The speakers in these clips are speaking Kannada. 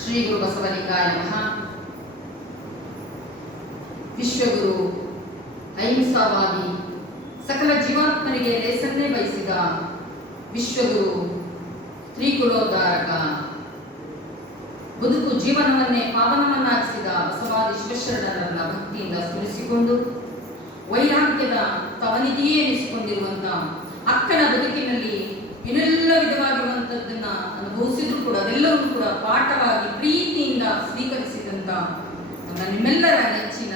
ಶ್ರೀ ಗುರು ಬಸವಲಿಂಗಾಯ ನಮಃ. ವಿಶ್ವಗುರು, ಅಹಿಂಸಾವಾದಿ, ಸಕಲ ಜೀವಾತ್ಮರಿಗೆ ಲೇಸನ್ನೇ ಬಯಸಿದ ವಿಶ್ವಗುರು, ತ್ರಿಕುಲೋದ್ಧಾರಕ, ಬದುಕು ಜೀವನವನ್ನೇ ಪಾವನವನ್ನಾಗಿಸಿದ ಬಸವಾದಿ ಶಿವಶರಣರನ್ನ ಭಕ್ತಿಯಿಂದ ಸ್ಮರಿಸಿಕೊಂಡು ವೈರಾಗ್ಯದ ತವನಿಧಿಯೇ ಎನಿಸಿಕೊಂಡಿರುವಂತ ಅಕ್ಕನ ಬದುಕಿನಲ್ಲಿ ಏನೆಲ್ಲ ವಿಧವಾಗಿರುವಂಥದ್ದನ್ನ ಅನುಭವಿಸಿದ್ರು ಕೂಡ ಅದೆಲ್ಲವೂ ಕೂಡ ಪಾಠವಾಗಿ ಪ್ರೀತಿಯಿಂದ ಸ್ವೀಕರಿಸಿದಂತ ನಿಮ್ಮೆಲ್ಲರ ನೆಚ್ಚಿನ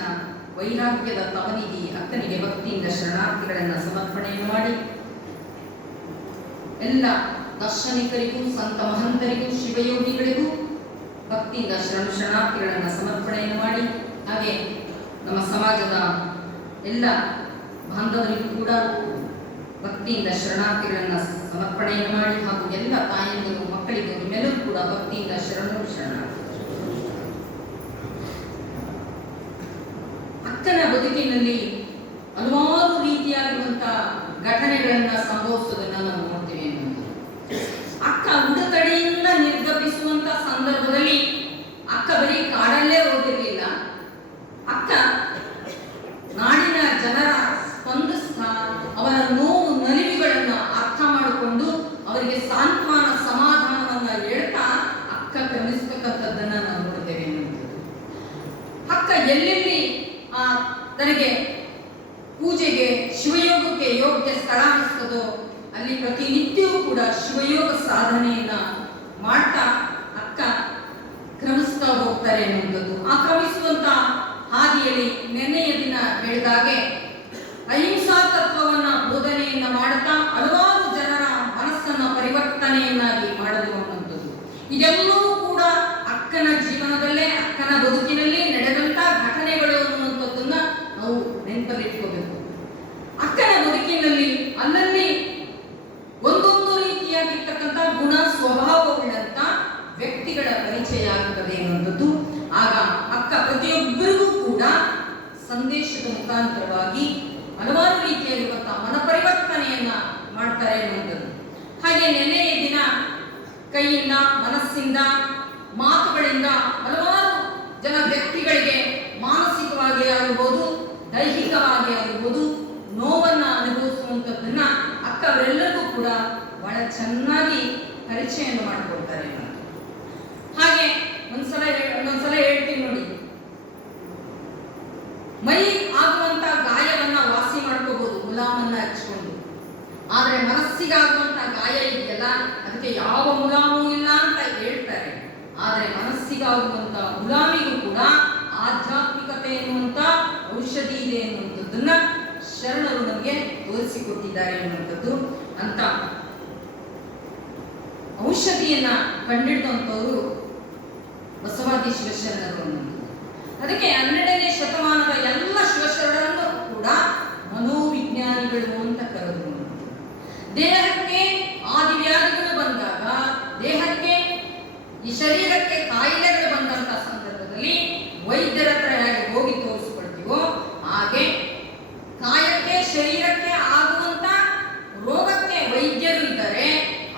ವೈರಾಗ್ಯದ ತವನಿಧಿ ಅಕ್ಕನಿಗೆ ಭಕ್ತಿಯಿಂದ ಶರಣಾರ್ಥಿಗಳನ್ನು ಸಮರ್ಪಣೆಯನ್ನು ಮಾಡಿ, ಎಲ್ಲ ದಾರ್ಶನಿಕರಿಗೂ ಸಂತ ಮಹಂತರಿಗೂ ಶಿವಯೋಗಿಗಳಿಗೂ ಭಕ್ತಿಯಿಂದ ಶರಣಾರ್ಥಿಗಳನ್ನು ಸಮರ್ಪಣೆಯನ್ನು ಮಾಡಿ, ಹಾಗೆ ನಮ್ಮ ಸಮಾಜದ ಎಲ್ಲ ಬಾಂಧವರಿಗೂ ಕೂಡ ಭಕ್ತಿಯಿಂದ ಶರಣಾರ್ಥಿಗಳನ್ನು ಸಮರ್ಪಣೆಯನ್ನು ಮಾಡಿ, ಹಾಗೂ ಎಲ್ಲ ತಾಯಂದಿರು ಮಕ್ಕಳಿಗೂ ನಿಮ್ಮೆಲ್ಲರೂ ಕೂಡ ಭಕ್ತಿಯಿಂದ ಶರಣಾರ್ಥಿ. ಅಕ್ಕನ ಬದುಕಿನಲ್ಲಿ ಹಲವಾರು ರೀತಿಯಾಗಿರುವಂತಹ ಘಟನೆಗಳನ್ನ ಸಂಭವಿಸುವುದನ್ನು ನಾವು ನೋಡ್ತೇವೆ. ಅಕ್ಕ ಉಡುತಡೆಯಿಂದ ನಿರ್ಗಮಿಸುವಂತ ಸಂದರ್ಭದಲ್ಲಿ ಅಕ್ಕ ಬರೀ ಕಾಡಲ್ಲೇ ಓದಿರಲಿಲ್ಲ. ಅಕ್ಕ ನಾಡಿನ ಜನರ ಸ್ಪಂದಿಸ್ತಾ ಅವರ ನೋವು ನಲಿವುಗಳನ್ನ ಅರ್ಥ ಮಾಡಿಕೊಂಡು ಅವರಿಗೆ ಸಾಂತ್ವನ ಸಮಾಧಾನವನ್ನ ಹೇಳ್ತಾ ಅಕ್ಕ ಕ್ರಮಿಸತಕ್ಕಂಥದ್ದನ್ನ ನಾವು ನೋಡ್ತೇವೆ. ಅಕ್ಕ ಎಲ್ಲೆಲ್ಲಿ ತನಗೆ ಪೂಜೆಗೆ ಶಿವಯೋಗಕ್ಕೆ ಯೋಗ್ಯ ಸ್ಥಳ ಅನಿಸ್ತದೋ ಅಲ್ಲಿ ಪ್ರತಿನಿತ್ಯವೂ ಕೂಡ ಶಿವಯೋಗ ಸಾಧನೆಯನ್ನ ಮಾಡ್ತಾ ಅಕ್ಕ ಕ್ರಮಿಸ್ತಾ ಹೋಗ್ತಾರೆ ಅನ್ನುವಂಥದ್ದು. ಆ ಕ್ರಮಿಸುವಂತ ಹಾದಿಯಲ್ಲಿ ನೆನ್ನೆಯ ದಿನ ಹೇಳಿದಾಗೆ ಅಹಿಂಸಾ ತತ್ವವನ್ನ ಬೋಧನೆಯನ್ನ ಮಾಡುತ್ತಾ ಹಲವಾರು ಜನರ ಮನಸ್ಸನ್ನ ಪರಿವರ್ತನೆಯನ್ನಾಗಿ ಮಾಡಲು ಅನ್ನುವಂಥದ್ದು. ಇದೆಲ್ಲವೂ ಕೂಡ ಅಕ್ಕನ ಜೀವನದಲ್ಲೇ, ಅಕ್ಕನ ಬದುಕಿನಲ್ಲಿ ನಡೆದಂತ ಘಟನೆಗಳು ಅನ್ನುವಂಥದ್ದನ್ನ ನಾವು ನೆನಪಲ್ಲಿಟ್ಕೋಬೇಕು. ಅಕ್ಕನ ಬದುಕಿನಲ್ಲಿ ಅಲ್ಲಲ್ಲಿ ಒಂದೊಂದು ರೀತಿಯಾಗಿರ್ತಕ್ಕಂಥ ಗುಣ ಸ್ವಭಾವವುಳ್ಳಂತ ವ್ಯಕ್ತಿಗಳ ಪರಿಚಯ ಆಗುತ್ತದೆ ಎನ್ನುವಂಥದ್ದು. ಆಗ ಅಕ್ಕ ಪ್ರತಿಯೊಬ್ಬರಿಗೂ ಕೂಡ ಸಂದೇಶದ ಮುಖಾಂತರವಾಗಿ ಹಲವಾರು ರೀತಿಯಾಗಿರುವಂತಹ ಮನ ಪರಿವರ್ತನೆಯನ್ನ ಮಾಡ್ತಾರೆ ಎನ್ನುವಂಥದ್ದು. ಹಾಗೆ ನೆನ್ನೆಯ ದಿನ ಕೈಯಿಂದ, ಮನಸ್ಸಿಂದ, ಮಾತುಗಳಿಂದ ಹಲವಾರು ಜನ ವ್ಯಕ್ತಿಗಳಿಗೆ ಮಾನಸಿಕವಾಗಿ ಆಗಿರ್ಬೋದು, ದೈಹಿಕವಾಗಿ ಆಗಿರ್ಬೋದು ನೋವನ್ನ ಅನುಭವಿಸುವಂಥದ್ದನ್ನ ಅಕ್ಕ ಅವರೆಲ್ಲರಿಗೂ ಕೂಡ ಬಹಳ ಚೆನ್ನಾಗಿ ಪರಿಚಯವನ್ನು ಮಾಡಿಕೊಡ್ತಾರೆ. ಹಾಗೆ ಒಂದೊಂದ್ಸಲ ಹೇಳ್ತೀನಿ ನೋಡಿ, ಮೈ ಆಗುವಂತ ಗಾಯವನ್ನ ವಾಸಿ ಮಾಡ್ಕೋಬಹುದು ಮುಲಾಮನ್ನ ಹಚ್ಕೊಂಡು, ಆದ್ರೆ ಮನಸ್ಸಿಗಾಗುವಂತ ಗಾಯ ಇದೆಯಲ್ಲ ಅದಕ್ಕೆ ಯಾವ ಮುಲಾಮೂ ಇಲ್ಲ ಅಂತ ಹೇಳ್ತಾರೆ. ಆದ್ರೆ ಮನಸ್ಸಿಗಾಗುವಂತ ಮುಲಾಮಿಗೂ ಕೂಡ ಆಧ್ಯಾತ್ಮಿಕತೆ ಎನ್ನುವಂತ ಔಷಧಿ ಇದೆ ಎನ್ನುವಂಥದ್ದನ್ನ ಶರಣರು ನಮಗೆ ತೋರಿಸಿಕೊಟ್ಟಿದ್ದಾರೆ ಎನ್ನುವಂಥದ್ದು. ಅಂತ ಔಷಧಿಯನ್ನ ಕಂಡಿಡಿದಂಥವರು ಬಸವಾದಿ ಶಿವಶರಣರು ಅನ್ನುವಂಥದ್ದು. ಅದಕ್ಕೆ 12ನೇ ಶತಮಾನದ ಎಲ್ಲ ಶಿವಶರಣರನ್ನು ಕೂಡ ಮನೋವಿಜ್ಞಾನಿಗಳು ಅಂತ ಕರೆದರು. ದೇಹಕ್ಕೆ ಆದಿವ್ಯಾಧಿಗಳು ಬಂದಾಗ, ದೇಹಕ್ಕೆ ಈ ಶರೀರಕ್ಕೆ ಕಾಯಿಲೆಗಳು ಬಂದಂತ ಸಂದರ್ಭದಲ್ಲಿ ವೈದ್ಯರ ಹತ್ರ ಹೇಗೆ ಹೋಗಿ ತೋರಿಸ್ಕೊಳ್ತೀವೋ ಹಾಗೆ ಕಾಯಕ್ಕೆ, ಶರೀರಕ್ಕೆ ಆಗುವಂತ ರೋಗಕ್ಕೆ ವೈದ್ಯರು ಇದ್ದಾರೆ.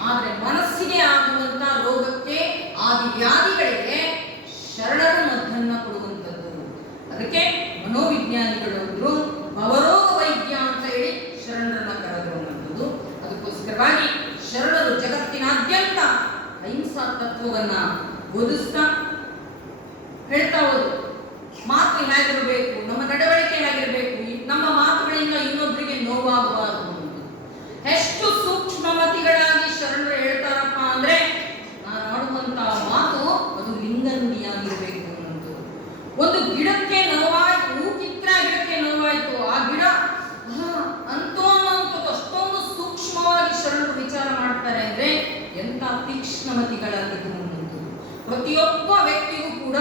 ಆದ್ರೆ ಮನಸ್ಸಿಗೆ ಆಗುವಂತ ರೋಗಕ್ಕೆ, ಆದಿವ್ಯಾಧಿಗಳಿಗೆ ಶರಣರು ಮದ್ದನ್ನ ಕೊಡುವಂಥದ್ದು. ಅದಕ್ಕೆ ಮನೋವಿಜ್ಞಾನಿಗಳು ಭವರೋಗ ವೈದ್ಯ ಅಂತ ಹೇಳಿ ಶರಣರನ್ನ ಕರೆದಿರುವಂಥದ್ದು. ಅದಕ್ಕೋಸ್ಕರವಾಗಿ ಶರಣರು ಜಗತ್ತಿನಾದ್ಯಂತ ಅಹಿಂಸಾ ತತ್ವವನ್ನ ಬೋಧಿಸ್ತಾ ಹೇಳ್ತಾ ಹೋದ್ರು. ಮಾತು ಹೇಗಿರಬೇಕು, ನಮ್ಮ ನಡವಳಿಕೆ ಹೇಗಿರಬೇಕು, ನಮ್ಮ ಮಾತುಗಳಿಂದ ಇನ್ನೊಬ್ಬರಿಗೆ ನೋವಾಗಬಾರದು. ಎಷ್ಟು ಸೂಕ್ಷ್ಮಮತಿಗಳಾಗಿ ಶರಣರು ಹೇಳ್ತಾರಪ್ಪ ಅಂದ್ರೆ, ನಾನು ಆಡುವಂತ ಮಾತು ಅದು ಲಿಂಗ ನುಡಿಯಾಗಿರ್ಬೇಕು ಅನ್ನೋದು. ಒಂದು ಗಿಡಕ್ಕೆ ನೋವಾಯ್ತು, ಹೂಕಿತ್ರ ಗಿಡಕ್ಕೆ ನೋವಾಯ್ತು, ಆ ಗಿಡ ಅಂತೂ ಅಷ್ಟೊಂದು ಸೂಕ್ಷ್ಮವಾಗಿ ಶರಣರು ವಿಚಾರ ಮಾಡ್ತಾರೆ ಅಂದ್ರೆ ಎಂತ ತೀಕ್ಷ್ಣಮತಿಗಳಾಗಿದ್ದು ಅನ್ನೋದು. ಪ್ರತಿಯೊಬ್ಬ ವ್ಯಕ್ತಿಗೂ ಕೂಡ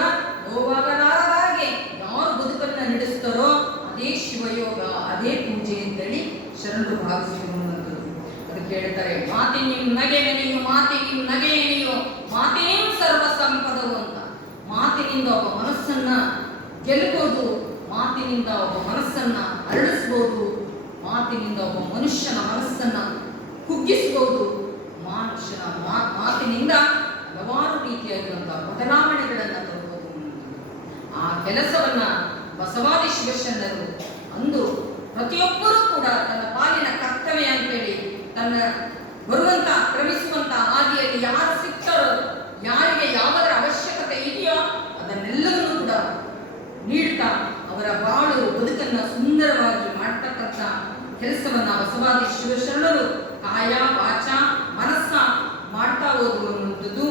ನೋವಾಗಲಾರದಾಗೆ ಯಾರು ಬದುಕನ್ನ ನಡೆಸ್ತಾರೋ ಅದೇ ಶಿವಯೋಗ, ಅದೇ ಪೂಜೆ ಅಂತೇಳಿ ಶರಣರು ಭಾವಿಸಿರುವಂಥದ್ದು. ಅದಕ್ಕೆ ಹೇಳ್ತಾರೆ, ಮಾತಿನಿಂ ನಗೆ ನೆನೆಯು, ಮಾತಿನಿಂ ನಗೆ ಎನೆಯು, ಮಾತಿನಿಂ ಸರ್ವ ಸಂಪದವು ಅಂತ. ಮಾತಿನಿಂದ ಒಬ್ಬ ಮನಸ್ಸನ್ನ ಗೆಲ್ಲಬಹುದು, ಮಾತಿನಿಂದ ಒಬ್ಬ ಮನಸ್ಸನ್ನ ಅರಳಿಸಬಹುದು, ಮಾತಿನಿಂದ ಒಬ್ಬ ಮನುಷ್ಯನ ಮನಸ್ಸನ್ನ ಕುಗ್ಗಿಸಬಹುದು, ಮಾತಿನಿಂದ ಹಲವಾರು ರೀತಿಯಾಗಿರುವಂತಹ ಬದಲಾವಣೆ ಕೆಲಸವನ್ನ ಬಸವಾದಿ ಶಿವಶರಣರು ಅಂದು ಪ್ರತಿಯೊಬ್ಬರೂ ಕೂಡ ತನ್ನ ಪಾಲಿನ ಕರ್ತವ್ಯ ಅಂತೇಳಿ ತನ್ನ ಬರುವಂತ ಕ್ರಮಿಸುವಂತ ಹಾದಿಯಲ್ಲಿ ಯಾರು ಸಿಗ್ತಾರೋ, ಯಾರಿಗೆ ಯಾವುದರ ಅವಶ್ಯಕತೆ ಇದೆಯೋ ಅದನ್ನೆಲ್ಲವನ್ನೂ ಕೂಡ ನೀಡ್ತಾ ಅವರ ಬಾಳು ಬದುಕನ್ನ ಸುಂದರವಾಗಿ ಮಾಡ್ತಕ್ಕಂಥ ಕೆಲಸವನ್ನ ಬಸವಾದಿ ಶಿವಶರಣರು ಕಾಯ ವಾಚ ಮನಸ್ಸ ಮಾಡ್ತಾ ಹೋದ್ರು ಅನ್ನುವಂಥದ್ದು.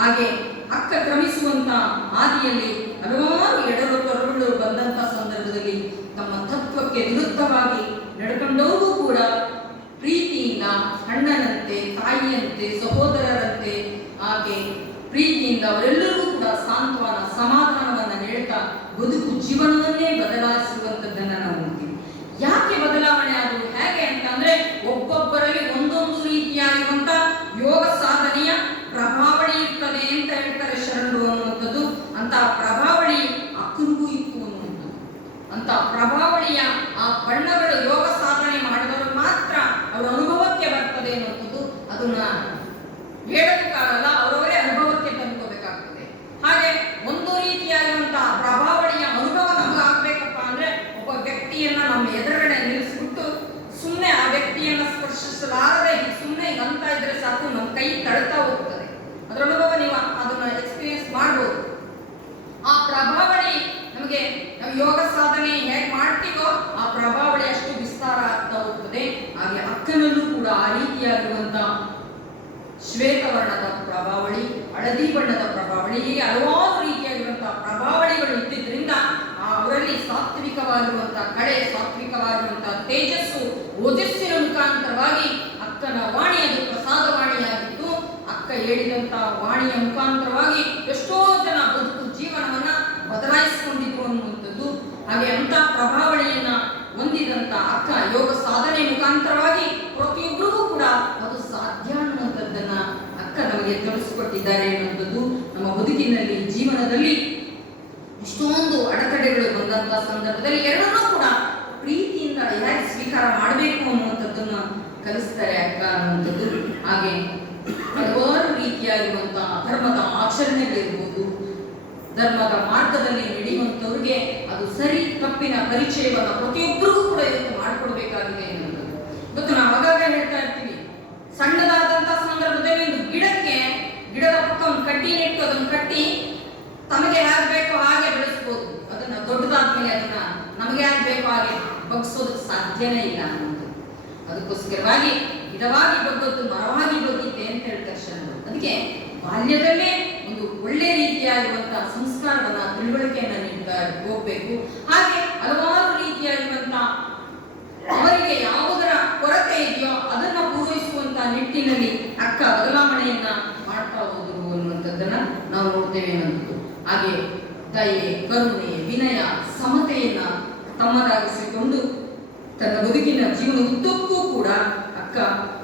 ಹಾಗೆ ಅಕ್ಕ ಕ್ರಮಿಸುವಂತ ಹಾದಿಯಲ್ಲಿ ಹಲವಾರು ಎಡರುಗಳು ಬಂದಂತ ಸಂದರ್ಭದಲ್ಲಿ ತಮ್ಮ ತತ್ವಕ್ಕೆ ವಿರುದ್ಧವಾಗಿ ನಡ್ಕೊಂಡವರು ಕೂಡ ಪ್ರೀತಿಯಿಂದ ಅಣ್ಣನಂತೆ, ತಾಯಿಯಂತೆ, ಸಹೋದರರಂತೆ ಹಾಗೆ ಪ್ರೀತಿಯಿಂದ ಅವರೆಲ್ಲರೂ ಕೂಡ ಸಾಂತ್ವನ ಸಮಾಧಾನವನ್ನ ನೀಡುತ್ತಾ ಬದುಕು ಜೀವನವನ್ನೇ ಬದಲಾಯಿಸುವಂಥದ್ದನ್ನ ನಾವು ನೋಡ್ತೀವಿ. ಯಾಕೆ ಬದಲಾವಣೆ ಆದರೂ ಹೇಗೆ ಅಂತಂದ್ರೆ ಒಬ್ಬೊಬ್ಬರಲ್ಲಿ ಒಂದೊಂದು ರೀತಿಯಾಗಿರುವಂತ ಯೋಗ ಸಾಧನೆಯ ಪ್ರಭಾವಳಿ ಇರ್ತದೆ ಅಂತ ಹೇಳ್ತಾರೆ ಶರಣರು ಅನ್ನುವಂಥದ್ದು. ಅಂತ ಪ್ರಭಾವಳಿ ಅಕ್ಕನಿಗೂ ಇತ್ತು ಅನ್ನುವಂಥದ್ದು. ಅಂತ ಪ್ರಭಾವಳಿಯ ಆ ಬಣ್ಣಗಳು ಯೋಗ ಸಾಧನೆ ಮಾಡಿದವರು ಮಾತ್ರ ಅವರ ಅನುಭವಕ್ಕೆ ಬರ್ತದೆ ಅನ್ನುವಂಥದ್ದು. ಅದನ್ನ ಹೇಳೋದಕ್ಕಾಗಲ್ಲ, ಅವರವರೇ ಅನುಭವಕ್ಕೆ ತಂದುಕೋಬೇಕಾಗ್ತದೆ. ಹಾಗೆ ಒಂದು ರೀತಿಯಾಗಿರುವಂತಹ ಪ್ರಭಾವಳಿಯ ಅನುಭವ ನಮ್ಗೆ ಆಗ್ಬೇಕಪ್ಪ ಅಂದ್ರೆ ಒಬ್ಬ ವ್ಯಕ್ತಿಯನ್ನ ನಮ್ಮ ಎದುರುಗಡೆ ನಿಲ್ಲಿಸ್ಬಿಟ್ಟು ಸುಮ್ಮನೆ ಆ ವ್ಯಕ್ತಿಯನ್ನ ಸ್ಪರ್ಶಿಸಲಾರದೆ ಸುಮ್ಮನೆ ಅಂತ ಇದ್ರೆ ಸಾಕು, ನಮ್ಮ ಕೈ ತಳ್ತಾ ಹೋಗ್ತದೆ. ಅದರ ಅನುಭವ ನೀವು ಅದನ್ನ ಎಕ್ಸ್ಪೀರಿಯನ್ಸ್ ಮಾಡ್ಬೋದು. ಆ ಪ್ರಭಾವಳಿ ನಮಗೆ ನಾವು ಯೋಗ ಸಾಧನೆ ಹೇಗೆ ಮಾಡ್ತೀವೋ ಆ ಪ್ರಭಾವಳಿ ಅಷ್ಟು ವಿಸ್ತಾರ ಆಗ್ತಾ ಹೋಗ್ತದೆ. ಹಾಗೆ ಅಕ್ಕನಲ್ಲೂ ಕೂಡ ಆ ರೀತಿಯಾಗಿರುವಂತ ಶ್ವೇತವರ್ಣದ ಪ್ರಭಾವಳಿ, ಹಳದಿ ಬಣ್ಣದ ಪ್ರಭಾವಳಿ, ಹೀಗೆ ಹಲವಾರು ರೀತಿಯಾಗಿರುವಂತಹ ಪ್ರಭಾವಳಿಗಳು ಇದ್ದಿದ್ದರಿಂದ ಅವರಲ್ಲಿ ಸಾತ್ವಿಕವಾಗಿರುವಂತಹ ಕಳೆ, ಸಾತ್ವಿಕವಾಗಿರುವಂತಹ ತೇಜಸ್ಸು, ಓಜಸ್ಸಿನ ಮುಖಾಂತರವಾಗಿ ಅಕ್ಕನ ವಾಣಿ ಅದು ಪ್ರಸಾದ ವಾಣಿಯಾಗಿತ್ತು. ಅಕ್ಕ ಹೇಳಿದಂತಹ ವಾಣಿಯ ಮುಖಾಂತರವಾಗಿ ಎಷ್ಟೋ ಜನ ಬದುಕು ಜೀವನವನ್ನ ಬದಲಾಯಿಸಿಕೊಂಡಿದ್ರು ಅನ್ನುವಂಥದ್ದು. ಹಾಗೆ ಅಂತ ಪ್ರಭಾವಳಿಯನ್ನ ಹೊಂದಿದಂತ ಅಕ್ಕ ಯೋಗ ಸಾಧನೆ ಮುಖಾಂತರವಾಗಿ ಪ್ರತಿಯೊಬ್ಬರಿಗೂ ಕೂಡ ಅದು ಸಾಧ್ಯ ಅನ್ನುವಂಥದ್ದನ್ನ ಅಕ್ಕ ನಮಗೆ ತಿಳಿಸಿಕೊಟ್ಟಿದ್ದಾರೆ ಅನ್ನುವಂಥದ್ದು. ನಮ್ಮ ಬದುಕಿನಲ್ಲಿ ಜೀವನದಲ್ಲಿ ಇಷ್ಟೊಂದು ಅಡೆತಡೆಗಳು ಬಂದಂತ ಸಂದರ್ಭದಲ್ಲಿ ಎರಡನ್ನೂ ಕೂಡ ಪ್ರೀತಿಯಿಂದ ಹೇಗೆ ಸ್ವೀಕಾರ ಮಾಡಬೇಕು ಅನ್ನುವಂಥದ್ದನ್ನ ಕಲಿಸ್ತಾರೆ ಅಕ್ಕ ಅನ್ನುವಂಥದ್ದು. ಹಾಗೆ ಹಲವಾರು ರೀತಿಯಾಗಿರುವಂತಹ ಧರ್ಮದ ಆಚರಣೆಗಳಿರ್ಬೋದು, ಧರ್ಮದ ಮಾರ್ಗದಲ್ಲಿ ನಡೆಯುವಂಥವ್ರಿಗೆ ಅದು ಸರಿ ತಪ್ಪಿನ ಪರಿಚಯವನ್ನು ಪ್ರತಿಯೊಬ್ಬರಿಗೂ ಕೂಡ ಇವತ್ತು ಮಾಡಿಕೊಡ್ಬೇಕಾಗಿದೆ ಅನ್ನುವಂಥದ್ದು. ಇವತ್ತು ನಾವು ಆಗಾಗ ಹೇಳ್ತಾ ಇರ್ತೀವಿ, ಸಣ್ಣದಾದಂತಹ ಸಂದರ್ಭದಲ್ಲಿ ಒಂದು ಗಿಡದ ಪಕ್ಕ ಒಂದು ಕಡ್ಡಿ ನೆಟ್ಟು ಅದನ್ನು ಕಟ್ಟಿ ತಮಗೆ ಹೇಗೆ ಬೇಕೋ ಹಾಗೆ ಬೆಳೆಸ್ಬೋದು. ಅದನ್ನ ದೊಡ್ಡದಾದ್ಮೇಲೆ ಅದನ್ನ ನಮಗೆ ಹೇಗೆ ಬೇಕೋ ಹಾಗೆ ಬಗ್ಸೋದಕ್ಕೆ ಸಾಧ್ಯನೇ ಇಲ್ಲ ಅನ್ನೋದು. ಅದಕ್ಕೋಸ್ಕರವಾಗಿ ಗಿಡವಾಗಿ ಬಗ್ಗದ್ದು ಮರವಾಗಿ ಬಗ್ಗಿದೆ ಅಂತ ಹೇಳ್ತಾರೆ ಶರಣರು. ಅದಕ್ಕೆ ಬಾಲ್ಯದಲ್ಲೇ ಒಂದು ಒಳ್ಳೆ ರೀತಿಯಾಗಿರುವಂತಹ ಸಂಸ್ಕಾರವನ್ನ, ತಿಳುವಳಿಕೆಯನ್ನ ನೀಡ್ತಾ ಹೋಗ್ಬೇಕು. ಹಾಗೆ ಹಲವಾರು ರೀತಿಯಾಗಿರುವಂತಹ ಅವರಿಗೆ ಯಾವುದರ ಕೊರತೆ ಇದೆಯೋ ಅದನ್ನ ಪೂರೈಸುವಂತ ನಿಟ್ಟಿನಲ್ಲಿ ಅಕ್ಕ ಬದಲಾವಣೆಯನ್ನ ಮಾಡ್ತಾ ಹೋದ್ರು ಅನ್ನುವಂಥದ್ದನ್ನ ನಾವು ನೋಡ್ತೇವೆ ಅನ್ನೋದು. ಹಾಗೆ ದಯೆ, ಕರುಣೆ, ವಿನಯ, ಸಮತೆಯನ್ನ ತಮ್ಮದಾಗಿಸಿಕೊಂಡು ತನ್ನ ಬದುಕಿನ ಜೀವನ ಉದ್ದಕ್ಕೂ ಕೂಡ ಅಕ್ಕ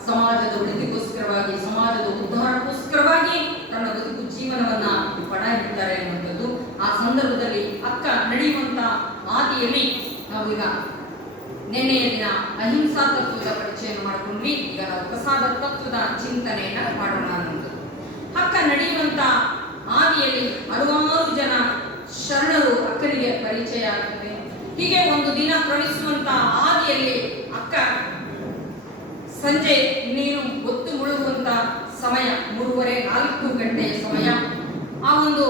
ಸಮಾಜದ ಒಳಿತಿಗೋಸ್ಕರವಾಗಿ, ಸಮಾಜದ ಉದ್ಧಾರಕ್ಕೋಸ್ಕರವಾಗಿ ತನ್ನ ಬದುಕು ಜೀವನವನ್ನ ಪಣ ಇಡ್ತಾರೆ ಅನ್ನುವಂಥದ್ದು. ಆ ಸಂದರ್ಭದಲ್ಲಿ ಅಕ್ಕ ನಡೆಯುವಂತ ಹಾದಿಯಲ್ಲಿ ನಾವು ಈಗ ನಿನ್ನೆಯ ದಿನ ಅಹಿಂಸಾ ತತ್ವದ ಪರಿಚಯ ಮಾಡಿಕೊಂಡ್ವಿ. ಈಗ ನಾವು ಪ್ರಸಾದ ತತ್ವದ ಚಿಂತನೆಯನ್ನ ಮಾಡೋಣ ಅನ್ನೋದು. ಅಕ್ಕ ನಡೆಯುವಂತ ಹಾದಿಯಲ್ಲಿ ಹಲವಾರು ಜನ ಶರಣರು ಅಕ್ಕನಿಗೆ ಪರಿಚಯ ಆಗ್ತದೆ. ಹೀಗೆ ಒಂದು ದಿನ ಕ್ರಮಿಸುವಂತ ಹಾದಿಯಲ್ಲಿ ಅಕ್ಕ ಸಂಜೆ ಇನ್ನೇನು ಹೊತ್ತು ಮುಳುಗುವಂತ ಸಮಯ, 3:30-4 ಗಂಟೆಯ ಸಮಯ. ಆ ಒಂದು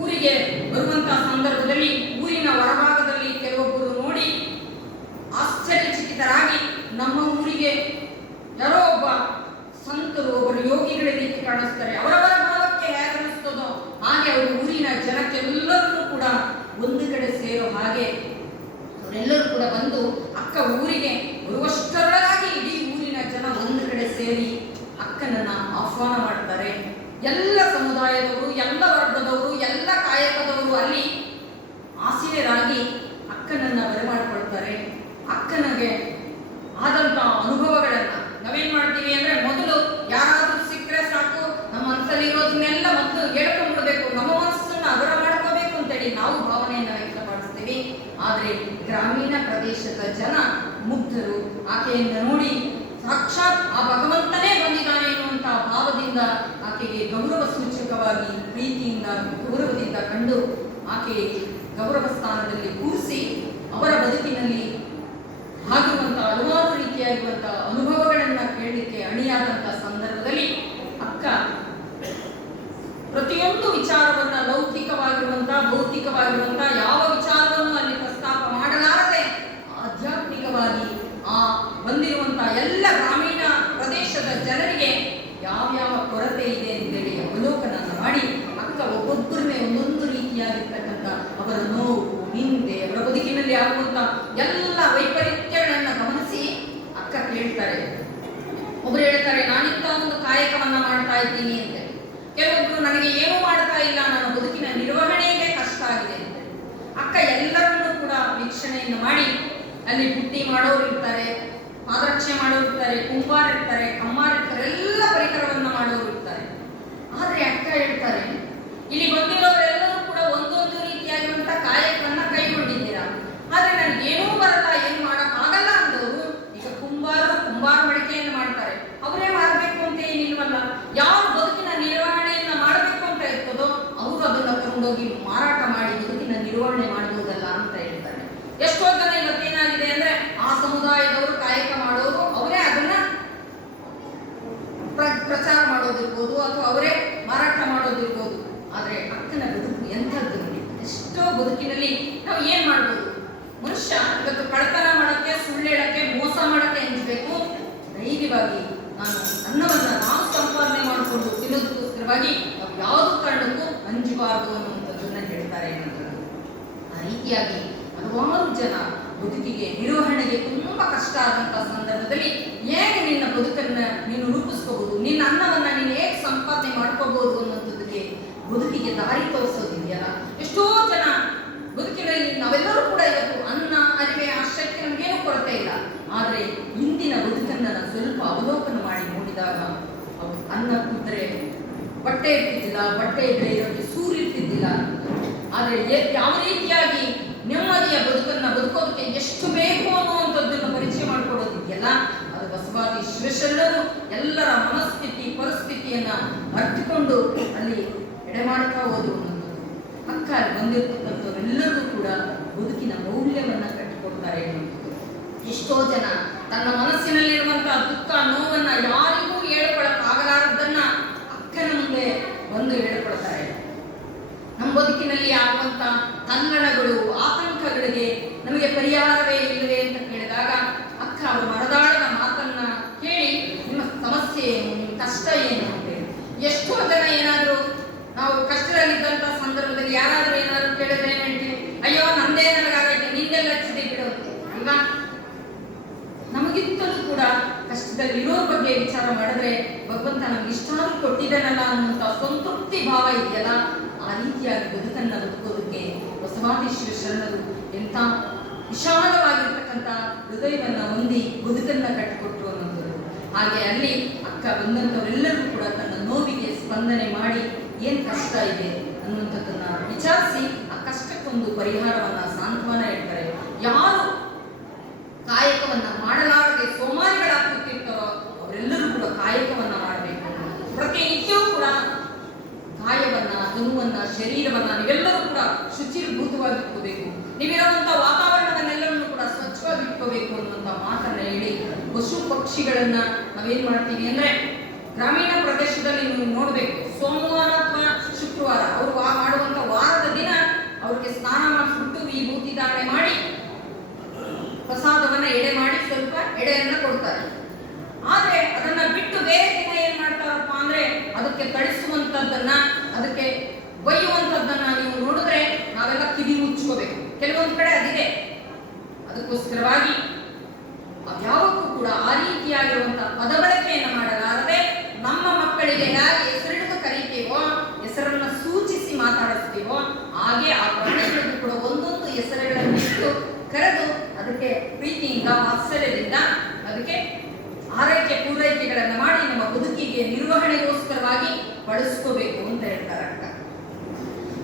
ಊರಿಗೆ ಬರುವಂತ ಸಂದರ್ಭದಲ್ಲಿ ಊರಿನ ಹೊರಭಾಗದಲ್ಲಿ ಕೆಲವೊಬ್ಬರು ನೋಡಿ ಆಶ್ಚರ್ಯಚಕಿತರಾಗಿ ನಮ್ಮ ಊರಿಗೆ ಯಾರೋ ಒಬ್ಬ ಸಂತರು, ಒಬ್ಬರು ಯೋಗಿಗಳ ರೀತಿ ಕಾಣಿಸ್ತಾರೆ, ಅವರವರ ಭಾವಕ್ಕೆ ಹೇಗೆ ಅನಿಸ್ತದೋ ಹಾಗೆ ಅವರು ಊರಿನ ಜನಕ್ಕೆಲ್ಲರೂ ಕೂಡ ಒಂದು ಕಡೆ ಸೇರೋ ಹಾಗೆ ಅವರೆಲ್ಲರೂ ಕೂಡ ಬಂದು ಅಕ್ಕ ಊರಿಗೆ ಬರುವಷ್ಟರೊಳಗಾಗಿ ಇಡೀ ಊರಿನ ಜನ ಒಂದು ಕಡೆ ಸೇರಿ ಅಕ್ಕನನ್ನ ಆಹ್ವಾನ ಮಾಡ್ತಾರೆ. ಎಲ್ಲ ಸಮುದಾಯದವರು, ಎಲ್ಲ ವರ್ಗದವರು, ಎಲ್ಲ ಕಾಯಕದವರು ಅಲ್ಲಿ ಆಸೀನರಾಗಿ ಅಕ್ಕನನ್ನ ಬರಮಾಡ್ಕೊಳ್ತಾರೆ. ಅಕ್ಕನಿಗೆ ಆದಂತ ಅನುಭವಗಳನ್ನ ನಾವೇನ್ ಮಾಡ್ತೀವಿ ಅಂದ್ರೆ, ಮೊದಲು ಯಾರಾದ್ರೂ ಸಿಕ್ಕರೆ ಸಾಕು ನಮ್ಮ ಮನಸ್ಸಲ್ಲಿ ಇರೋದನ್ನೆಲ್ಲ ಮೊದಲು ಹೇಳ್ಕೊಂಡ್ಬಿಡ್ಬೇಕು, ನಮ್ಮ ಮನಸ್ಸನ್ನ ಅದರ ಮಾಡ್ಕೋಬೇಕು ಅಂತೇಳಿ ನಾವು ಭಾವನೆಯನ್ನ ವ್ಯಕ್ತಪಡಿಸ್ತೀವಿ. ಆದ್ರೆ ಗ್ರಾಮೀಣ ಪ್ರದೇಶದ ಜನ ಮುಗ್ಧರು, ಆಕೆಯಿಂದ ನೋಡಿ ಸಾಕ್ಷಾತ್ ಆ ಭಗವಂತನೇ ಬಂದಿದ್ದಾನೆ ಎನ್ನುವಂತಹ ಭಾವದಿಂದ ಆಕೆಗೆ ಗೌರವ ಸೂಚಕವಾಗಿ ಪ್ರೀತಿಯಿಂದ, ಗೌರವದಿಂದ ಕಂಡು ಆಕೆ ಗೌರವ ಸ್ಥಾನದಲ್ಲಿ ಕೂರಿಸಿ ಅವರ ಬದುಕಿನಲ್ಲಿ ಆಗಿರುವಂತಹ ಹಲವಾರು ರೀತಿಯಾಗಿರುವಂತಹ ಅನುಭವಗಳನ್ನ ಕೇಳಲಿಕ್ಕೆ ಅಣಿಯಾದಂಥ ಸಂದರ್ಭದಲ್ಲಿ ಅಕ್ಕ ಪ್ರತಿಯೊಂದು ವಿಚಾರವನ್ನ ಲೌಕಿಕವಾಗಿರುವಂತಹ ಭೌತಿಕವಾಗಿರುವಂತಹ ಯಾವ ವಿಚಾರವನ್ನು ಅಲ್ಲಿ ಪ್ರಸ್ತಾಪ ಮಾಡಲಾರದೆ ಆಧ್ಯಾತ್ಮಿಕವಾಗಿ ಆ ಬಂದಿರುವಂತಹ ಎಲ್ಲ ಗ್ರಾಮೀಣ ಪ್ರದೇಶದ ಜನರಿಗೆ ಯಾವ್ಯಾವ ಕೊರತೆ ಇದೆ ಅಂತೇಳಿ ಅವಲೋಕನ ಮಾಡಿ ಅಕ್ಕ ಒಬ್ಬೊಬ್ಬರನ್ನೇ ಒಂದೊಂದು ರೀತಿಯಾಗಿರ್ತಕ್ಕಂಥ ಅವರ ನೋವು ನಿಂದೆ ಅವರ ಬದುಕಿನಲ್ಲಿ ಆಗುವಂತ ಎಲ್ಲ ವೈಪರೀತ್ಯಗಳನ್ನ ಗಮನಿಸಿ ಅಕ್ಕ ಕೇಳ್ತಾರೆ. ಒಬ್ರು ಹೇಳ್ತಾರೆ, ನಾನಿಂತ ಒಂದು ಕಾಯಕವನ್ನ ಮಾಡ್ತಾ ಇದ್ದೀನಿ ಅಂತ. ಕೆಲವೊಬ್ರು, ನನಗೆ ಏನು ಮಾಡ್ತಾ ಇಲ್ಲ, ನನ್ನ ಬದುಕಿನ ನಿರ್ವಹಣೆಗೆ ಕಷ್ಟ ಆಗಿದೆ ಅಂತ. ಅಕ್ಕ ಎಲ್ಲರನ್ನೂ ಕೂಡ ವೀಕ್ಷಣೆಯನ್ನು ಮಾಡಿ ಅಲ್ಲಿ ಬುಟ್ಟಿ ಮಾಡೋರು ಇರ್ತಾರೆ, ಪಾದರಕ್ಷೆ ಮಾಡೋರು ಇರ್ತಾರೆ, ಕುಂಬಾರ ಇರ್ತಾರೆ, ಕಮ್ಮಾರ ಇರ್ತಾರೆ, ಎಲ್ಲ ಪರಿಕರವನ್ನ ಮಾಡೋರು ಇರ್ತಾರೆ. ಆದ್ರೆ ಅಕ್ಕ ಹೇಳ್ತಾರೆ, ಇಲ್ಲಿ ಬಂದಿರೋರೆಲ್ಲರೂ ಕೂಡ ಒಂದೊಂದು ರೀತಿಯಾಗಿರುವಂತಹ ಕಾಯಕವನ್ನ ಕೈಗೊಂಡಿದ್ದೀರಾ. ಆದ್ರೆ ನನಗೆ ಏನೂ ಬರಲ್ಲ, ಏನು ಮಾಡಕ್ ಆಗಲ್ಲ ಅಂದವರು ಈಗ ಕುಂಬಾರ ಮಡಿಕೆಯನ್ನು ಮಾಡ್ತಾರೆ. ಅವರೇ ಮಾಡಬೇಕು ಅಂತ ಏನಿಲ್ವಲ್ಲ. ಯಾವ ಬದುಕಿನ ನಿರ್ವಹಣೆಯನ್ನ ಮಾಡಬೇಕು ಅಂತ ಇರ್ತದೋ ಅವರು ಅದನ್ನ ತಗೊಂಡೋಗಿ ಮಾರಾಟ ಮಾಡಿ ಬದುಕಿನ ನಿರ್ವಹಣೆ ಮಾಡಬಹುದಲ್ಲ ಅಂತ ಹೇಳ್ತಾರೆ. ಎಷ್ಟೋ ಜನ ಇವತ್ತೇನಾಗಿದೆ ಅಂದ್ರೆ ಆ ಸಮುದಾಯದವರು ಕಾಯಕ ಮಾಡೋರು ಅವರೇ ಅದನ್ನ ಪ್ರಚಾರ ಮಾಡೋದಿರ್ಬೋದು ಅಥವಾ ಅವರೇ ಮಾರಾಟ ಮಾಡೋದಿರ್ಬೋದು. ಆದ್ರೆ ಅಕ್ಕನ ಬದುಕು ಎಂಥದ್ದು ನೋಡಿ. ಎಷ್ಟೋ ಬದುಕಿನಲ್ಲಿ ನಾವು ಏನ್ ಮಾಡ್ಬೋದು. ಮನುಷ್ಯ ಇವತ್ತು ಕಳ್ಳತನ ಮಾಡಕ್ಕೆ, ಸುಳ್ಳು ಹೇಳಕ್ಕೆ, ಮೋಸ ಮಾಡಕ್ಕೆ ಎಂಜಬೇಕು. ಧೈರ್ಯವಾಗಿ ನಾವು ಸಂಪಾದನೆ ಮಾಡಿಕೊಂಡು ತಿನ್ನೋದಕ್ಕೋಸ್ಕರವಾಗಿ ನಾವು ಯಾವ್ದು ಕಾರಣಕ್ಕೂ ಅಂಜಬಾರದು ಅನ್ನುವಂಥದ್ದನ್ನ ಹೇಳ್ತಾರೆ ಅನ್ನೋದು. ಆ ರೀತಿಯಾಗಿ ಹಲವಾರು ಜನ ಬದುಕಿಗೆ ನಿರ್ವಹಣೆಗೆ ತುಂಬಾ ಕಷ್ಟ ಆದಂತಹ ಸಂದರ್ಭದಲ್ಲಿ ಹೇಗೆ ನಿನ್ನ ಬದುಕನ್ನ ನೀನು ರೂಪಿಸ್ಕೋಬಹುದು, ನಿನ್ನ ಅನ್ನವನ್ನ ನೀನು ಹೇಗೆ ಸಂಪಾದನೆ ಮಾಡ್ಕೋಬಹುದು ಅನ್ನೋದಕ್ಕೆ ಬದುಕಿಗೆ ದಾರಿ ತೋರಿಸೋದಿದೆಯಲ್ಲ. ಎಷ್ಟೋ ಜನ ಬದುಕಿನಲ್ಲಿ ನಾವೆಲ್ಲರೂ ಕೂಡ ಇವತ್ತು ಅನ್ನ, ಅರಿವೆ, ಆಶ್ರಯಕ್ಕೆ ನಮಗೇನು ಕೊರತೆ ಇಲ್ಲ. ಆದ್ರೆ ಇಂದಿನ ಬದುಕನ್ನ ನಾವು ಸ್ವಲ್ಪ ಅವಲೋಕನ ಮಾಡಿ ನೋಡಿದಾಗ ಅನ್ನ ಕೂತ್ರೆ ಬಟ್ಟೆ ಇರ್ತಿದ್ದಿಲ್ಲ, ಬಟ್ಟೆ ಇದ್ರೆ ಇರೋಕ್ಕೆ ಸೂರು ಇರ್ತಿದ್ದಿಲ್ಲ. ಆದ್ರೆ ಯಾವ ರೀತಿಯಾಗಿ ನೆಮ್ಮದಿಯ ಬದುಕನ್ನ ಬದುಕೋದಕ್ಕೆ ಎಷ್ಟು ಬೇಕು ಅನ್ನುವಂಥದ್ದನ್ನು ಪರಿಚಯ ಮಾಡಿಕೊಡೋದಿದೆಯಲ್ಲ, ಅದು ಬಸವಾದಿ ಶಿವಶರಣರು ಎಲ್ಲರ ಮನಸ್ಥಿತಿ ಪರಿಸ್ಥಿತಿಯನ್ನ ಅರ್ಥಿಕೊಂಡು ಅಲ್ಲಿ ಎಡೆಮಾಡ್ತಾ ಹೋದ್ರು ಅನ್ನೋದು. ಅಕ್ಕ ಬಂದಿರ್ತಕ್ಕಂಥವರೆಲ್ಲರಿಗೂ ಕೂಡ ಬದುಕಿನ ಮೌಲ್ಯವನ್ನ ಕಟ್ಟಿಕೊಡ್ತಾರೆ ಅನ್ನೋದು. ಎಷ್ಟೋ ಜನ ತನ್ನ ಮನಸ್ಸಿನಲ್ಲಿರುವಂತಹ ದುಃಖ, ನೋವನ್ನ ಯಾರಿಗೂ ಹೇಳ್ಕೊಳಕ್ಕಾಗಲಾರದನ್ನ ಅಕ್ಕನ ಮುಂದೆ ಬಂದು ಹೇಳ್ಕೊಳ್ತಾರೆ. ನಮ್ಮ ಬದುಕಿನಲ್ಲಿ ಆಗುವಂತ ತಲ್ಲಣಗಳು, ಆತಂಕಗಳಿಗೆ ನಮಗೆ ಪರಿಹಾರವೇ ಇಲ್ಲವೇ ಅಂತ ಕೇಳಿದಾಗ ಅಕ್ಕ ಅವರು ಮರದಾಳದ ಮಾತನ್ನ ಕೇಳಿ, ನಿಮ್ಮ ಸಮಸ್ಯೆ ಏನು, ನಿಮ್ಮ ಕಷ್ಟ ಏನು ಅಂತ ಹೇಳಿ. ಎಷ್ಟೋ ಜನ ಏನಾದ್ರು ನಾವು ಕಷ್ಟದಲ್ಲಿದ್ದಂತ ಸಂದರ್ಭದಲ್ಲಿ ಯಾರಾದ್ರೂ ಏನಾದ್ರು ಕೇಳಿದ್ರೆ ಏನ್ ಹೇಳ್ತೀವಿ, ಅಯ್ಯೋ ನಂದೇ ನನಗಾಗೈತೆ, ನಿಂದೆಲ್ಲ ಹಚ್ಚಿದೆ ಬಿಡುತ್ತೆ ಅಲ್ವಾ. ನಮಗಿಂತಲೂ ಕೂಡ ಕಷ್ಟದಲ್ಲಿ ಇರೋ ಬಗ್ಗೆ ವಿಚಾರ ಮಾಡಿದ್ರೆ ಭಗವಂತ ನಮ್ಗೆ ಇಷ್ಟಾದ್ರೂ ಕೊಟ್ಟಿದ್ದಾನಲ್ಲ ಅನ್ನುವಂತ ಸಂತೃಪ್ತಿ ಭಾವ ಇದೆಯಲ್ಲ. ಆ ರೀತಿಯಾಗಿ ಬದುಕನ್ನ ಬದುಕೋದಕ್ಕೆ ಬಸವಾದೀಶ್ವರ ಶರಣರು ಎಂತ ವಿಶಾಲವಾಗಿರ್ತಕ್ಕಂಥ ಹೃದಯವನ್ನ ಹೊಂದಿ ಬದುಕನ್ನ ಕಟ್ಟಿಕೊಟ್ರು ಅನ್ನೋದು. ಹಾಗೆ ಅಲ್ಲಿ ಅಕ್ಕ ಬಂದಂಥವರೆಲ್ಲರೂ ಕೂಡ ತನ್ನ ನೋವಿಗೆ ಸ್ಪಂದನೆ ಮಾಡಿ ಏನ್ ಕಷ್ಟ ಇದೆ ಅನ್ನುವಂಥದ್ದನ್ನ ವಿಚಾರಿಸಿ ಆ ಕಷ್ಟಕ್ಕೊಂದು ಪರಿಹಾರವನ್ನ, ಸಾಂತ್ವನ ಹೇಳ್ತಾರೆ. ಯಾರು ಕಾಯಕವನ್ನ ಮಾಡಲಾರದೆ ಸೋಮಾರಿಗಳಾಗ್ತಿರ್ತಾರೋ ಅವರೆಲ್ಲರೂ ಕೂಡ ಕಾಯಕವನ್ನ ಮಾಡಬೇಕು. ಪ್ರತಿನಿತ್ಯವೂ ಕೂಡ ಕಾಯವನ್ನ, ತನುವನ್ನ, ಶರೀರವನ್ನ ನೀವೆಲ್ಲರೂ ಕೂಡ ಶುಚಿರ್ಭೂತವಾಗಿಟ್ಕೋಬೇಕು. ನೀವಿರುವಂತಹ ವಾತಾವರಣವನ್ನೆಲ್ಲರನ್ನು ಕೂಡ ಸ್ವಚ್ಛವಾಗಿ ಇಟ್ಕೋಬೇಕು ಅನ್ನುವಂತ ಮಾತನ್ನ ಹೇಳಿ, ಪಶು ಪಕ್ಷಿಗಳನ್ನ ನಾವೇನ್ ಮಾಡ್ತೀವಿ ಅಂದ್ರೆ ಗ್ರಾಮೀಣ ಪ್ರದೇಶದಲ್ಲಿ ನೀವು ನೋಡ್ಬೇಕು, ಸೋಮವಾರ ಅಥವಾ ಶುಕ್ರವಾರ ಅವರು ಮಾಡುವಂತ ವಾರದ ದಿನ ಅವ್ರಿಗೆ ಸ್ನಾನ ಮಾಡಿಸ್ಬಿಟ್ಟು ವಿಭೂತಿ ಧಾರಣೆ ಮಾಡಿ ಪ್ರಸಾದವನ್ನ ಎಡೆ ಮಾಡಿ ಸ್ವಲ್ಪ ಎಡೆಯನ್ನ ಕೊಡ್ತಾರೆ. ಆದ್ರೆ ಅದನ್ನ ಬಿಟ್ಟು ಬೇರೆ ದಿನ ಏನ್ ಮಾಡ್ತಾರಪ್ಪ ಅಂದ್ರೆ ಅದಕ್ಕೆ ತಳಿಸುವಂತದ್ದನ್ನ, ಅದಕ್ಕೆ ಒಯ್ಯುವಂತದ್ದನ್ನ ನೀವು ನೋಡಿದ್ರೆ ನಾವೆಲ್ಲ ಕಿವಿ ಮುಚ್ಕೋಬೇಕು. ಕೆಲವೊಂದು ಕಡೆ ಅದಿದೆ. ಅದಕ್ಕೋಸ್ಕರವಾಗಿ ಯಾವಕ್ಕೂ ಕೂಡ ಆ ರೀತಿಯಾಗಿರುವಂತಹ ಪದಬಳಕೆಯನ್ನು ಮಾಡಲಾರದೆ ನಮ್ಮ ಮಕ್ಕಳಿಗೆ ಹೇಗೆ ಹೆಸರಿಡಿದು ಕರೀತೀವೋ, ಹೆಸರನ್ನ ಸೂಚಿಸಿ ಮಾತಾಡಿಸ್ತೀವೋ, ಹಾಗೆ ಆ ಪ್ರಾಣಿಗಳಿಗೂ ಕೂಡ ಒಂದೊಂದು ಹೆಸರುಗಳನ್ನಿಟ್ಟು ಕರೆದು ಅದಕ್ಕೆ ಪ್ರೀತಿಯಿಂದ, ವಾತ್ಸಲ್ಯದಿಂದ ಅದಕ್ಕೆ ಆರೈಕೆ ಪೂರೈಕೆಗಳನ್ನ ಮಾಡಿ ನಮ್ಮ ಬದುಕಿಗೆ ನಿರ್ವಹಣೆಗೋಸ್ಕರವಾಗಿ ಬಳಸ್ಕೋಬೇಕು ಅಂತ ಹೇಳ್ತಾರೆ ಅಕ್ಕ.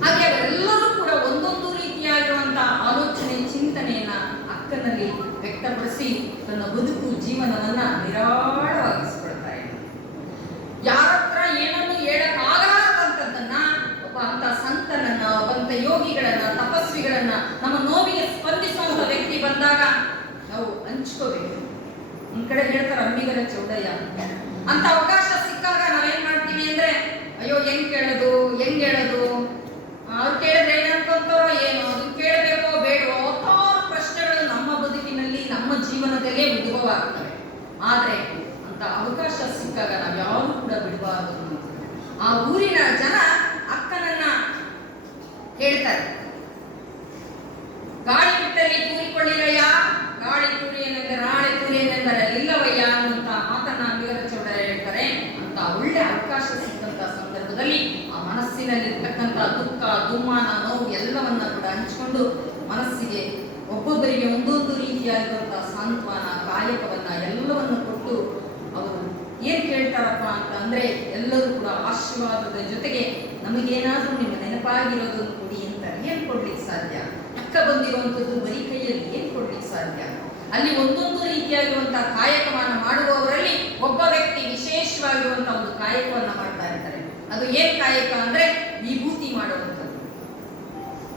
ಹಾಗೆ ಅವರೆಲ್ಲರೂ ಕೂಡ ಒಂದೊಂದು ರೀತಿಯಾಗಿರುವಂತಹ ಆಲೋಚನೆ, ಚಿಂತನೆಯನ್ನ ಅಕ್ಕನಲ್ಲಿ ವ್ಯಕ್ತಪಡಿಸಿ ತನ್ನ ಬದುಕು ಜೀವನವನ್ನ ನಿರಾಳವಾಗಿಸ್ಕೊಳ್ತಾರೆ. ಯಾರ ಹತ್ರ ಏನನ್ನು ಹೇಳಕ್ಕಾಗಲಾರದಂಥದ್ದನ್ನ ಒಬ್ಬ ಅಂತ ಸಂತನನ್ನ, ಒಬ್ಬ ಭಗವಂತ ಯೋಗಿಗಳನ್ನ, ತಪಸ್ವಿಗಳನ್ನ, ನಮ್ಮ ನೋವಿಗೆ ಸ್ಪಂದಿಸುವಂತ ವ್ಯಕ್ತಿ ಬಂದಾಗ ನಾವು ಹಂಚ್ಕೋಬೇಕು. ಒಂದ್ ಕಡೆ ಹೇಳ್ತಾರೆ ಅಂಬಿಗರ ಚೌಡಯ್ಯ, ಅಂತ ಅವಕಾಶ ಸಿಕ್ಕಾಗ ನಾವೇನ್ ಮಾಡ್ತೀವಿ ಅಂದ್ರೆ, ಅಯ್ಯೋ ಹೆಂಗ್ ಹೇಳೋದು ಅವ್ರು ಕೇಳಿದ್ರೆ ಏನ್ ಅನ್ಕೊಂತಾರೋ ಏನೋ, ಅದು ಕೇಳಬೇಕೋ ಬೇಡವೋ, ಹತ್ತಾರು ಪ್ರಶ್ನೆಗಳು ನಮ್ಮ ಬದುಕಿನಲ್ಲಿ, ನಮ್ಮ ಜೀವನದಲ್ಲೇ ಉದ್ಭವ ಆಗ್ತವೆ. ಆದ್ರೆ ಅಂತ ಅವಕಾಶ ಸಿಕ್ಕಾಗ ನಾವು ಯಾರು ಕೂಡ ಬಿಡಬಾರದು. ಆ ಊರಿನ ಜನ ಅಕ್ಕನನ್ನ ಹೇಳ್ತಾರೆ, ಗಾಳಿ ಬಿಟ್ಟಲ್ಲಿ ತೂರಿಕೊಳ್ಳಿರಯ್ಯ, ಗಾಳಿ ತೂರಿ ಏನೆಂದರೆ ರಾಳೆ ತೂರಿ ಏನೆಂದರೆ ಇಲ್ಲವಯ್ಯ ಅನ್ನುವಂತ ಮಾತನ್ನ ಅಂಬಿಗರ ಚೌಡಯ್ಯ ಹೇಳ್ತಾರೆ. ಅಂತ ಒಳ್ಳೆ ಅವಕಾಶ ಸಿಕ್ಕಂತ ಸಂದರ್ಭದಲ್ಲಿ ಆ ಮನಸ್ಸಿನಲ್ಲಿರ್ತಕ್ಕಂಥ ದುಃಖ, ದುಮ್ಮಾನ, ನೋವು ಎಲ್ಲವನ್ನ ಕೂಡ ಹಂಚಿಕೊಂಡು ಮನಸ್ಸಿಗೆ ಒಬ್ಬೊಬ್ಬರಿಗೆ ಒಂದೊಂದು ರೀತಿಯಾಗಿರುವಂತಹ ಸಾಂತ್ವನ, ಕಾಯಕವನ್ನ ಎಲ್ಲವನ್ನು ಕೊಟ್ಟು ಅವರು ಏನ್ ಕೇಳ್ತಾರಪ್ಪ ಅಂತ ಅಂದ್ರೆ, ಎಲ್ಲರೂ ಕೂಡ ಆಶೀರ್ವಾದದ ಜೊತೆಗೆ ನಮಗೇನಾದ್ರೂ ನಿಮ್ಮ ನೆನಪಾಗಿರೋದನ್ನು ಕೊಡಿ ಅಂತ ಏನ್ ಕೊಡ್ಲಿಕ್ಕೆ ಸಾಧ್ಯ? ಅಕ್ಕ ಬಂದಿರುವಂತದ್ದು ಬರೀ ಕೈಯಲ್ಲಿ ಏನ್ ಕೊಡ್ಲಿಕ್ಕೆ ಸಾಧ್ಯ? ಅಲ್ಲಿ ಒಂದೊಂದು ರೀತಿಯಾಗಿರುವಂತಹ ಕಾಯಕವನ್ನ ಮಾಡುವವರಲ್ಲಿ ಒಬ್ಬ ವ್ಯಕ್ತಿ ವಿಶೇಷವಾಗಿರುವಂತಹ ಒಂದು ಕಾಯಕವನ್ನ ಮಾಡ್ತಾ ಇರ್ತಾರೆ. ಅದು ಏನ್ ಕಾಯಕ ಅಂದ್ರೆ ವಿಭೂತಿ ಮಾಡುವಂಥದ್ದು.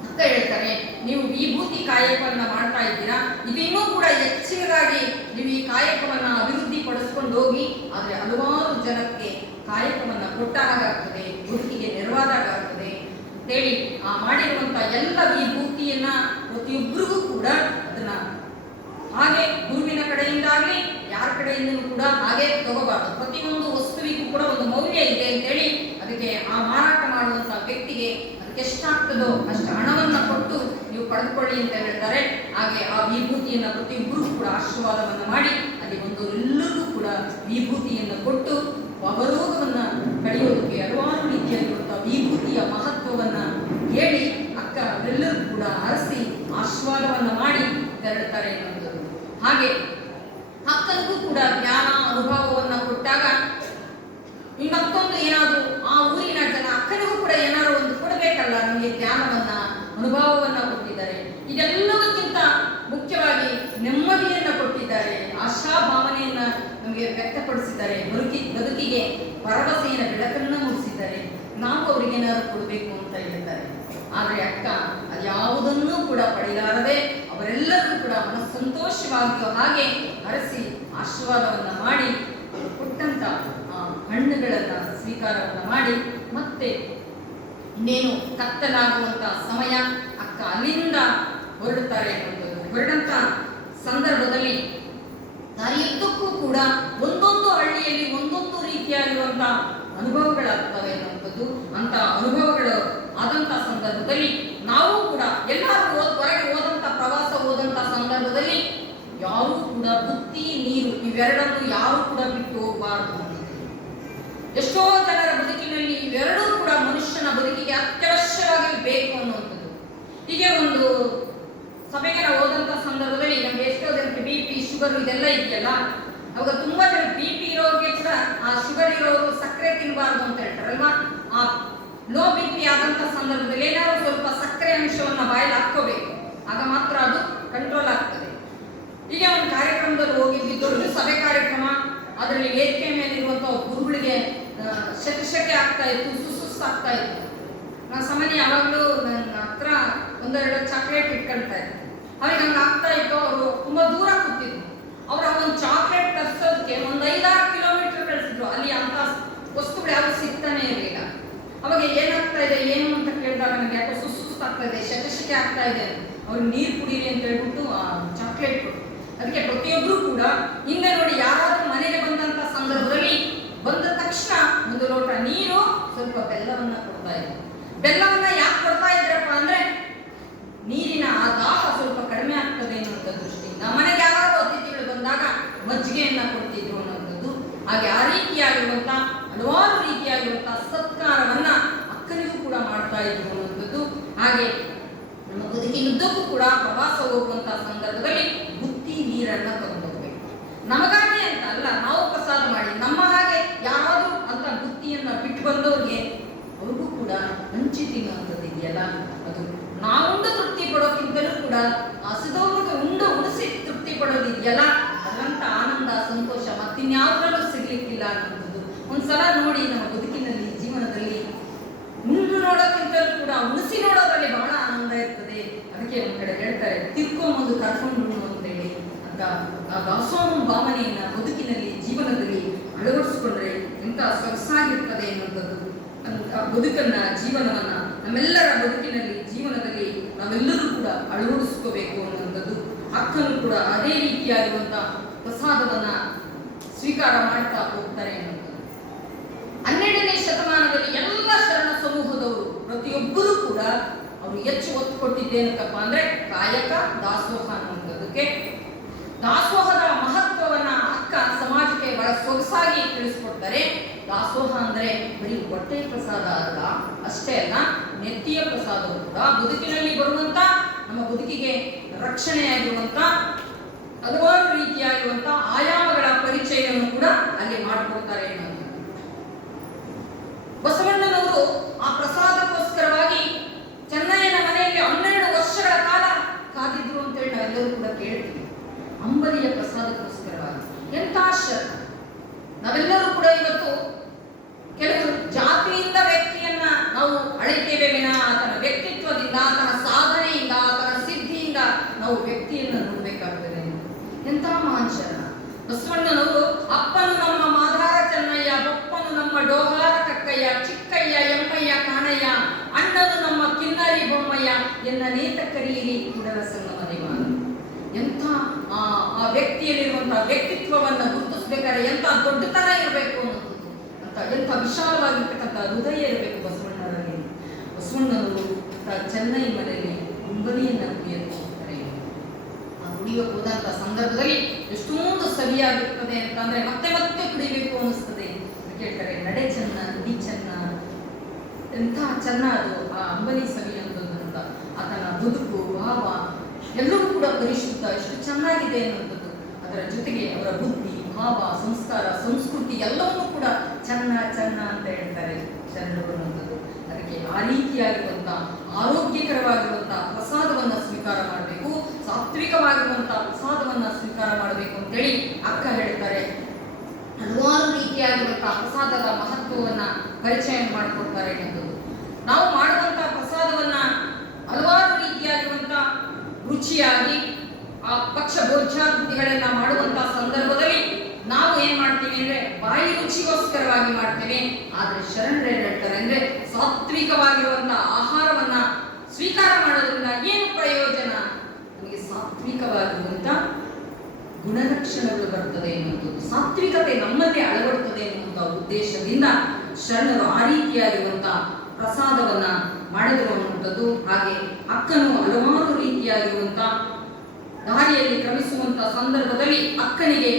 ಅಕ್ಕ ಹೇಳ್ತಾರೆ, ನೀವು ವಿಭೂತಿ ಕಾಯಕವನ್ನ ಮಾಡ್ತಾ ಇದ್ದೀರಾ, ಇದು ಇನ್ನೂ ಕೂಡ ಹೆಚ್ಚಿನದಾಗಿ ನೀವು ಈ ಕಾಯಕವನ್ನ ಅಭಿವೃದ್ಧಿ ಪಡಿಸ್ಕೊಂಡು ಹೋಗಿ. ಆದ್ರೆ ಹಲವಾರು ಜನಕ್ಕೆ ಕಾಯಕವನ್ನ ಕೊಟ್ಟ ಹಾಗಾಗ್ತದೆ, ಬದುಕಿಗೆ ನೆರವಾದಾಗ್ತದೆ ಅಂತೇಳಿ ಆ ಮಾಡಿರುವಂತ ಎಲ್ಲ ವಿಭೂತಿಯನ್ನ ಪ್ರತಿಯೊಬ್ಬರಿಗೂ ಕೂಡ ಅದನ್ನ ಹಾಗೆ ಗುರುವಿನ ಕಡೆಯಿಂದಾಗ್ಲಿ ಯಾರ ಕಡೆಯಿಂದಲೂ ಕೂಡ ಹಾಗೆ ತಗೋಬಾರ್ದು. ಪ್ರತಿಯೊಂದು ವಸ್ತುವಿಗೂ ಕೂಡ ಒಂದು ಮೌಲ್ಯ ಇದೆ ಅಂತೇಳಿ ಅದಕ್ಕೆ ಆ ಮಾರಾಟ ಮಾಡುವಂತ ವ್ಯಕ್ತಿಗೆ ಅದಕ್ಕೆ ಎಷ್ಟಾಗ್ತದೋ ಅಷ್ಟು ಹಣವನ್ನ ಕೊಟ್ಟು ನೀವು ಪಡೆದುಕೊಳ್ಳಿ ಅಂತ ಹೇಳ್ತಾರೆ. ಹಾಗೆ ಆ ವಿಭೂತಿಯನ್ನ ಪ್ರತಿಯೊಬ್ಬರಿಗೂ ಕೂಡ ಆಶೀರ್ವಾದವನ್ನ ಮಾಡಿ ಅಲ್ಲಿ ಒಂದು ಎಲ್ಲರಿಗೂ ಕೂಡ ವಿಭೂತಿಯನ್ನು ಕೊಟ್ಟು ಅವರೋಗವನ್ನ ಕಳೆಯೋದಕ್ಕೆ ಹಲವಾರು ರೀತಿಯಾಗಿರುವಂತಹ ವಿಭೂತಿಯ ಮಹತ್ವವನ್ನ ಹೇಳಿ ಅಕ್ಕ ಎಲ್ಲರೂ ಕೂಡ ಅರಸಿ ಆಶೀರ್ವಾದವನ್ನ ಮಾಡಿ ತೆರಳುತ್ತಾರೆ ಎನ್ನುವಂಥದ್ದು. ಹಾಗೆ ಅಕ್ಕನಿಗೂ ಕೂಡ ಜ್ಞಾನ ಅನುಭವವನ್ನ ಕೊಟ್ಟಾಗ ಇನ್ನೊಂದು ಏನಾದ್ರು ಆ ಊರಿನ ಜನ ಅಕ್ಕನಿಗೂ ಕೂಡ ಏನಾದ್ರು ಒಂದು ಕೊಡಬೇಕಲ್ಲ, ನಮಗೆ ಜ್ಞಾನವನ್ನ ಅನುಭವವನ್ನ ಕೊಟ್ಟಿದ್ದಾರೆ. ಇದೆಲ್ಲದಕ್ಕಿಂತ ಮುಖ್ಯವಾಗಿ ನೆಮ್ಮದಿಯನ್ನ ಕೊಟ್ಟಿದ್ದಾರೆ, ಆಶಾಭಾವನೆಯನ್ನ ನಮಗೆ ವ್ಯಕ್ತಪಡಿಸಿದ್ದಾರೆ, ಬದುಕಿಗೆ ಭರವಸೆಯ ಬೆಳಕನ್ನ ಮೂಡಿಸಿದ್ದಾರೆ. ನಾವು ಅವರಿಗೆ ಏನಾದ್ರು ಕೊಡಬೇಕು ಅಂತ ಹೇಳ್ತಾರೆ. ಆದ್ರೆ ಅಕ್ಕ ಅದ್ಯಾವುದನ್ನೂ ಕೂಡ ಪಡೆಯಲಾರದೆ ಅವರೆಲ್ಲರೂ ಕೂಡ ಮನಸ್ಸಂತೋಷವಾಗಿಯೋ ಹಾಗೆ ಹರಸಿ ಆಶೀರ್ವಾದವನ್ನ ಮಾಡಿ ಕೊಟ್ಟಂತ ಹಣ್ಣುಗಳನ್ನ ಸ್ವೀಕಾರವನ್ನ ಮಾಡಿ ಮತ್ತೆ ಇನ್ನೇನು ಕತ್ತಲಾಗುವಂತ ಸಮಯ ಅಕ್ಕ ಅಲ್ಲಿಂದ ಹೊರಡುತ್ತಾರೆ ಎನ್ನುವಂಥದ್ದು. ಹೊರಡಂತ ಸಂದರ್ಭದಲ್ಲಿ ದಾರಿಯುದ್ದಕ್ಕೂ ಕೂಡ ಒಂದೊಂದು ಹಳ್ಳಿಯಲ್ಲಿ ಒಂದೊಂದು ರೀತಿಯಾಗಿರುವಂತಹ ಅನುಭವಗಳಾಗ್ತವೆ ಎನ್ನುವಂಥದ್ದು. ಅಂತ ಅನುಭವಗಳು ಆದಂತ ಸಂದರ್ಭದಲ್ಲಿ ನಾವು ಕೂಡ ಎಲ್ಲರೂ ಹೊರಗೆ ಹೋದಂತ ಪ್ರವಾಸ ಹೋದಂತ ಸಂದರ್ಭದಲ್ಲಿ ಯಾರು ಕೂಡ ಬುತ್ತಿ ನೀರು ಇವೆರಡನ್ನು ಯಾರು ಕೂಡ ಬಿಟ್ಟು ಹೋಗಬಾರದು. ಎಷ್ಟೋ ಜನರ ಬದುಕಿನಲ್ಲಿ ಇವೆರಡೂ ಕೂಡ ಮನುಷ್ಯನ ಬದುಕಿಗೆ ಅತ್ಯವಶ್ಯವಾಗಿ ಬೇಕು ಅನ್ನುವಂಥದ್ದು. ಹೀಗೆ ಒಂದು ಸಭೆಗೆ ನಾವು ಹೋದಂತ ಸಂದರ್ಭದಲ್ಲಿ ನಮ್ಗೆ ಎಷ್ಟೋ ಜನಕ್ಕೆ BP, ಶುಗರ್ ಇದೆಲ್ಲ ಇದೆಯಲ್ಲ, ಅವಾಗ ತುಂಬಾ ಜನ BP ಇರೋರಿಗೆ ಕೂಡ ಆ ಶುಗರ್ ಇರೋರು ಸಕ್ಕರೆ ತಿನ್ನಬಾರ್ದು ಅಂತ ಹೇಳ್ತಾರಲ್ವಾ. ಆ ಲೋ BP ಆದಂತ ಸಂದರ್ಭದಲ್ಲಿ ಏನಾದ್ರು ಸ್ವಲ್ಪ ಸಕ್ಕರೆ ಅಂಶವನ್ನ ಬಾಯಲ್ಲಿ ಹಾಕೋಬೇಕು, ಆಗ ಮಾತ್ರ ಅದು ಕಂಟ್ರೋಲ್ ಆಗ್ತದೆ. ಈಗ ಒಂದು ಕಾರ್ಯಕ್ರಮದಲ್ಲಿ ಹೋಗಿದ್ವಿ, ದೊಡ್ಡ ಸಭೆ ಕಾರ್ಯಕ್ರಮ. ಅದರಲ್ಲಿ ವೇದಿಕೆ ಮೇಲೆ ಇರುವಂತಹ ಗುರುಗಳಿಗೆ ಶಕೆ ಆಗ್ತಾ ಇತ್ತು, ಸುಸ್ತಾಗ್ತಾ ಇತ್ತು. ನಾನು ಸಾಮಾನ್ಯ ಯಾವಾಗಲೂ ನನ್ನ ಹತ್ರ ಒಂದೆರಡು ಚಾಕ್ಲೇಟ್ ಇಟ್ಕೊಳ್ತಾ ಇದ್ದೆ. ಅವ್ರಿಗೆ ಹಂಗೆ ಆಗ್ತಾ ಇತ್ತು. ಅವರು ತುಂಬಾ ದೂರ ಕೂತಿದ್ರು. ಅವ್ರ ಒಂದು ಚಾಕ್ಲೇಟ್ ತರಿಸೋದಕ್ಕೆ ಒಂದು 5-6 ಕಿಲೋಮೀಟರ್ ಕಳಿಸಿದ್ರು. ಅಲ್ಲಿ ಅಂತ ವಸ್ತುಗಳು ಯಾವುದು ಸಿಗ್ತಾನೆ ಇರಲಿಲ್ಲ. ಅವಾಗ ಏನಾಗ್ತಾ ಇದೆ ಏನು ಅಂತ ಕೇಳಿದಾಗ ನನಗೆ ಯಾಕೋ ಸುಸ್ತಾಗ್ತಾ ಇದೆ, ಶಕೆ ಆಗ್ತಾ ಇದೆ, ಅವ್ರಿಗೆ ನೀರು ಕುಡೀರಿ ಅಂತ ಹೇಳ್ಬಿಟ್ಟು ಆ ಚಾಕ್ಲೇಟ್ ಕೊಟ್ಟು. ಅದಕ್ಕೆ ಪ್ರತಿಯೊಬ್ಬರು ಕೂಡ ಹಿಂದೆ ನೋಡಿ, ಯಾರಾದ್ರೂ ಮನೆಗೆ ಬಂದಂತ ಸಂದರ್ಭದಲ್ಲಿ ಬಂದ ತಕ್ಷಣ ಒಂದು ಲೋಟ ನೀರು, ಸ್ವಲ್ಪ ಬೆಲ್ಲವನ್ನ ಕೊಡ್ತಾ ಇದ್ರು. ಬೆಲ್ಲವನ್ನ ಯಾಕೆ ಕೊಡ್ತಾ ಇದ್ರಪ್ಪ ಅಂದ್ರೆ ನೀರಿನ ಆ ದಾಹ ಸ್ವಲ್ಪ ಕಡಿಮೆ ಆಗ್ತದೆ ಅನ್ನುವಂಥ ದೃಷ್ಟಿಯಿಂದ. ಮನೆಗೆ ಯಾರಾದ್ರೂ ಅತಿಥಿಗಳು ಬಂದಾಗ ಮಜ್ಜಿಗೆಯನ್ನ ಕೊಡ್ತಿದ್ರು ಅನ್ನುವಂಥದ್ದು. ಹಾಗೆ ಆ ರೀತಿಯಾಗಿರುವಂತಹ ಹಲವಾರು ರೀತಿಯಾಗಿರುವಂತಹ ಸತ್ಕಾರವನ್ನ ಅಕ್ಕನಿಗೂ ಕೂಡ ಮಾಡ್ತಾ ಇದ್ರು ಅನ್ನುವಂಥದ್ದು. ಹಾಗೆ ನಮ್ಮ ಬದುಕಿನುದ್ದಕ್ಕೂ ಕೂಡ ಪ್ರವಾಸ ಹೋಗುವಂತಹ ಸಂದರ್ಭದಲ್ಲಿ ಬುತ್ತಿ ನೀರನ್ನ ತಗೊಂಡೋಗ್ಬೇಕು. ನಮಗಾಗಿ ಅಂತ ಅಲ್ಲ, ನಾವು ಪ್ರಸಾದ ಮಾಡಿ ನಮ್ಮ ಹಾಗೆ ಯಾರಾದ್ರೂ ಅಂತ ಬುತ್ತಿಯನ್ನ ಬಿಟ್ಟು ಬಂದವ್ರಿಗೆ ಅವ್ರಿಗೂ ಕೂಡ ಹಂಚಿ ತಿನ್ನುವಂಥದ್ದು ಇದೆಯಲ್ಲ, ಅದು ನಾವುಂಡು ತೃಪ್ತಿ ಪಡೋಕ್ಕಿಂತಲೂ ಕೂಡ ಹಸಿದವ್ರಿಗೆ ಉಣಿಸಿ ತೃಪ್ತಿ ಪಡೋದಿದೆಯಲ್ಲ, ಅದರಂತ ಆನಂದ ಸಂತೋಷ ಮತ್ತಿನ್ಯಾವುದ್ರಲ್ಲೂ ಸಿಗ್ಲಿಕ್ಕಿಲ್ಲ ಅನ್ನೋದು. ಒಂದ್ಸಲ ನೋಡಿ, ನಮ್ಮ ಬದುಕಿನಲ್ಲಿ ಜೀವನದಲ್ಲಿ ಉಂಡು ನೋಡೋಕ್ಕಿಂತಲೂ ಕೂಡ ಉಣಿಸಿ ನೋಡೋದ್ರಲ್ಲಿ ಬಹಳ ಬದುಕನ್ನ, ಜೀವನವನ್ನ ನಮ್ಮೆಲ್ಲರ ಬದುಕಿನಲ್ಲಿ, ಜೀವನದಲ್ಲಿ ನಾವೆಲ್ಲರೂ ಕೂಡ ಅಳವಡಿಸ್ಕೋಬೇಕು ಅನ್ನುವಂಥದ್ದು. ಅಕ್ಕನು ಕೂಡ ಅದೇ ರೀತಿಯಾಗಿರುವಂತ ಪ್ರಸಾದವನ್ನ ಸ್ವೀಕಾರ ಮಾಡ್ತಾ ಹೋಗ್ತಾರೆ ಅನ್ನುವಂಥದ್ದು. 12ನೇ ಶತಮಾನದಲ್ಲಿ ಎಲ್ಲ ಶರಣ ಸಮೂಹದವರು ಪ್ರತಿಯೊಬ್ಬರೂ ಕೂಡ ಅವರು ಹೆಚ್ಚು ಒತ್ತು ಕೊಟ್ಟಿದ್ದೇನಕ್ಕಪ್ಪ ಅಂದ್ರೆ ಕಾಯಕ, ದಾಸೋಹ ಅನ್ನುವಂಥದ್ದಕ್ಕೆ. ದಾಸೋಹದ ಮಹತ್ವವನ್ನ ಅಕ್ಕ ಸಮಾಜಕ್ಕೆ ಬಹಳ ಸೊಗಸಾಗಿ ತಿಳಿಸ್ಕೊಡ್ತಾರೆ. ದಾಸೋಹ ಅಂದ್ರೆ ಬರೀ ಹೊಟ್ಟೆ ಪ್ರಸಾದ ಅಲ್ಲ, ಅಷ್ಟೇ ಅಲ್ಲ, ನೆತ್ತಿಯ ಪ್ರಸಾದವು ಕೂಡ ಬದುಕಿನಲ್ಲಿ ಬರುವಂತ, ನಮ್ಮ ಬದುಕಿಗೆ ರಕ್ಷಣೆಯಾಗಿರುವಂತ ಹಲವಾರು ರೀತಿಯಾಗಿರುವಂತ ಆಯಾಮಗಳ ಪರಿಚಯವನ್ನು ಕೂಡ ಅಲ್ಲಿ ಮಾಡಿಕೊಡ್ತಾರೆ ಅನ್ನೋದು. ಬಸವಣ್ಣನವರು ಆ ಪ್ರಸಾದಕ್ಕೋಸ್ಕರವಾಗಿ ಚೆನ್ನಯ್ಯನ ಮನೆಯಲ್ಲಿ 12 ವರ್ಷಗಳ ಕಾಲ ಕಾದಿದ್ರು ಅಂತೇಳಿ ನಾವೆಲ್ಲರೂ ಕೂಡ ಕೇಳ್ತೀವಿ. ಅಂಬಲಿಯ ಪ್ರಸಾದಕ್ಕೋಸ್ಕರವಾಗಿ ಎಂಥ ಶ್ರದ್ಧೆ! ನಾವೆಲ್ಲರೂ ಕೂಡ ಇವತ್ತು ಕೆಲವು ಜಾತಿಯಿಂದ ವ್ಯಕ್ತಿಯನ್ನ ನಾವು ಅಳಿತೇವೆ ವಿನಃ ಆತನ ವ್ಯಕ್ತಿತ್ವದಿಂದ, ಆತನ ಸಾಧನೆಯಿಂದ, ಆತನ ಸಿದ್ಧಿಯಿಂದ ನಾವು ವ್ಯಕ್ತಿಯನ್ನು ನೋಡಬೇಕಾಗ್ತದೆ. ಎಂಥ ಮಹಾನ್ ಶರಣ ಬಸವಣ್ಣನವರು. ಅಪ್ಪನು ನಮ್ಮ ಮಾಧಾರ ಚೆನ್ನಯ್ಯ, ಬಪ್ಪನು ನಮ್ಮ ಡೋಹಾರ ಕಕ್ಕಯ್ಯ, ಚಿಕ್ಕಯ್ಯ ಎಮ್ಮಯ್ಯ ಕಾಣಯ್ಯ, ಅಣ್ಣನು ನಮ್ಮ ಕಿನ್ನರಿ ಬೊಮ್ಮಯ್ಯ, ಎನ್ನ ನೇತ ಕರೀರಿ ಕುಡಲ ಸಂಗಮ ದೇವಾನ. ಎಂಥ ಆ ವ್ಯಕ್ತಿಯಲ್ಲಿರುವಂತಹ ವ್ಯಕ್ತಿತ್ವವನ್ನು ಗುರುತಿಸಬೇಕಾದ್ರೆ ಎಂಥ ದೊಡ್ಡತನ ಇರಬೇಕು ಅನ್ನೋದು, ಎಂಥ ವಿಶಾಲವಾಗಿರ್ತಕ್ಕಂಥ ಹೃದಯ ಇರಬೇಕು ಬಸವಣ್ಣರಲ್ಲಿ. ಬಸವಣ್ಣನವರು ಚೆನ್ನೈ ಮನೆಯಲ್ಲಿ ಅಂಬಲಿಯನ್ನ ಕುಡಿಯಲು ಹೋಗ್ತಾರೆ. ಆ ಕುಡಿಯೋಕೆ ಹೋದಂತ ಸಂದರ್ಭದಲ್ಲಿ ಎಷ್ಟೊಂದು ಸವಿಯಾಗಿರ್ತದೆ ಅಂತಂದ್ರೆ ಮತ್ತೆ ಮತ್ತೆ ಕುಡಿಬೇಕು ಅನ್ನಿಸ್ತದೆ. ಕೇಳ್ತಾರೆ, ನಡೆ ಚೆನ್ನ, ನುಡಿ ಚೆನ್ನ, ಎಂಥ ಚೆನ್ನ ಅದು ಆ ಅಂಬಲಿ ಸವಿ ಅನ್ನೋದಂತ. ಆತನ ಬದುಕು, ಭಾವ ಎಲ್ಲವೂ ಕೂಡ ಪರಿಶುದ್ಧ, ಎಷ್ಟು ಚೆನ್ನಾಗಿದೆ ಅನ್ನುವಂಥದ್ದು. ಅದರ ಜೊತೆಗೆ ಅವರ ಬುದ್ಧಿ, ಭಾವ, ಸಂಸ್ಕಾರ, ಸಂಸ್ಕೃತಿ ಎಲ್ಲವನ್ನೂ ಕೂಡ ಚೆನ್ನ ಚೆನ್ನ ಅಂತ ಹೇಳ್ತಾರೆ ಶರಣರು ಅನ್ನುವಂಥದ್ದು. ಅದಕ್ಕೆ ಆ ರೀತಿಯಾಗಿರುವಂಥ ಆರೋಗ್ಯಕರವಾಗಿರುವಂತಹ ಪ್ರಸಾದವನ್ನ ಸ್ವೀಕಾರ ಮಾಡಬೇಕು, ಸಾತ್ವಿಕವಾಗಿರುವಂತಹ ಪ್ರಸಾದವನ್ನ ಸ್ವೀಕಾರ ಮಾಡಬೇಕು ಅಂತೇಳಿ ಅಕ್ಕ ಹೇಳ್ತಾರೆ. ಹಲವಾರು ರೀತಿಯಾಗಿರುವಂತಹ ಪ್ರಸಾದದ ಮಹತ್ವವನ್ನ ಪರಿಚಯ ಮಾಡಿಕೊಡ್ತಾರೆ ಅನ್ನೋದು. ನಾವು ಮಾಡುವಂತಹ ಪ್ರಸಾದವನ್ನ ಹಲವಾರು ರೀತಿಯಾಗಿರುವಂತಹ ರುಚಿಯಾಗಿ ಆ ಪಕ್ಷ ಭೋಜ್ಯಾಕೃತಿಗಳನ್ನ ಮಾಡುವಂತಹ ಸಂದರ್ಭದಲ್ಲಿ ನಾವು ಏನ್ ಮಾಡ್ತೀವಿ ಅಂದ್ರೆ ಬಾಯಿ ರುಚಿಗೋಸ್ಕರವಾಗಿ ಮಾಡ್ತೇವೆ. ಆದ್ರೆ ಶರಣರು ಏನ್ ಹೇಳ್ತಾರೆ ಅಂದ್ರೆ ಸಾತ್ವಿಕವಾಗಿರುವಂತಹ ಆಹಾರವನ್ನ ಸ್ವೀಕಾರ ಮಾಡೋದ್ರಿಂದ ಏನು ಪ್ರಯೋಜನ, ನಮಗೆ ಸಾತ್ವಿಕವಾಗಿರುವಂತ ಗುಣಲಕ್ಷಣಗಳು ಬರ್ತದೆ ಎನ್ನುವಂಥದ್ದು, ಸಾತ್ವಿಕತೆ ನಮ್ಮಲ್ಲಿ ಅಳವಡುತ್ತದೆ ಎನ್ನುವಂತಹ ಉದ್ದೇಶದಿಂದ ಶರಣರು ಆ ರೀತಿಯಾಗಿರುವಂತಹ ಪ್ರಸಾದವನ್ನ ಮಾಡಿದ್ರು ಅನ್ನುವಂಥದ್ದು. ಹಾಗೆ ಅಕ್ಕನು ಹಲವಾರು ರೀತಿಯಾಗಿರುವಂತ ದಾರಿಯಲ್ಲಿ ಕ್ರಮಿಸುವಂತಹ ಸಂದರ್ಭದಲ್ಲಿ ಅಕ್ಕನಿಗೆ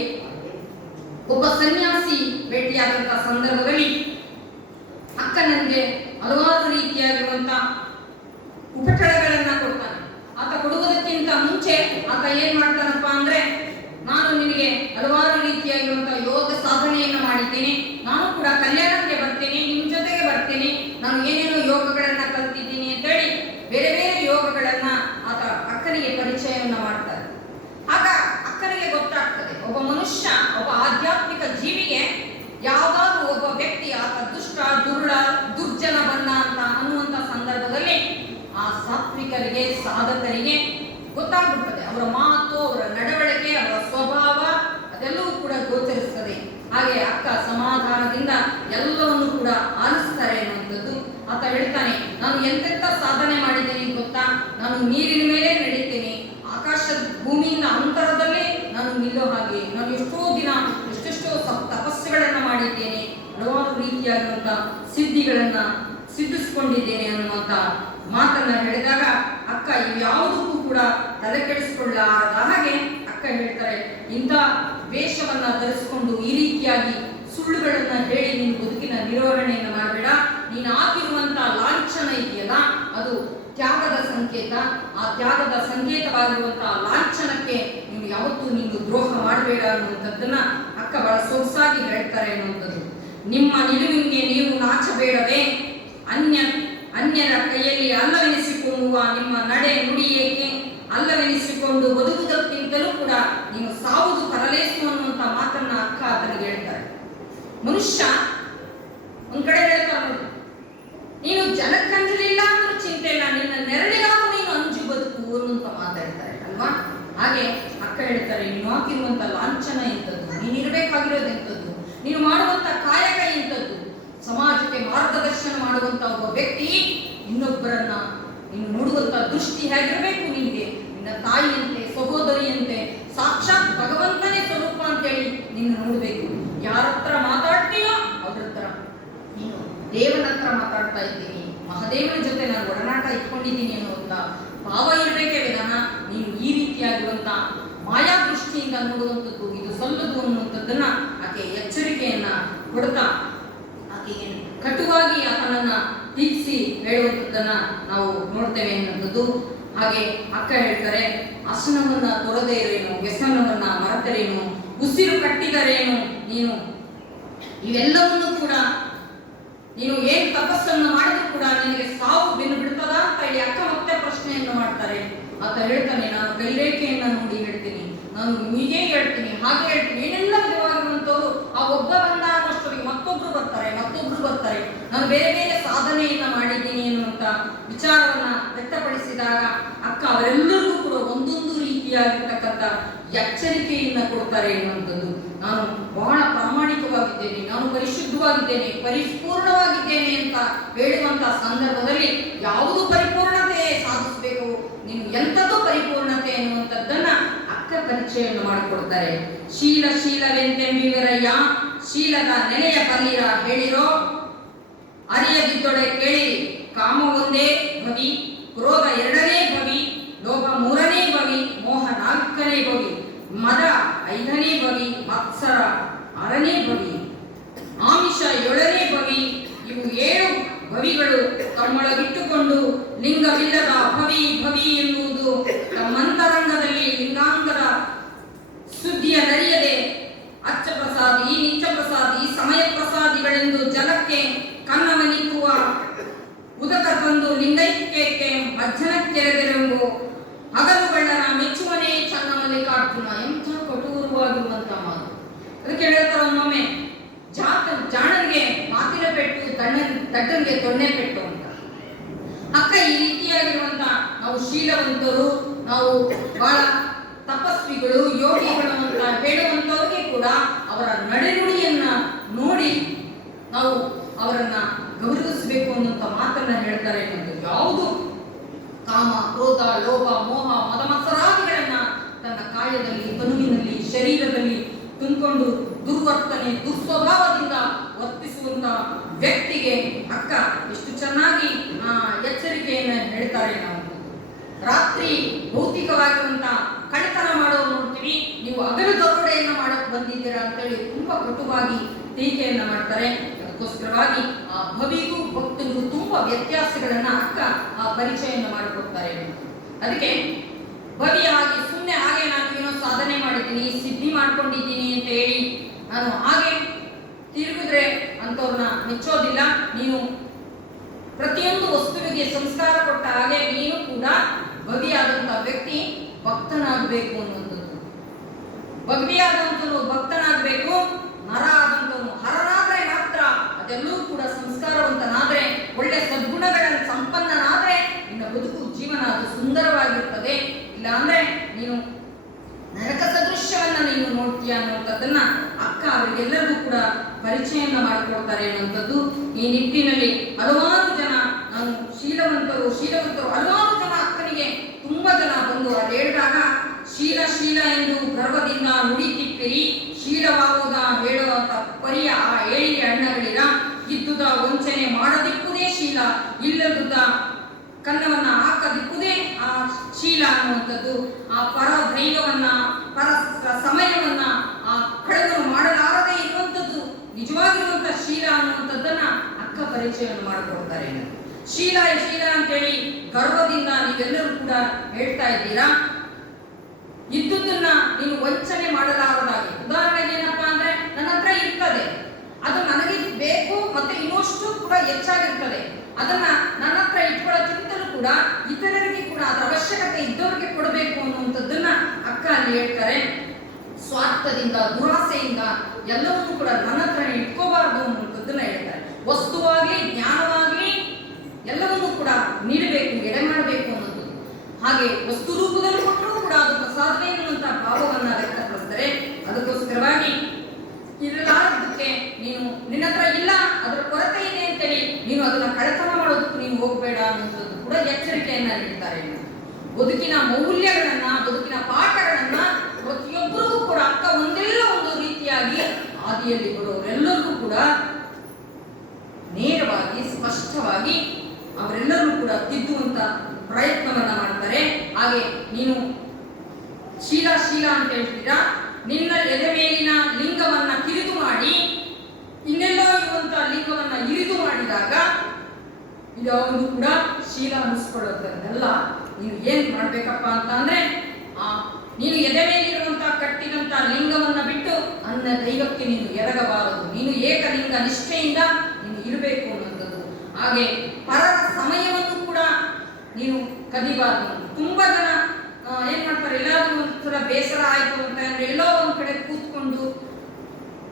ಒಬ್ಬ ಸನ್ಯಾಸಿ ಭೇಟಿಯಾದಂತಹ ಸಂದರ್ಭದಲ್ಲಿ ಅಕ್ಕ ನನಗೆ ಹಲವಾರು ರೀತಿಯಾಗಿರುವಂತ ಉಪಟಳಗಳನ್ನ ಕೊಡ್ತಾನೆ. ಆತ ಕೊಡುವುದಕ್ಕಿಂತ ಮುಂಚೆ ಆತ ಏನ್ ಮಾಡ್ತಾನಪ್ಪ ಅಂದ್ರೆ, ನಾನು ನಿನಗೆ ಹಲವಾರು ರೀತಿಯಾಗಿರುವಂತಹ ಯೋಗ ಸಾಧನೆಯನ್ನ ಮಾಡಿದ್ದೇನೆ, ನಾನು ಕೂಡ ಕಲ್ಯಾಣಕ್ಕೆ ಬರ್ತೇನೆ, ನಿಮ್ ಜೊತೆಗೆ ಬರ್ತೇನೆ, ನಾನು ಏನೇನೋ ಯೋಗಗಳನ್ನ ಕಲ್ತಿದ್ದೀನಿ ಅಂತೇಳಿ ಬೇರೆ ಬೇರೆ ಯೋಗಗಳನ್ನ ಆತ ಅಕ್ಕನಿಗೆ ಪರಿಚಯವನ್ನ ಮಾಡ್ತಾರೆ. ಆಗ ಅಕ್ಕನಿಗೆ ಗೊತ್ತಾಗ್ತದೆ, ಒಬ್ಬ ಮನುಷ್ಯ, ಒಬ್ಬ ಆಧ್ಯಾತ್ಮಿಕ ಜೀವಿಗೆ ಯಾವ್ದಾದ್ರು ಒಬ್ಬ ವ್ಯಕ್ತಿ ಆತ ದುಷ್ಟ, ದುರ್ಜನ ಬನ್ನ ಅಂತ ಅನ್ನುವಂತ ಸಂದರ್ಭದಲ್ಲಿ ಆ ಸಾತ್ವಿಕರಿಗೆ, ಸಾಧಕರಿಗೆ ಗೊತ್ತಾಗ್ಬಿಡ್ತದೆ. ಅವರ ಮಾತು, ಅವರ ನಡವಳಿಕೆ, ಅವರ ಸ್ವಭಾವ ಅದೆಲ್ಲವೂ ಕೂಡ ಗೋಚರಿಸ್ತದೆ. ಹಾಗೆ ಅಕ್ಕ ಸಮಾಧಾನದಿಂದ ಎಲ್ಲವನ್ನು ಕೂಡ ಆಲಿಸ್ತಾರೆ ಅನ್ನುವಂಥದ್ದು. ಆತ ಹೇಳ್ತಾನೆ, ನಾನು ಎಂತೆಂಥ ಸಾಧನೆ ಮಾಡಿದ್ದೇನೆ ಗೊತ್ತಾ, ನಾನು ನೀರಿನ ಮೇಲೆ ನಡೀತೇನೆ, ಆಕಾಶದ ಭೂಮಿಯಿಂದ ಅಂತರದಲ್ಲೇ ನಾನು ನಿಲ್ಲೋ ಹಾಗೆ, ನಾನು ಎಷ್ಟೋ ದಿನ ಎಷ್ಟೆಷ್ಟೋ ತಪಸ್ಸುಗಳನ್ನ ಮಾಡಿದ್ದೇನೆ, ಹಲವಾರು ರೀತಿಯಾಗಿರುವಂತ ಸಿದ್ಧಿಗಳನ್ನ ಸಿದ್ಧಿಸಿಕೊಂಡಿದ್ದೇನೆ ಅನ್ನುವಂತ ಮಾತನ್ನ ಹೇಳಿದಾಗ ಅಕ್ಕ ಯಾವುದಕ್ಕೂ ಕೂಡ ತಲೆ ಕೆಡಿಸಿಕೊಳ್ಳಾರದ ಹಾಗೆ ಅಕ್ಕ ಹೇಳ್ತಾರೆ, ಇಂಥ ವೇಷವನ್ನ ಧರಿಸಿಕೊಂಡು ಈ ರೀತಿಯಾಗಿ ಸುಳ್ಳುಗಳನ್ನ ಹೇಳಿ ನೀನು ಬದುಕಿನ ನಿರ್ವಹಣೆಯನ್ನು ಮಾಡಬೇಡ. ನೀನು ಹಾಕಿರುವಂತಹ ಲಾಂಛನ ಇದೆಯಲ್ಲ, ಅದು ತ್ಯಾಗದ ಸಂಕೇತ. ಆ ತ್ಯಾಗದ ಸಂಕೇತವಾಗಿರುವಂತಹ ಲಾಂಛನಕ್ಕೆ ನೀನು ಯಾವತ್ತೂ ನೀನು ದ್ರೋಹ ಮಾಡಬೇಡ ಅನ್ನುವಂಥದ್ದನ್ನ ಅಕ್ಕ ಬಹಳ ಸೊಗಸಾಗಿ ಹೇಳ್ತಾರೆ ಅನ್ನುವಂಥದ್ದು. ನಿಮ್ಮ ನಿಲುವಿಗೆ ನೀವು ನಾಚಬೇಡವೇ, ಅನ್ಯರ ಕೈಯಲ್ಲಿ ಅಲ್ಲವೆನಿಸಿಕೊಳ್ಳುವ ನಿಮ್ಮ ನಡೆ ನುಡಿ ಏಕೆ, ಅಲ್ಲವೆನಿಸಿಕೊಂಡು ಬದುಕುವುದಕ್ಕಿಂತಲೂ ಕೂಡ ನೀನು ಸಾವುದು ಪರಲೇಸು ಅನ್ನುವಂಥ ಮಾತನ್ನ ಅಕ್ಕ ಆತನಿಗೆ ಹೇಳ್ತಾರೆ. ಮನುಷ್ಯ ಒಂದ್ ಕಡೆ ಹೇಳ್ತಾರೆ ನೋಡಿ, ನೀನು ಜನಕ್ಕಂಜಲಿಲ್ಲ ಅನ್ನೋ ಚಿಂತೆ ಇಲ್ಲ, ನಿನ್ನ ನೆರಳಿಗಾದ್ರೂ ನೀನು ಅಂಜು ಬದುಕು ಅನ್ನುವಂತ ಮಾತಾಡ್ತಾರೆ ಅಲ್ವಾ. ಹಾಗೆ ಅಕ್ಕ ಹೇಳ್ತಾರೆ, ನೀನು ಹಾಕಿರುವಂತ ಲಾಂಛನ ಎಂಥದ್ದು, ನೀನು ಇರಬೇಕಾಗಿರೋದು ಎಂಥದ್ದು, ನೀನು ಮಾಡುವಂತ ಕಾಯಕ ಎಂಥದ್ದು, ಸಮಾಜಕ್ಕೆ ಮಾರ್ಗದರ್ಶನ ಮಾಡುವಂತ ಇನ್ನೊಬ್ಬರನ್ನ ನೀನು ನೋಡುವಂತ ದೃಷ್ಟಿ ಹೇಗಿರಬೇಕು ನಿನಗೆ? ನಿನ್ನ ತಾಯಿಯಂತೆ, ಸಹೋದರಿಯಂತೆ, ಸಾಕ್ಷಾತ್ ಭಗವಂತನೇ ಸ್ವರೂಪ ಅಂತೇಳಿ ನಿನ್ನ ನೋಡಬೇಕು. ಯಾರ ಹತ್ರ ಮಾತಾಡ್ತೀಯೋ ಅವ್ರ ಹತ್ರ ನೀನು ದೇವನ ಹತ್ರ ಮಾತಾಡ್ತಾ ಇದ್ದೀನಿ, ಮಹಾದೇವನ ಜೊತೆ ನಾನು ಒಡನಾಟ ಇಟ್ಕೊಂಡಿದ್ದೀನಿ ಅನ್ನುವಂತ ಭಾವ ಇರಬೇಕೇ ವಿಧಾನ ನೀನು ಈ ರೀತಿಯಾಗಿರುವಂತ ಮಾಯಾ ದೃಷ್ಟಿಯಿಂದ ನೋಡುವಂಥದ್ದು ಇದು ಸಲ್ಲದು ಅನ್ನುವಂಥದ್ದನ್ನ ಆಕೆ ಎಚ್ಚರಿಕೆಯನ್ನ ಕೊಡ್ತಾ ಆಕೆಗೆ ಕಟುವಾಗಿ ಆತನನ್ನ ಟೀಕಿಸಿ ಹೇಳುವಂಥದ್ದನ್ನ ನಾವು ನೋಡ್ತೇವೆ ಅನ್ನೋದು. ಹಾಗೆ ಅಕ್ಕ ಹೇಳ್ತಾರೆ, ಆಸನವನ್ನ ತೊರೆದೇರೇನು, ವ್ಯಸನವನ್ನ ಮರೆತರೇನು, ಉಸಿರು ಕಟ್ಟಿದರೇನು, ನೀನು ಇವೆಲ್ಲವನ್ನೂ ಕೂಡ ನೀನು ಏನ್ ತಪಸ್ಸನ್ನು ಮಾಡಿದ್ರು ಕೂಡ ನಿನಗೆ ಸಾವು ಬೆನ್ನು ಬಿಡ್ತದ ಅಂತ ಹೇಳಿ ಅಕ್ಕ ಮತ್ತೆ ಪ್ರಶ್ನೆಯನ್ನು ಮಾಡ್ತಾರೆ. ಆತ ಹೇಳ್ತಾನೆ, ನಾನು ಕೈರೇಖೆಯನ್ನ ನೋಡಿ ಹೇಳ್ತೀನಿ, ನಾನು ಹೀಗೆ ಹೇಳ್ತೀನಿ, ಹಾಗೆ ಹೇಳ್ತೀನಿ, ಏನೆಲ್ಲ ವಿಧವಾಗಿರುವಂತವ್ರು ಆ ಒಬ್ಬ ಬಂದ ಅನ್ನೋಷ್ಟೊತ್ತಿಗೆ ಮತ್ತೊಬ್ರು ಬರ್ತಾರೆ, ನಾನು ಬೇರೆ ಬೇರೆ ಸಾಧನೆಯನ್ನ ಮಾಡಿದ್ದೀನಿ ಎನ್ನುವಂತ ವಿಚಾರವನ್ನ ವ್ಯಕ್ತಪಡಿಸಿದಾಗ ಅಕ್ಕ ಅವರೆಲ್ಲರಿಗೂ ಕೂಡ ಒಂದೊಂದು ರೀತಿಯಾಗಿರ್ತಕ್ಕಂಥ ಎಚ್ಚರಿಕೆಯನ್ನ ಕೊಡ್ತಾರೆ ಎನ್ನುವಂಥದ್ದು. ನಾನು ಬಹಳ ಪ್ರಾಮಾಣಿಕವಾಗಿದ್ದೇನೆ, ನಾನು ಪರಿಶುದ್ಧವಾಗಿದ್ದೇನೆ, ಪರಿಪೂರ್ಣವಾಗಿದ್ದೇನೆ ಅಂತ ಹೇಳುವಂತ ಸಂದರ್ಭದಲ್ಲಿ ಯಾವುದು ಪರಿಪೂರ್ಣತೆ ಸಾಧಿಸಬೇಕು, ನೀನು ಎಂಥದ್ದು ಪರಿಪೂರ್ಣತೆ ಎನ್ನುವಂಥದ್ದನ್ನ ಅಕ್ಕ ಪರಿಚಯವನ್ನು ಮಾಡಿಕೊಡ್ತಾರೆ. ಶೀಲವೆಂತೆಂಬಿವರಯ್ಯ, ಶೀಲದ ನೆಲೆಯ ಬಲ್ಲಿರ ಹೇಳಿರೋ, ಅರಿಯದಿದ್ದೊಡೆ ಕೇಳಿ, ಕಾಮ ಒಂದೇ ಭವಿ, ಕ್ರೋಧ ಎರಡನೇ ಭವಿ, ಲೋಭ ಮೂರನೇ ಭವಿ, ಮೋಹ ನಾಲ್ಕನೇ ಭವಿ, ಮದ ಐದನೇ ಭವಿ, ಮತ್ಸರ ಆರನೇ ಭವಿ, ಆಮಿಷ ಏಳನೇ ಭವಿ. ಇವು 7 ಭವಿಗಳು ತಮ್ಮೊಳಗಿಟ್ಟುಕೊಂಡು ಲಿಂಗವಿಲ್ಲದ ಭವಿ ಎನ್ನುವುದು ತಮ್ಮಂತರಂಗದಲ್ಲಿ ಲಿಂಗಾಂಗದ ಸುದ್ದಿಯ ನರಿಯದೆ ಅಚ್ಚ ಪ್ರಸಾದಿ, ನಿಚ್ಚ ಪ್ರಸಾದಿ, ಸಮಯ ಪ್ರಸಾದಿಗಳೆಂದು ಜಲಕ್ಕೆ ಕನ್ನವನಿಕ್ಕುವ ಉದಕ ತಂದು ಲಿಂಗೈಕ್ಯಕ್ಕೆ ಮಜ್ಜನಕ್ಕೆರೆದೆರೆಂಬು ಹಗಲುಗಳ್ಳನ ಮೆಚ್ಚುವನೇ ಚನ್ನ ಮಲ್ಲಿಕಾರ್ಜುನ. ಎಂಥ ಕಠೋರವಾಗಿರುವಂತ ಮಾತು. ಅದಕ್ಕೆ ಹೇಳ್ತಾರೆ ಒಮ್ಮೊಮ್ಮೆ, ಜಾಣನಿಗೆ ಮಾತಿನ ಪೆಟ್ಟು, ದಡ್ಡನಿಗೆ ತೊನ್ನೆ ಪೆಟ್ಟು ಅಂತ. ಅಕ್ಕ ಈ ರೀತಿಯಾಗಿರುವಂತ ನಾವು ಶೀಲವಂತರು, ನಾವು ಬಹಳ ತಪಸ್ವಿಗಳು, ಯೋಗಿಗಳು ಅಂತ ಹೇಳುವಂತವ್ರಿಗೆ ಕೂಡ ಅವರ ನಡೆನುಡಿಯನ್ನ ನೋಡಿ ನಾವು ಅವರನ್ನ ಗೌರವಿಸಬೇಕು ಅನ್ನುವಂತ ಮಾತನ್ನ ಹೇಳ್ತಾರೆ ಅನ್ನೋದು. ಯಾವುದು ಕಾಮ, ಕ್ರೋಧ, ಲೋಭ, ಮೋಹ, ಮದ ಮತ್ಸರಾದಿಗಳನ್ನ ತನ್ನ ಕಾಯದಲ್ಲಿ, ತನುವಿನಲ್ಲಿ, ಶರೀರದಲ್ಲಿ ತುಂಬಿಕೊಂಡು ದುರ್ವರ್ತನೆ, ದುಸ್ವಭಾವದಿಂದ ವರ್ತಿಸುವಂತ ವ್ಯಕ್ತಿಗೆ ಅಕ್ಕ ಎಷ್ಟು ಚೆನ್ನಾಗಿ ಎಚ್ಚರಿಕೆಯನ್ನು ಹೇಳ್ತಾರೆ. ನಾವು ರಾತ್ರಿ ಭೌತಿಕವಾಗಿರುವಂತ ಕಳ್ಳತನ ಮಾಡೋರು ನೋಡ್ತೀವಿ, ನೀವು ಹಗಲು ದರೋಡೆಯನ್ನ ಮಾಡಕ್ ಬಂದಿದ್ದೀರಾ ಅಂತೇಳಿ ತುಂಬಾ ಕಟುವಾಗಿ ಟೀಕೆಯನ್ನ ಮಾಡ್ತಾರೆ. ಅದಕ್ಕೋಸ್ಕರವಾಗಿ ಆ ಭವಿಗೂ ಭಕ್ತರಿಗೂ ತುಂಬಾ ವ್ಯತ್ಯಾಸಗಳನ್ನ ಅಕ್ಕ ಆ ಪರಿಚಯವನ್ನು ಮಾಡಿಕೊಡ್ತಾರೆ. ಅದಕ್ಕೆ ಭವಿ ಆಗಿ ಸುಮ್ಮನೆ ಹಾಗೆ ನಾನು ಏನೋ ಸಾಧನೆ ಮಾಡಿದ್ದೀನಿ, ಸಿದ್ಧಿ ಮಾಡ್ಕೊಂಡಿದ್ದೀನಿ ಅಂತ ಹೇಳಿ ನಾನು ಹಾಗೆ ತಿರುಗಿದ್ರೆ ಅಂತವ್ರನ್ನ ಮೆಚ್ಚೋದಿಲ್ಲ. ನೀನು ಪ್ರತಿಯೊಂದು ವಸ್ತುವಿಗೆ ಸಂಸ್ಕಾರ ಕೊಟ್ಟ ಹಾಗೆ ನೀನು ಕೂಡ ಭವಿಯಾದಂತಹ ವ್ಯಕ್ತಿ ಭಕ್ತನಾಗಬೇಕು ಅನ್ನುವಂಥದ್ದು. ಭಕ್ತಿಯಾದಂಥವನು ಭಕ್ತನಾಗಬೇಕು, ನರ ಆದಂಥವನು ಹರನಾದ್ರೆ ಮಾತ್ರ ಅದೆಲ್ಲೂ ಕೂಡ ಸಂಸ್ಕಾರವಂತನಾದ್ರೆ, ಒಳ್ಳೆ ಸದ್ಗುಣಗಳ ಸಂಪನ್ನನಾದ್ರೆ ನಿನ್ನ ಬದುಕು ಜೀವನ ಅದು ಸುಂದರವಾಗಿರ್ತದೆ. ಇಲ್ಲ ಅಂದ್ರೆ ನೀನು ನರಕ ಸದೃಶ್ಯವನ್ನ ನೀನು ನೋಡ್ತೀಯ ಅನ್ನುವಂಥದ್ದನ್ನ ಅಕ್ಕ ಅವರಿಗೆಲ್ಲರಿಗೂ ಕೂಡ ಪರಿಚಯನ್ನ ಮಾಡಿಕೊಡ್ತಾರೆ ಅನ್ನುವಂಥದ್ದು. ಈ ನಿಟ್ಟಿನಲ್ಲಿ ಹಲವಾರು ಜನ ನಾನು ಶೀಲವಂತರು ಹಲವಾರು ಜನ ಅಕ್ಕನಿಗೆ ತುಂಬಾ ಜನ ಬಂದು ಅದು ಹೇಳಿದಾಗ, ಶೀಲ ಎಂದು ಗರ್ವದಿಂದ ನುಡಿತಿಪ್ಪಿರಿ, ಶೀಲವಾಗುವುದ ಹೇಳುವಂತ ಪರಿಯ ಆ ಏಳಿಗೆ ಅಣ್ಣಗಳಿರ, ಇದ್ದುದ ವಂಚನೆ ಮಾಡದಿಪ್ಪುದೇ ಶೀಲ, ಇಲ್ಲದುದ ಕನ್ನವನ್ನ ಹಾಕದಿಪ್ಪುದೇ ಆ ಶೀಲ ಅನ್ನುವಂಥದ್ದು. ಆ ಪರ ದೈವವನ್ನ, ಪರ ಸಮಯವನ್ನ ಆ ಕಳೆವನ್ನು ಮಾಡಲಾರದೆ ಇರುವಂಥದ್ದು ನಿಜವಾಗಿರುವಂತ ಶೀಲ ಅನ್ನುವಂಥದ್ದನ್ನ ಅಕ್ಕ ಪರಿಚಯವನ್ನು ಮಾಡಿಕೊಡ್ತಾರೆ. ಶೀಲ ಅಂತೇಳಿ ಗರ್ವದಿಂದ ನೀವೆಲ್ಲರೂ ಕೂಡ ಹೇಳ್ತಾ ಇದ್ದೀರಾ. ಇದ್ದುದನ್ನ ನೀನು ವಂಚನೆ ಮಾಡಲಾರದಾಗಿ, ಉದಾಹರಣೆಗೆ ಏನಪ್ಪಾ ಅಂದ್ರೆ ನನ್ನ ಹತ್ರ ಇರ್ತದೆ, ಅದು ನನಗೆ ಬೇಕು ಮತ್ತೆ ಇನ್ನಷ್ಟು ಕೂಡ ಹೆಚ್ಚಾಗಿರ್ತದೆ, ಅದನ್ನ ನನ್ನ ಹತ್ರ ಇಟ್ಕೊಳ್ಳೋಕ್ಕಿಂತಲೂ ಕೂಡ ಇತರರಿಗೆ ಕೂಡ ಅದರ ಅವಶ್ಯಕತೆ ಇದ್ದವರಿಗೆ ಕೊಡಬೇಕು ಅನ್ನುವಂಥದ್ದನ್ನ ಅಕ್ಕ ಅಲ್ಲಿ ಹೇಳ್ತಾರೆ. ಸ್ವಾರ್ಥದಿಂದ, ದುರಾಸೆಯಿಂದ ಎಲ್ಲವನ್ನೂ ಕೂಡ ನನ್ನ ಹತ್ರ ಇಟ್ಕೋಬಾರ್ದು ಅನ್ನುವಂಥದ್ದನ್ನ ಹೇಳ್ತಾರೆ. ವಸ್ತುವಾಗ್ಲಿ, ಜ್ಞಾನವಾಗ್ಲಿ ಎಲ್ಲವನ್ನೂ ಕೂಡ ನೀಡಬೇಕು, ಎಡೆ ಮಾಡಬೇಕು ಅನ್ನೋದು. ಹಾಗೆ ವಸ್ತು ರೂಪದಲ್ಲಿ ಕೊಟ್ಟರೂ ಕೂಡ ಅದು ಪ್ರಸಾದವೇ ಎನ್ನುವಂತ ಭಾವವನ್ನ ವ್ಯಕ್ತಪಡಿಸ್ತಾರೆ. ಅದಕ್ಕೋಸ್ಕರವಾಗಿ ಇರಲಾರದಕ್ಕೆ ನೀನು ನಿನ್ನ ಹತ್ರ ಇಲ್ಲ, ಅದರ ಕೊರತೆ ಇದೆ ಅಂತೇಳಿ ನೀನು ಅದನ್ನ ಕಳತನ ಮಾಡೋದಕ್ಕೂ ನೀನು ಹೋಗ್ಬೇಡ ಅನ್ನೋ ಕೂಡ ಎಚ್ಚರಿಕೆಯನ್ನ ನೀಡ್ತಾರೆ. ಬದುಕಿನ ಮೌಲ್ಯಗಳನ್ನ, ಬದುಕಿನ ಪಾಠಗಳನ್ನ ಪ್ರತಿಯೊಬ್ಬರಿಗೂ ಕೂಡ ಅಕ್ಕ ಒಂದೆಲ್ಲ ಒಂದು ರೀತಿಯಾಗಿ ಆದಿಯಲ್ಲಿ ಬರೋರೆಲ್ಲರಿಗೂ ಕೂಡ ನೇರವಾಗಿ ಸ್ಪಷ್ಟವಾಗಿ ಅವರೆಲ್ಲರೂ ಕೂಡ ತಿದ್ದುವಂತ ಪ್ರಯತ್ನವನ್ನ ಮಾಡ್ತಾರೆ. ಹಾಗೆ ನೀನು ಶೀಲ ಅಂತ ಹೇಳ್ತೀರಾ, ನಿನ್ನ ಎದೆ ಮೇಲಿನ ಲಿಂಗವನ್ನ ಕಿರಿದು ಮಾಡಿ ಇನ್ನೆಲ್ಲೋ ಇರುವಂತ ಲಿಂಗವನ್ನ ಇರಿದು ಮಾಡಿದಾಗ ಯಾವುದು ಕೂಡ ಶೀಲ ಅನಿಸ್ಕೊಳ್ಳೋದ್ರಲ್ಲ. ನೀನು ಏನ್ ಮಾಡ್ಬೇಕಪ್ಪ ಅಂತ ಅಂದ್ರೆ ನೀನು ಎದೆ ಮೇಲಿರುವಂತ ಕಟ್ಟಿದಂತ ಲಿಂಗವನ್ನ ಬಿಟ್ಟು ಅನ್ನ ದೈವಕ್ಕೆ ನೀನು ಎರಗಬಾರದು. ನೀನು ಏಕಲಿಂಗ ನಿಷ್ಠೆಯಿಂದ ನೀನು ಇರಬೇಕು ಅನ್ನೋದು. ಹಾಗೆ ಪರರ ಸಮಯವನ್ನು ಕೂಡ ನೀನು ಕದಿಬಾರದು. ತುಂಬಾ ಜನ ಏನ್ ಮಾಡ್ತಾರೆ, ಎಲ್ಲಾದ್ರೂ ಒಂಥರ ಬೇಸರ ಆಯ್ತು ಅಂತ ಅಂದ್ರೆ ಎಲ್ಲೋ ಒಂದ್ ಕಡೆ ಕೂತ್ಕೊಂಡು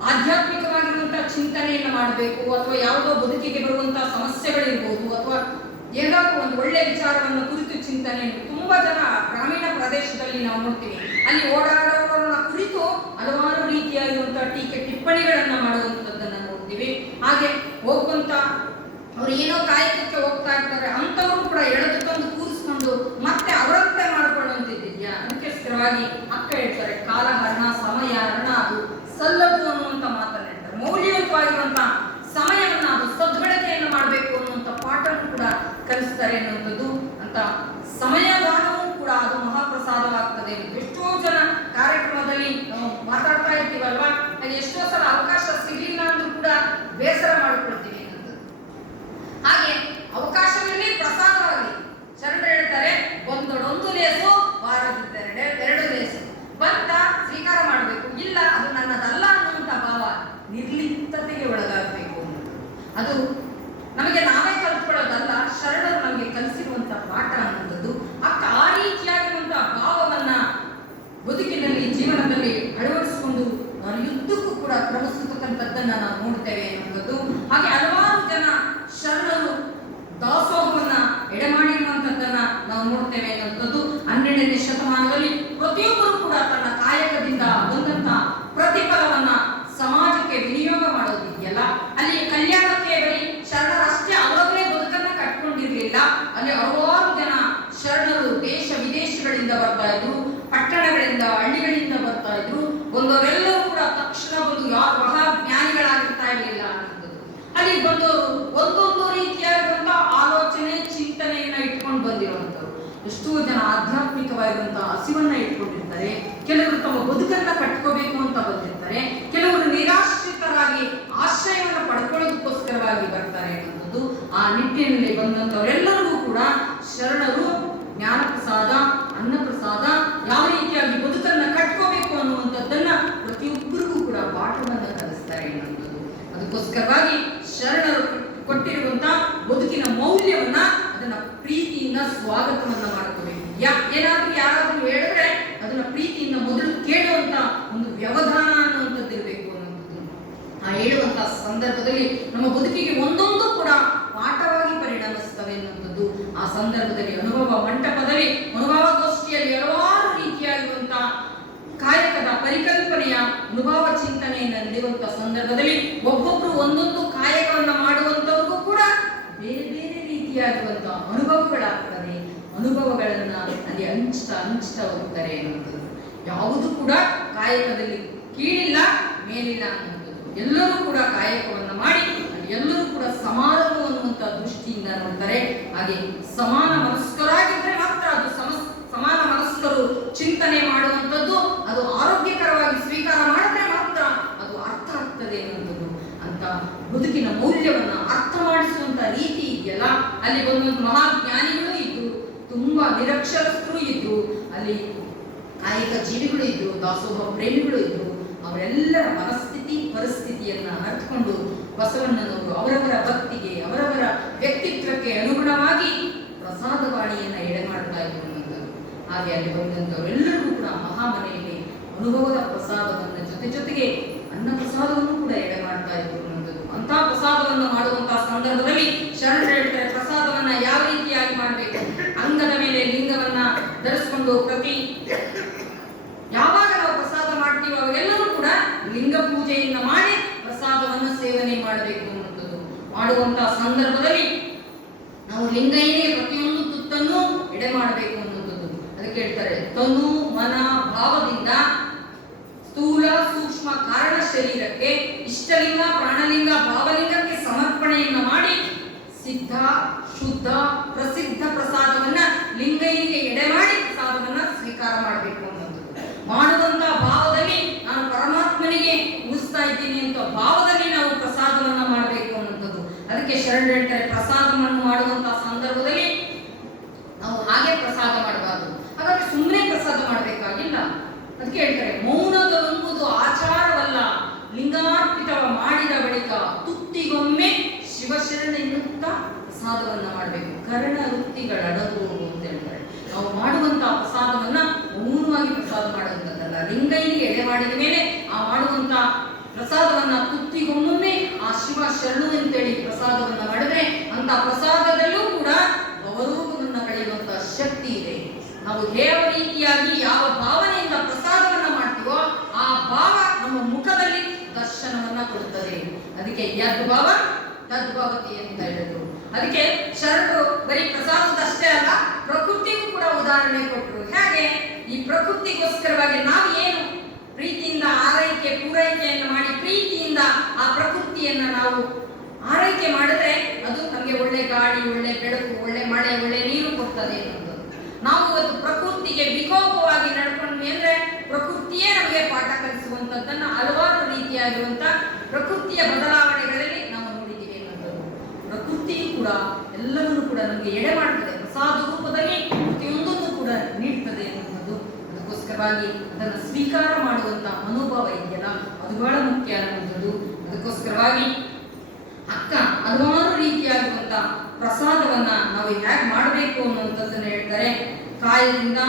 ಆಧ್ಯಾತ್ಮಿಕವಾಗಿರುವಂತಹ ಚಿಂತನೆಯನ್ನು ಮಾಡಬೇಕು, ಅಥವಾ ಯಾವುದೋ ಬದುಕಿಗೆ ಬರುವಂತಹ ಸಮಸ್ಯೆಗಳಿರ್ಬೋದು, ಅಥವಾ ಏನಾದ್ರೂ ಒಂದು ಒಳ್ಳೆ ವಿಚಾರವನ್ನು ಕುರಿತು ಚಿಂತನೆಯನ್ನು ತುಂಬಾ ಜನ ಗ್ರಾಮೀಣ ಪ್ರದೇಶದಲ್ಲಿ ನಾವು ನೋಡ್ತೀವಿ. ಅಲ್ಲಿ ಓಡಾಡೋರನ್ನ ಕುರಿತು ಹಲವಾರು ರೀತಿಯಾಗಿರುವಂತಹ ಟೀಕೆ ಟಿಪ್ಪಣಿಗಳನ್ನ ಮಾಡುವಂತದ್ದನ್ನ ನೋಡ್ತೀವಿ. ಹಾಗೆ ಹೋಗುವಂತ ಅವ್ರು ಏನೋ ಕಾಯಕಕ್ಕೆ ಹೋಗ್ತಾ ಇರ್ತಾರೆ, ಅಂತವರು ಕೂಡ ಎಳೆದು ತಂದು ಕೂರಿಸ್ಕೊಂಡು ಮತ್ತೆ ಅವರಂತೆ ಮಾಡ್ಕೊಳ್ಳುವಂತಿದ್ಯಾ. ಅದಕ್ಕೆ ಸ್ಥಿರವಾಗಿ ಅಕ್ಕ ಹೇಳ್ತಾರೆ, ಕಾಲ ಹರಣ, ಸಮಯ ಹರಣ, ಅದು ಸಲ್ಲದು ಅನ್ನುವಂತ ಮಾತನ್ನ ಹೇಳ್ತಾರೆ. ಮೌಲ್ಯಯುತವಾಗಿರುವಂತ ಸಮಯವನ್ನ ಅದು ಸದ್ಬಳಕೆಯನ್ನು ಮಾಡಬೇಕು ಅನ್ನುವಂಥ ಪಾಠವನ್ನು ಕೂಡ ಕಲಿಸ್ತಾರೆ ಅನ್ನುವಂಥದ್ದು. ಅಂತ ಸಮಯದಾನವೂ ಕೂಡ ಅದು ಮಹಾಪ್ರಸಾದವಾಗ್ತದೆ. ಎಷ್ಟೋ ಜನ ಕಾರ್ಯಕ್ರಮದಲ್ಲಿ ಮಾತಾಡ್ತಾ ಇರ್ತೀವಲ್ವಾ, ಅಲ್ಲಿ ಎಷ್ಟೋ ಸಲ ಅವಕಾಶ ಸಿಗಲಿಲ್ಲ ಅಂದ್ರೂ ಕೂಡ ಬೇಸರ ಮಾಡಿಕೊಳ್ತೀವಿ ಅನ್ನೋದು. ಹಾಗೆ ಅವಕಾಶವನ್ನೇ ಪ್ರಸಾದವಾಗಿ ಶರಣರು ಹೇಳ್ತಾರೆ, ಒಂದೊಂದು ಲೇಸು ವಾರದಿದ್ದರೆ ಎರಡು ಲೇಸು ಬಂತ ಸ್ವೀಕಾರ ಮಾಡಬೇಕು, ಇಲ್ಲ ಅದು ನನ್ನದಲ್ಲ ಅನ್ನುವಂಥ ಭಾವ ನಿರ್ಲಿಪ್ತತೆಗೆ ಒಳಗಾಗಬೇಕು. ಅದು ನಮಗೆ ನಾವೇ ಕಲ್ತ್ಕೊಳ್ಳೋದಲ್ಲ, ಶರಣರು ನಮಗೆ ಕಲಿಸಿರುವಂತ ಪಾಠ ಅನ್ನುವಂಥದ್ದು. ಅಕ್ಕ ಆ ರೀತಿಯಾಗಿರುವಂತಹ ಭಾವವನ್ನ ಬದುಕಿನಲ್ಲಿ, ಜೀವನದಲ್ಲಿ ಅಳವಡಿಸಿಕೊಂಡು ಯುದ್ಧಕ್ಕೂ ಕೂಡ ಕ್ರಮಿಸತಕ್ಕಂಥದ್ದನ್ನ ನಾವು ನೋಡ್ತೇವೆ ಅನ್ನುವಂಥದ್ದು. ಹಾಗೆ ಹಲವಾರು ಜನ ಶರಣರು ದಾಸೋಹವನ್ನ ಎಡೆಮಾಡಿರುವಂತದ್ದನ್ನ ನಾವು ನೋಡ್ತೇವೆ ಅನ್ನುವಂಥದ್ದು. 12ನೇ ಶತಮಾನದಲ್ಲಿ ಪ್ರತಿಯೊಬ್ಬರು ಕೂಡ ತನ್ನ ಕಾಯಕದಿಂದ ಬಂದಂತ ಪ್ರತಿಫಲವನ್ನ ಸಮಾಜಕ್ಕೆ ವಿನಿಯೋಗ ಮಾಡೋದಿದೆಯಲ್ಲ, ಅಲ್ಲಿ ಕಲ್ಯಾಣಕ್ಕೆ ಬರೀ ಶರಣರಷ್ಟೇ ಅವರವರೇ ಬದುಕನ್ನ ಕಟ್ಕೊಂಡಿರ್ಲಿಲ್ಲ. ಅಲ್ಲಿ ಹಲವಾರು ಜನ ಶರಣರು ದೇಶ ವಿದೇಶಗಳಿಂದ ಬರ್ತಾ ಇದ್ರು, ಪಟ್ಟಣಗಳಿಂದ ಹಳ್ಳಿಗಳಿಂದ ಬರ್ತಾ ಇದ್ರು. ಬಂದವರೆಲ್ಲರೂ ಕೂಡ ತಕ್ಷಣ ಬಂದು ಯಾರು ಮಹಾಜ್ಞಾನಿಗಳಾಗಿರ್ತಾ ಇರಲಿಲ್ಲ ಅನ್ನೋದು. ಅಲ್ಲಿ ಬಂದವರು ಒಂದೊಂದು ರೀತಿಯಾಗಿರುವಂತಹ ಆಲೋಚನೆ, ಚಿಂತನೆಯನ್ನ ಇಟ್ಕೊಂಡು ಬಂದಿರುವಂತವ್ರು. ಎಷ್ಟೋ ಜನ ಆಧ್ಯಾತ್ಮಿಕವಾಗಿರುವಂತಹ ಹಸಿವನ್ನ ಇಟ್ಕೊಂಡಿರ್ತಾರೆ. ಕೆಲವರು ತಮ್ಮ ಬದುಕನ್ನ ಕಟ್ಕೋಬೇಕು ಅಂತ ಬಂದಿರ್ತಾರೆ. ಕೆಲವರು ನಿರಾಶ್ರಿತರಾಗಿ ಆಶ್ರಯವನ್ನು ಪಡ್ಕೊಳ್ಳೋದಕ್ಕೋಸ್ಕರವಾಗಿ ಬರ್ತಾರೆ ಅನ್ನೋದು. ಆ ನಿಟ್ಟಿನಲ್ಲಿ ಬಂದಂತವರೆಲ್ಲರಿಗೂ ಕೂಡ ಶರಣರು ಜ್ಞಾನ ಪ್ರಸಾದ, ಅನ್ನ ಪ್ರಸಾದ, ಯಾವ ರೀತಿಯಾಗಿ ಬದುಕನ್ನ ಕಟ್ಕೋಬೇಕು ಅನ್ನುವಂಥದ್ದನ್ನ ಪ್ರತಿಯೊಬ್ಬರಿಗೂ ಕೂಡ ಪಾಠವನ್ನ ಕಲಿಸ್ತಾರೆ ಅನ್ನೋದು. ಅದಕ್ಕೋಸ್ಕರವಾಗಿ ಶರಣರು ಕೊಟ್ಟಿರುವಂತಹ ಬದುಕಿನ ಮೌಲ್ಯವನ್ನ ಅದನ್ನ ಪ್ರೀತಿಯಿಂದ ಸ್ವಾಗತವನ್ನ ಮಾಡ್ಕೋಬೇಕು. ಏನಾದ್ರೂ ಯಾರಾದ್ರೂ ಹೇಳಿದ್ರೆ ಅದನ್ನ ಪ್ರೀತಿಯಿಂದ ಮೊದಲು ಕೇಳುವಂತ ಒಂದು ವ್ಯವಧಾನ ಅನ್ನುವಂಥದ್ದು ಇರಬೇಕು ಅನ್ನುವಂಥದ್ದು. ಆ ಹೇಳುವಂತಹ ಸಂದರ್ಭದಲ್ಲಿ ನಮ್ಮ ಬದುಕಿಗೆ ಒಂದೊಂದು ಕೂಡ ಪಾಠವಾಗಿ ಪರಿಣಮಿಸ್ತವೆ ಅನ್ನುವಂಥದ್ದು. ಆ ಸಂದರ್ಭದಲ್ಲಿ ಅನುಭವ ಮಂಟಪದಲ್ಲಿ, ಅನುಭವಗೋಷ್ಠಿಯಲ್ಲಿ ಹಲವಾರು ರೀತಿಯಾಗಿರುವಂತಹ ಕಾಯಕದ ಪರಿಕಲ್ಪನೆಯ ಅನುಭವ ಚಿಂತನೆಯನ್ನು ನಡೆಯುವಂತಹ ಸಂದರ್ಭದಲ್ಲಿ ಒಬ್ಬೊಬ್ರು ಒಂದೊಂದು ಕಾಯಕವನ್ನ ಮಾಡುವಂತವ್ರಿಗೂ ಕೂಡ ಬೇರೆ ಬೇರೆ ರೀತಿಯಾಗಿರುವಂತಹ ಅನುಭವಗಳಾಗ್ತದೆ. ಅನುಭವಗಳನ್ನ ಅಲ್ಲಿ ಹಂಚ್ತಾ ಹೋಗ್ತಾರೆ ಅನ್ನುವಂಥದ್ದು. ಯಾವುದು ಕೂಡ ಕಾಯಕದಲ್ಲಿ ಕೀಳಿಲ್ಲ ಮೇಲಿಲ್ಲ ಅನ್ನುವಂಥದ್ದು. ಎಲ್ಲರೂ ಕೂಡ ಕಾಯಕವನ್ನ ಮಾಡಿ ಅಲ್ಲಿ ಎಲ್ಲರೂ ಕೂಡ ಸಮಾನರು ಅನ್ನುವಂಥ ದೃಷ್ಟಿಯಿಂದ ನೋಡ್ತಾರೆ. ಹಾಗೆ ಸಮಾನ ಮನಸ್ಕರಾಗಿದ್ರೆ ಮಾತ್ರ ಅದು ಸಮಾನ ಮನಸ್ಕರು ಚಿಂತನೆ ಮಾಡುವಂಥದ್ದು ಅದು ಆರೋಗ್ಯಕರವಾಗಿ ಸ್ವೀಕಾರ ಮಾಡಿದ್ರೆ ಮಾತ್ರ ಅದು ಅರ್ಥ ಆಗ್ತದೆ ಅನ್ನುವಂಥದ್ದು. ಅಂತ ಬದುಕಿನ ಮೌಲ್ಯವನ್ನ ಅರ್ಥ ಮಾಡಿಸುವಂತ ರೀತಿ ಇದೆಯಲ್ಲ, ಅಲ್ಲಿ ಒಂದೊಂದು ಮಹಾಜ್ಞಾನಿಗಳು ಇದ್ರು, ತುಂಬಾ ನಿರಕ್ಷರಸ್ಥರು ಇದ್ರು, ಅಲ್ಲಿ ಕಾಯಿಕ ಜೀವಿಗಳು ಇದ್ರು, ದಾಸೋಹ ಪ್ರೇಮಿಗಳು ಇದ್ರು. ಅವರೆಲ್ಲರ ಮನಸ್ಥಿತಿ ಪರಿಸ್ಥಿತಿಯನ್ನ ಅರ್ಥಕೊಂಡು ಬಸವಣ್ಣನವರು ಅವರವರ ಭಕ್ತಿಗೆ, ಅವರವರ ವ್ಯಕ್ತಿತ್ವಕ್ಕೆ ಅನುಗುಣವಾಗಿ ಪ್ರಸಾದವಾಣಿಯನ್ನ ಎಡೆ ಮಾಡ್ತಾ ಇದ್ರು ಅನ್ನೋದು. ಹಾಗೆ ಅಲ್ಲಿ ಬಂದಂತವರೆಲ್ಲರಿಗೂ ಕೂಡ ಮಹಾಮನೆಯಲ್ಲಿ ಅನುಭವದ ಪ್ರಸಾದವನ್ನ ಜೊತೆಗೆ ಅನ್ನ ಪ್ರಸಾದವನ್ನು ಕೂಡ ಎಡೆ ಮಾಡ್ತಾ ಇದ್ರು ಅನ್ನೋದು. ಅಂತಹ ಪ್ರಸಾದವನ್ನು ಮಾಡುವಂತಹ ಸಂದರ್ಭದಲ್ಲಿ ಶರಣರು ಹೇಳ್ತಾರೆ, ಪ್ರಸಾದವನ್ನ ಯಾವ ರೀತಿಯಾಗಿ ಮಾಡಬೇಕು, ಅಂಗದ ಮೇಲೆ ಲಿಂಗವನ್ನ ಧರಿಸಿಕೊಂಡು ಪ್ರತಿ ಯಾವಾಗ ನಾವು ಪ್ರಸಾದ ಮಾಡ್ತೀವೋ ಅವಾಗೆಲ್ಲರೂ ಕೂಡ ಲಿಂಗ ಪೂಜೆಯಿಂದ ಮಾಡಿ ಪ್ರಸಾದವನ್ನು ಸೇವನೆ ಮಾಡಬೇಕು ಅನ್ನುವಂಥದ್ದು. ಮಾಡುವಂತಹ ಸಂದರ್ಭದಲ್ಲಿ ನಾವು ಲಿಂಗೈನೇ ಪ್ರತಿಯೊಂದು ಎಡೆ ಮಾಡಬೇಕು ಅನ್ನುವಂಥದ್ದು. ಅದಕ್ಕೆ ಹೇಳ್ತಾರೆ ತನು ಮನ ಭಾವದಿಂದ ಸ್ಥೂಲ ಸೂಕ್ಷ್ಮ ಕಾರಣ ಶರೀರಕ್ಕೆ ಇಷ್ಟಲಿಂಗ ಪ್ರಾಣಲಿಂಗ ಭಾವಲಿಂಗಕ್ಕೆ ಸಮರ್ಪಣೆಯನ್ನು ಮಾಡಿ ಸಿದ್ಧ ಶುದ್ಧ ಪ್ರಸಿದ್ಧ ಪ್ರಸಾದವನ್ನ ಲಿಂಗೈನಿಗೆ ಎಡೆ ಮಾಡಿ ಪ್ರಸಾದವನ್ನ ಸ್ವೀಕಾರ ಮಾಡಬೇಕು ಅನ್ನೋದು. ಮಾಡುವಂತ ಭಾವದಲ್ಲಿ ನಾನು ಪರಮಾತ್ಮನಿಗೆ ಉಳಿಸ್ತಾ ಇದ್ದೀನಿ ಅಂತ ಭಾವದಲ್ಲಿ ನಾವು ಪ್ರಸಾದವನ್ನ ಮಾಡಬೇಕು ಅನ್ನೋದು. ಅದಕ್ಕೆ ಶರಣ ಹೇಳ್ತಾರೆ ಪ್ರಸಾದವನ್ನು ಮಾಡುವಂತಹ ಸಂದರ್ಭದಲ್ಲಿ ನಾವು ಹಾಗೆ ಪ್ರಸಾದ ಮಾಡಬಾರದು. ಹಾಗಾದ್ರೆ ಸುಮ್ಮನೆ ಪ್ರಸಾದ ಮಾಡಬೇಕಾಗಿಲ್ಲ. ಅದಕ್ಕೆ ಹೇಳ್ತಾರೆ ಮೌನದೊಂಬುದು ಆಚಾರವಲ್ಲ, ಲಿಂಗಾರ್ಪಿತ ಮಾಡಿದ ಬಳಿಕ ತುತ್ತಿಗೊಮ್ಮೆ ಶಿವಶರಣ ಎನ್ನುತ್ತಾ ಪ್ರಸಾದವನ್ನ ಮಾಡಬೇಕು. ಕರ್ಣ ವೃತ್ತಿಗಳ ಅಡಗು ಅಂತ ಹೇಳ್ತಾರೆ. ನಾವು ಮಾಡುವಂತಹ ಪ್ರಸಾದವನ್ನ ಮೌನವಾಗಿ ಪ್ರಸಾದ ಮಾಡುವಂಥದ್ದಲ್ಲ, ಲಿಂಗೈನಿಗೆ ಎಡೆ ಮಾಡಿದ ಮೇಲೆ ಆ ಮಾಡುವಂತ ಪ್ರಸಾದವನ್ನ ತುತ್ತಿಗೊಮ್ಮೆ ಆ ಶಿವ ಶರಣು ಅಂತೇಳಿ ಪ್ರಸಾದವನ್ನ ಮಾಡಿದ್ರೆ ಅಂತ ಪ್ರಸಾದದಲ್ಲೂ ಕೂಡ ಅವರೂಪವನ್ನ ಕಳೆಯುವಂತಹ ಶಕ್ತಿ ಇದೆ. ನಾವು ಯಾವ ರೀತಿಯಾಗಿ ಯಾವ ಭಾವನೆಯಿಂದ ಪ್ರಸಾದವನ್ನ ಮಾಡ್ತೀವೋ ಆ ಭಾವ ನಮ್ಮ ಮುಖದಲ್ಲಿ ದರ್ಶನವನ್ನ ಕೊಡುತ್ತದೆ. ಅದಕ್ಕೆ ಯದ್ಭಾವ ತದ್ಭವತಿ ಅಂತ ಹೇಳಿದ್ರು. ಅದಕ್ಕೆ ಶರಣರು ಬರೀ ಪ್ರಸಾದದಷ್ಟೇ ಅಲ್ಲ, ಪ್ರಕೃತಿಗೂ ಕೂಡ ಉದಾಹರಣೆ ಕೊಟ್ಟರು. ಹೇಗೆ ಈ ಪ್ರಕೃತಿಗೋಸ್ಕರವಾಗಿ ನಾವು ಏನು ಪ್ರೀತಿಯಿಂದ ಆರೈಕೆ ಪೂರೈಕೆಯನ್ನು ಮಾಡಿ ಪ್ರೀತಿಯಿಂದ ಆ ಪ್ರಕೃತಿಯನ್ನ ನಾವು ಆರೈಕೆ ಮಾಡಿದ್ರೆ ಅದು ನಮಗೆ ಒಳ್ಳೆ ಗಾಳಿ, ಒಳ್ಳೆ ಬೆಳಕು, ಒಳ್ಳೆ ಮಳೆ, ಒಳ್ಳೆ ನೀರು ಕೊಡ್ತದೆ ಅನ್ನೋದು. ನಾವು ಇವತ್ತು ಪ್ರಕೃತಿಗೆ ವಿಕೋಪವಾಗಿ ನಡ್ಕೊಂಡ್ವಿ ಅಂದ್ರೆ ಪ್ರಕೃತಿಯೇ ನಮಗೆ ಪಾಠ ಕಲಿಸುವಂತದ್ದನ್ನ ಹಲವಾರು ರೀತಿಯಾಗಿರುವಂತ ಪ್ರಕೃತಿಯ ಬದಲಾವಣೆಗಳಲ್ಲಿ ನಾವು ನೋಡಿದ್ದೀವಿ ಅನ್ನೋದು. ಪ್ರಕೃತಿಯು ಕೂಡ ಎಲ್ಲವನ್ನೂ ಕೂಡ ನಮಗೆ ಎಡೆ ಮಾಡ್ತದೆ, ಪ್ರಸಾದ ರೂಪದಲ್ಲಿ ಪ್ರತಿಯೊಂದನ್ನು ಕೂಡ ನೀಡ್ತದೆ ಅನ್ನೋದು. ಅದಕ್ಕೋಸ್ಕರವಾಗಿ ಅದನ್ನು ಸ್ವೀಕಾರ ಮಾಡುವಂತ ಮನೋಭಾವ ಇದೆಯಲ್ಲ ಅದು ಬಹಳ ಮುಖ್ಯ ಅನ್ನುವಂಥದ್ದು. ಅದಕ್ಕೋಸ್ಕರವಾಗಿ ಅಕ್ಕ ಹಲವಾರು ರೀತಿಯಾಗಿರುವಂತ ಪ್ರಸಾದವನ್ನ ನಾವು ಹೇಗೆ ಮಾಡಬೇಕು ಅನ್ನುವಂಥದ್ದನ್ನ ಹೇಳ್ತಾರೆ. ಕಾಯದಿಂದ,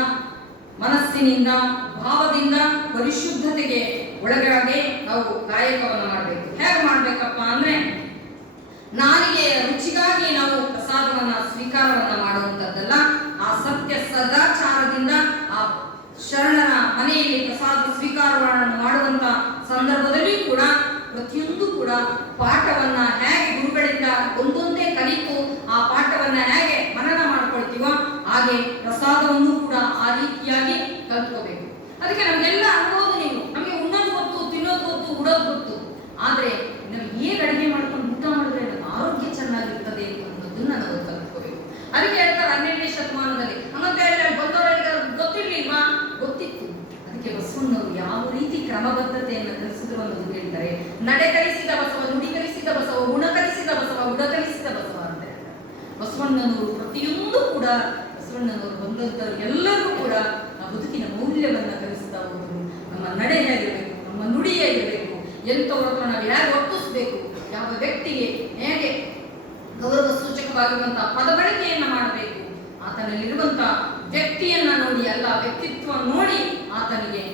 ಮನಸ್ಸಿನಿಂದ, ಭಾವದಿಂದ ಪರಿಶುದ್ಧತೆಗೆ ಒಳಗಾಗಿ ನಾವು ಕಾಯಕವನ್ನ ಮಾಡಬೇಕು. ಹೇಗೆ ಮಾಡ್ಬೇಕಪ್ಪ ಅಂದ್ರೆ ನಾಲಿಗೆಯ ರುಚಿಗಾಗಿ ನಾವು ಪ್ರಸಾದವನ್ನ ಸ್ವೀಕಾರವನ್ನ ಮಾಡುವಂಥದ್ದಲ್ಲ, ಆ ಸತ್ಯ ಸದಾಚಾರದಿಂದ ಆ ಶರಣರ ಮನೆಯಲ್ಲಿ ಪ್ರಸಾದ ಸ್ವೀಕಾರವನ್ನು ಮಾಡುವಂತ ಸಂದರ್ಭದಲ್ಲಿ ಕೂಡ ಪ್ರತಿಯೊಂದು ಕೂಡ ಪಾಠವನ್ನ ಹೇಗೆ ಗುರುಗಳಿಂದ ಒಂದೊಂದೇ ಕಲಿತು ಆ ಪಾಠವನ್ನ ಹೇಗೆ ಮನನ ಮಾಡ್ಕೊಳ್ತೀವೋ ಹಾಗೆ ಪ್ರಸಾದವನ್ನು ಕೂಡ ಆ ರೀತಿಯಾಗಿ ಕಲ್ತ್ಕೋಬೇಕು. ಅದಕ್ಕೆ ನಮ್ಗೆಲ್ಲ ಅನ್ಬೋದು, ನೀವು ನಮಗೆ ಉಣ್ಣೋದು ಗೊತ್ತು, ತಿನ್ನೋದು ಗೊತ್ತು, ಉಡೋದು ಗೊತ್ತು, ಆದ್ರೆ ನಮ್ಗೆ ಹೇಗೆ ಅಡಿಗೆ ಮಾಡ್ಕೊಂಡು ಊಟ ಮಾಡಿದ್ರೆ ನಮ್ಮ ಆರೋಗ್ಯ ಚೆನ್ನಾಗಿರ್ತದೆ ಅನ್ನೋದನ್ನ ನಾವು ಕಲ್ತ್ಕೋಬೇಕು. ಅದಕ್ಕೆ ಹೇಳ್ತಾರೆ 12ನೇ ಶತಮಾನದಲ್ಲಿ ಹಂಗಂತ ಬಂದವರಿಗೆ ಗೊತ್ತಿರ್ಲಿಲ್ವಾ? ಗೊತ್ತಿತ್ತು. ಅದಕ್ಕೆ ಬಸವಣ್ಣವರು ಯಾವ ರೀತಿ ಕ್ರಮಬದ್ಧತೆಯನ್ನು ಕಲಿಸಿದ್ರು ಅನ್ನೋದು ಹೇಳ್ತಾರೆ. ನಡೆ ಕಲಿಸಿದ ಬಸವ, ನುಡಿ ಕಲಿಸಿದ ಬಸವ, ಗುಣ ಕಲಿಸಿದ ಬಸವ, ಉಡ ಕಲಿಸಿದ ಬಸವ ಅಂತ ಹೇಳ್ತಾರೆ. ಬಸವಣ್ಣನವರು ಪ್ರತಿಯೊಂದು ಕೂಡ ಬಸವಣ್ಣನವರು ಬಂದವರು ಎಲ್ಲರೂ ಕೂಡ ಬದುಕಿನ ಮೌಲ್ಯವನ್ನ ಕಲಿಸ್ತಾ ಹೋದ್ರು. ನಮ್ಮ ನಡೆ ಹೇಗಿರಬೇಕು, ನಮ್ಮ ನುಡಿ ಹೇಗಿರಬೇಕು, ಎಂಥವ್ರ ಹತ್ರ ನಾವು ಹೇಗೆ ವರ್ತಿಸಬೇಕು, ಯಾವ ವ್ಯಕ್ತಿಗೆ ಹೇಗೆ ಗೌರವ ಸೂಚಕವಾಗಿರುವಂತಹ ಪದ ಬಳಕೆಯನ್ನ ಮಾಡಬೇಕು, ಆತನಲ್ಲಿರುವಂತಹ ವ್ಯಕ್ತಿಯನ್ನ ನೋಡಿ ಅಲ್ಲ ವ್ಯಕ್ತಿತ್ವ ನೋಡಿ ಆತನಿಗೆ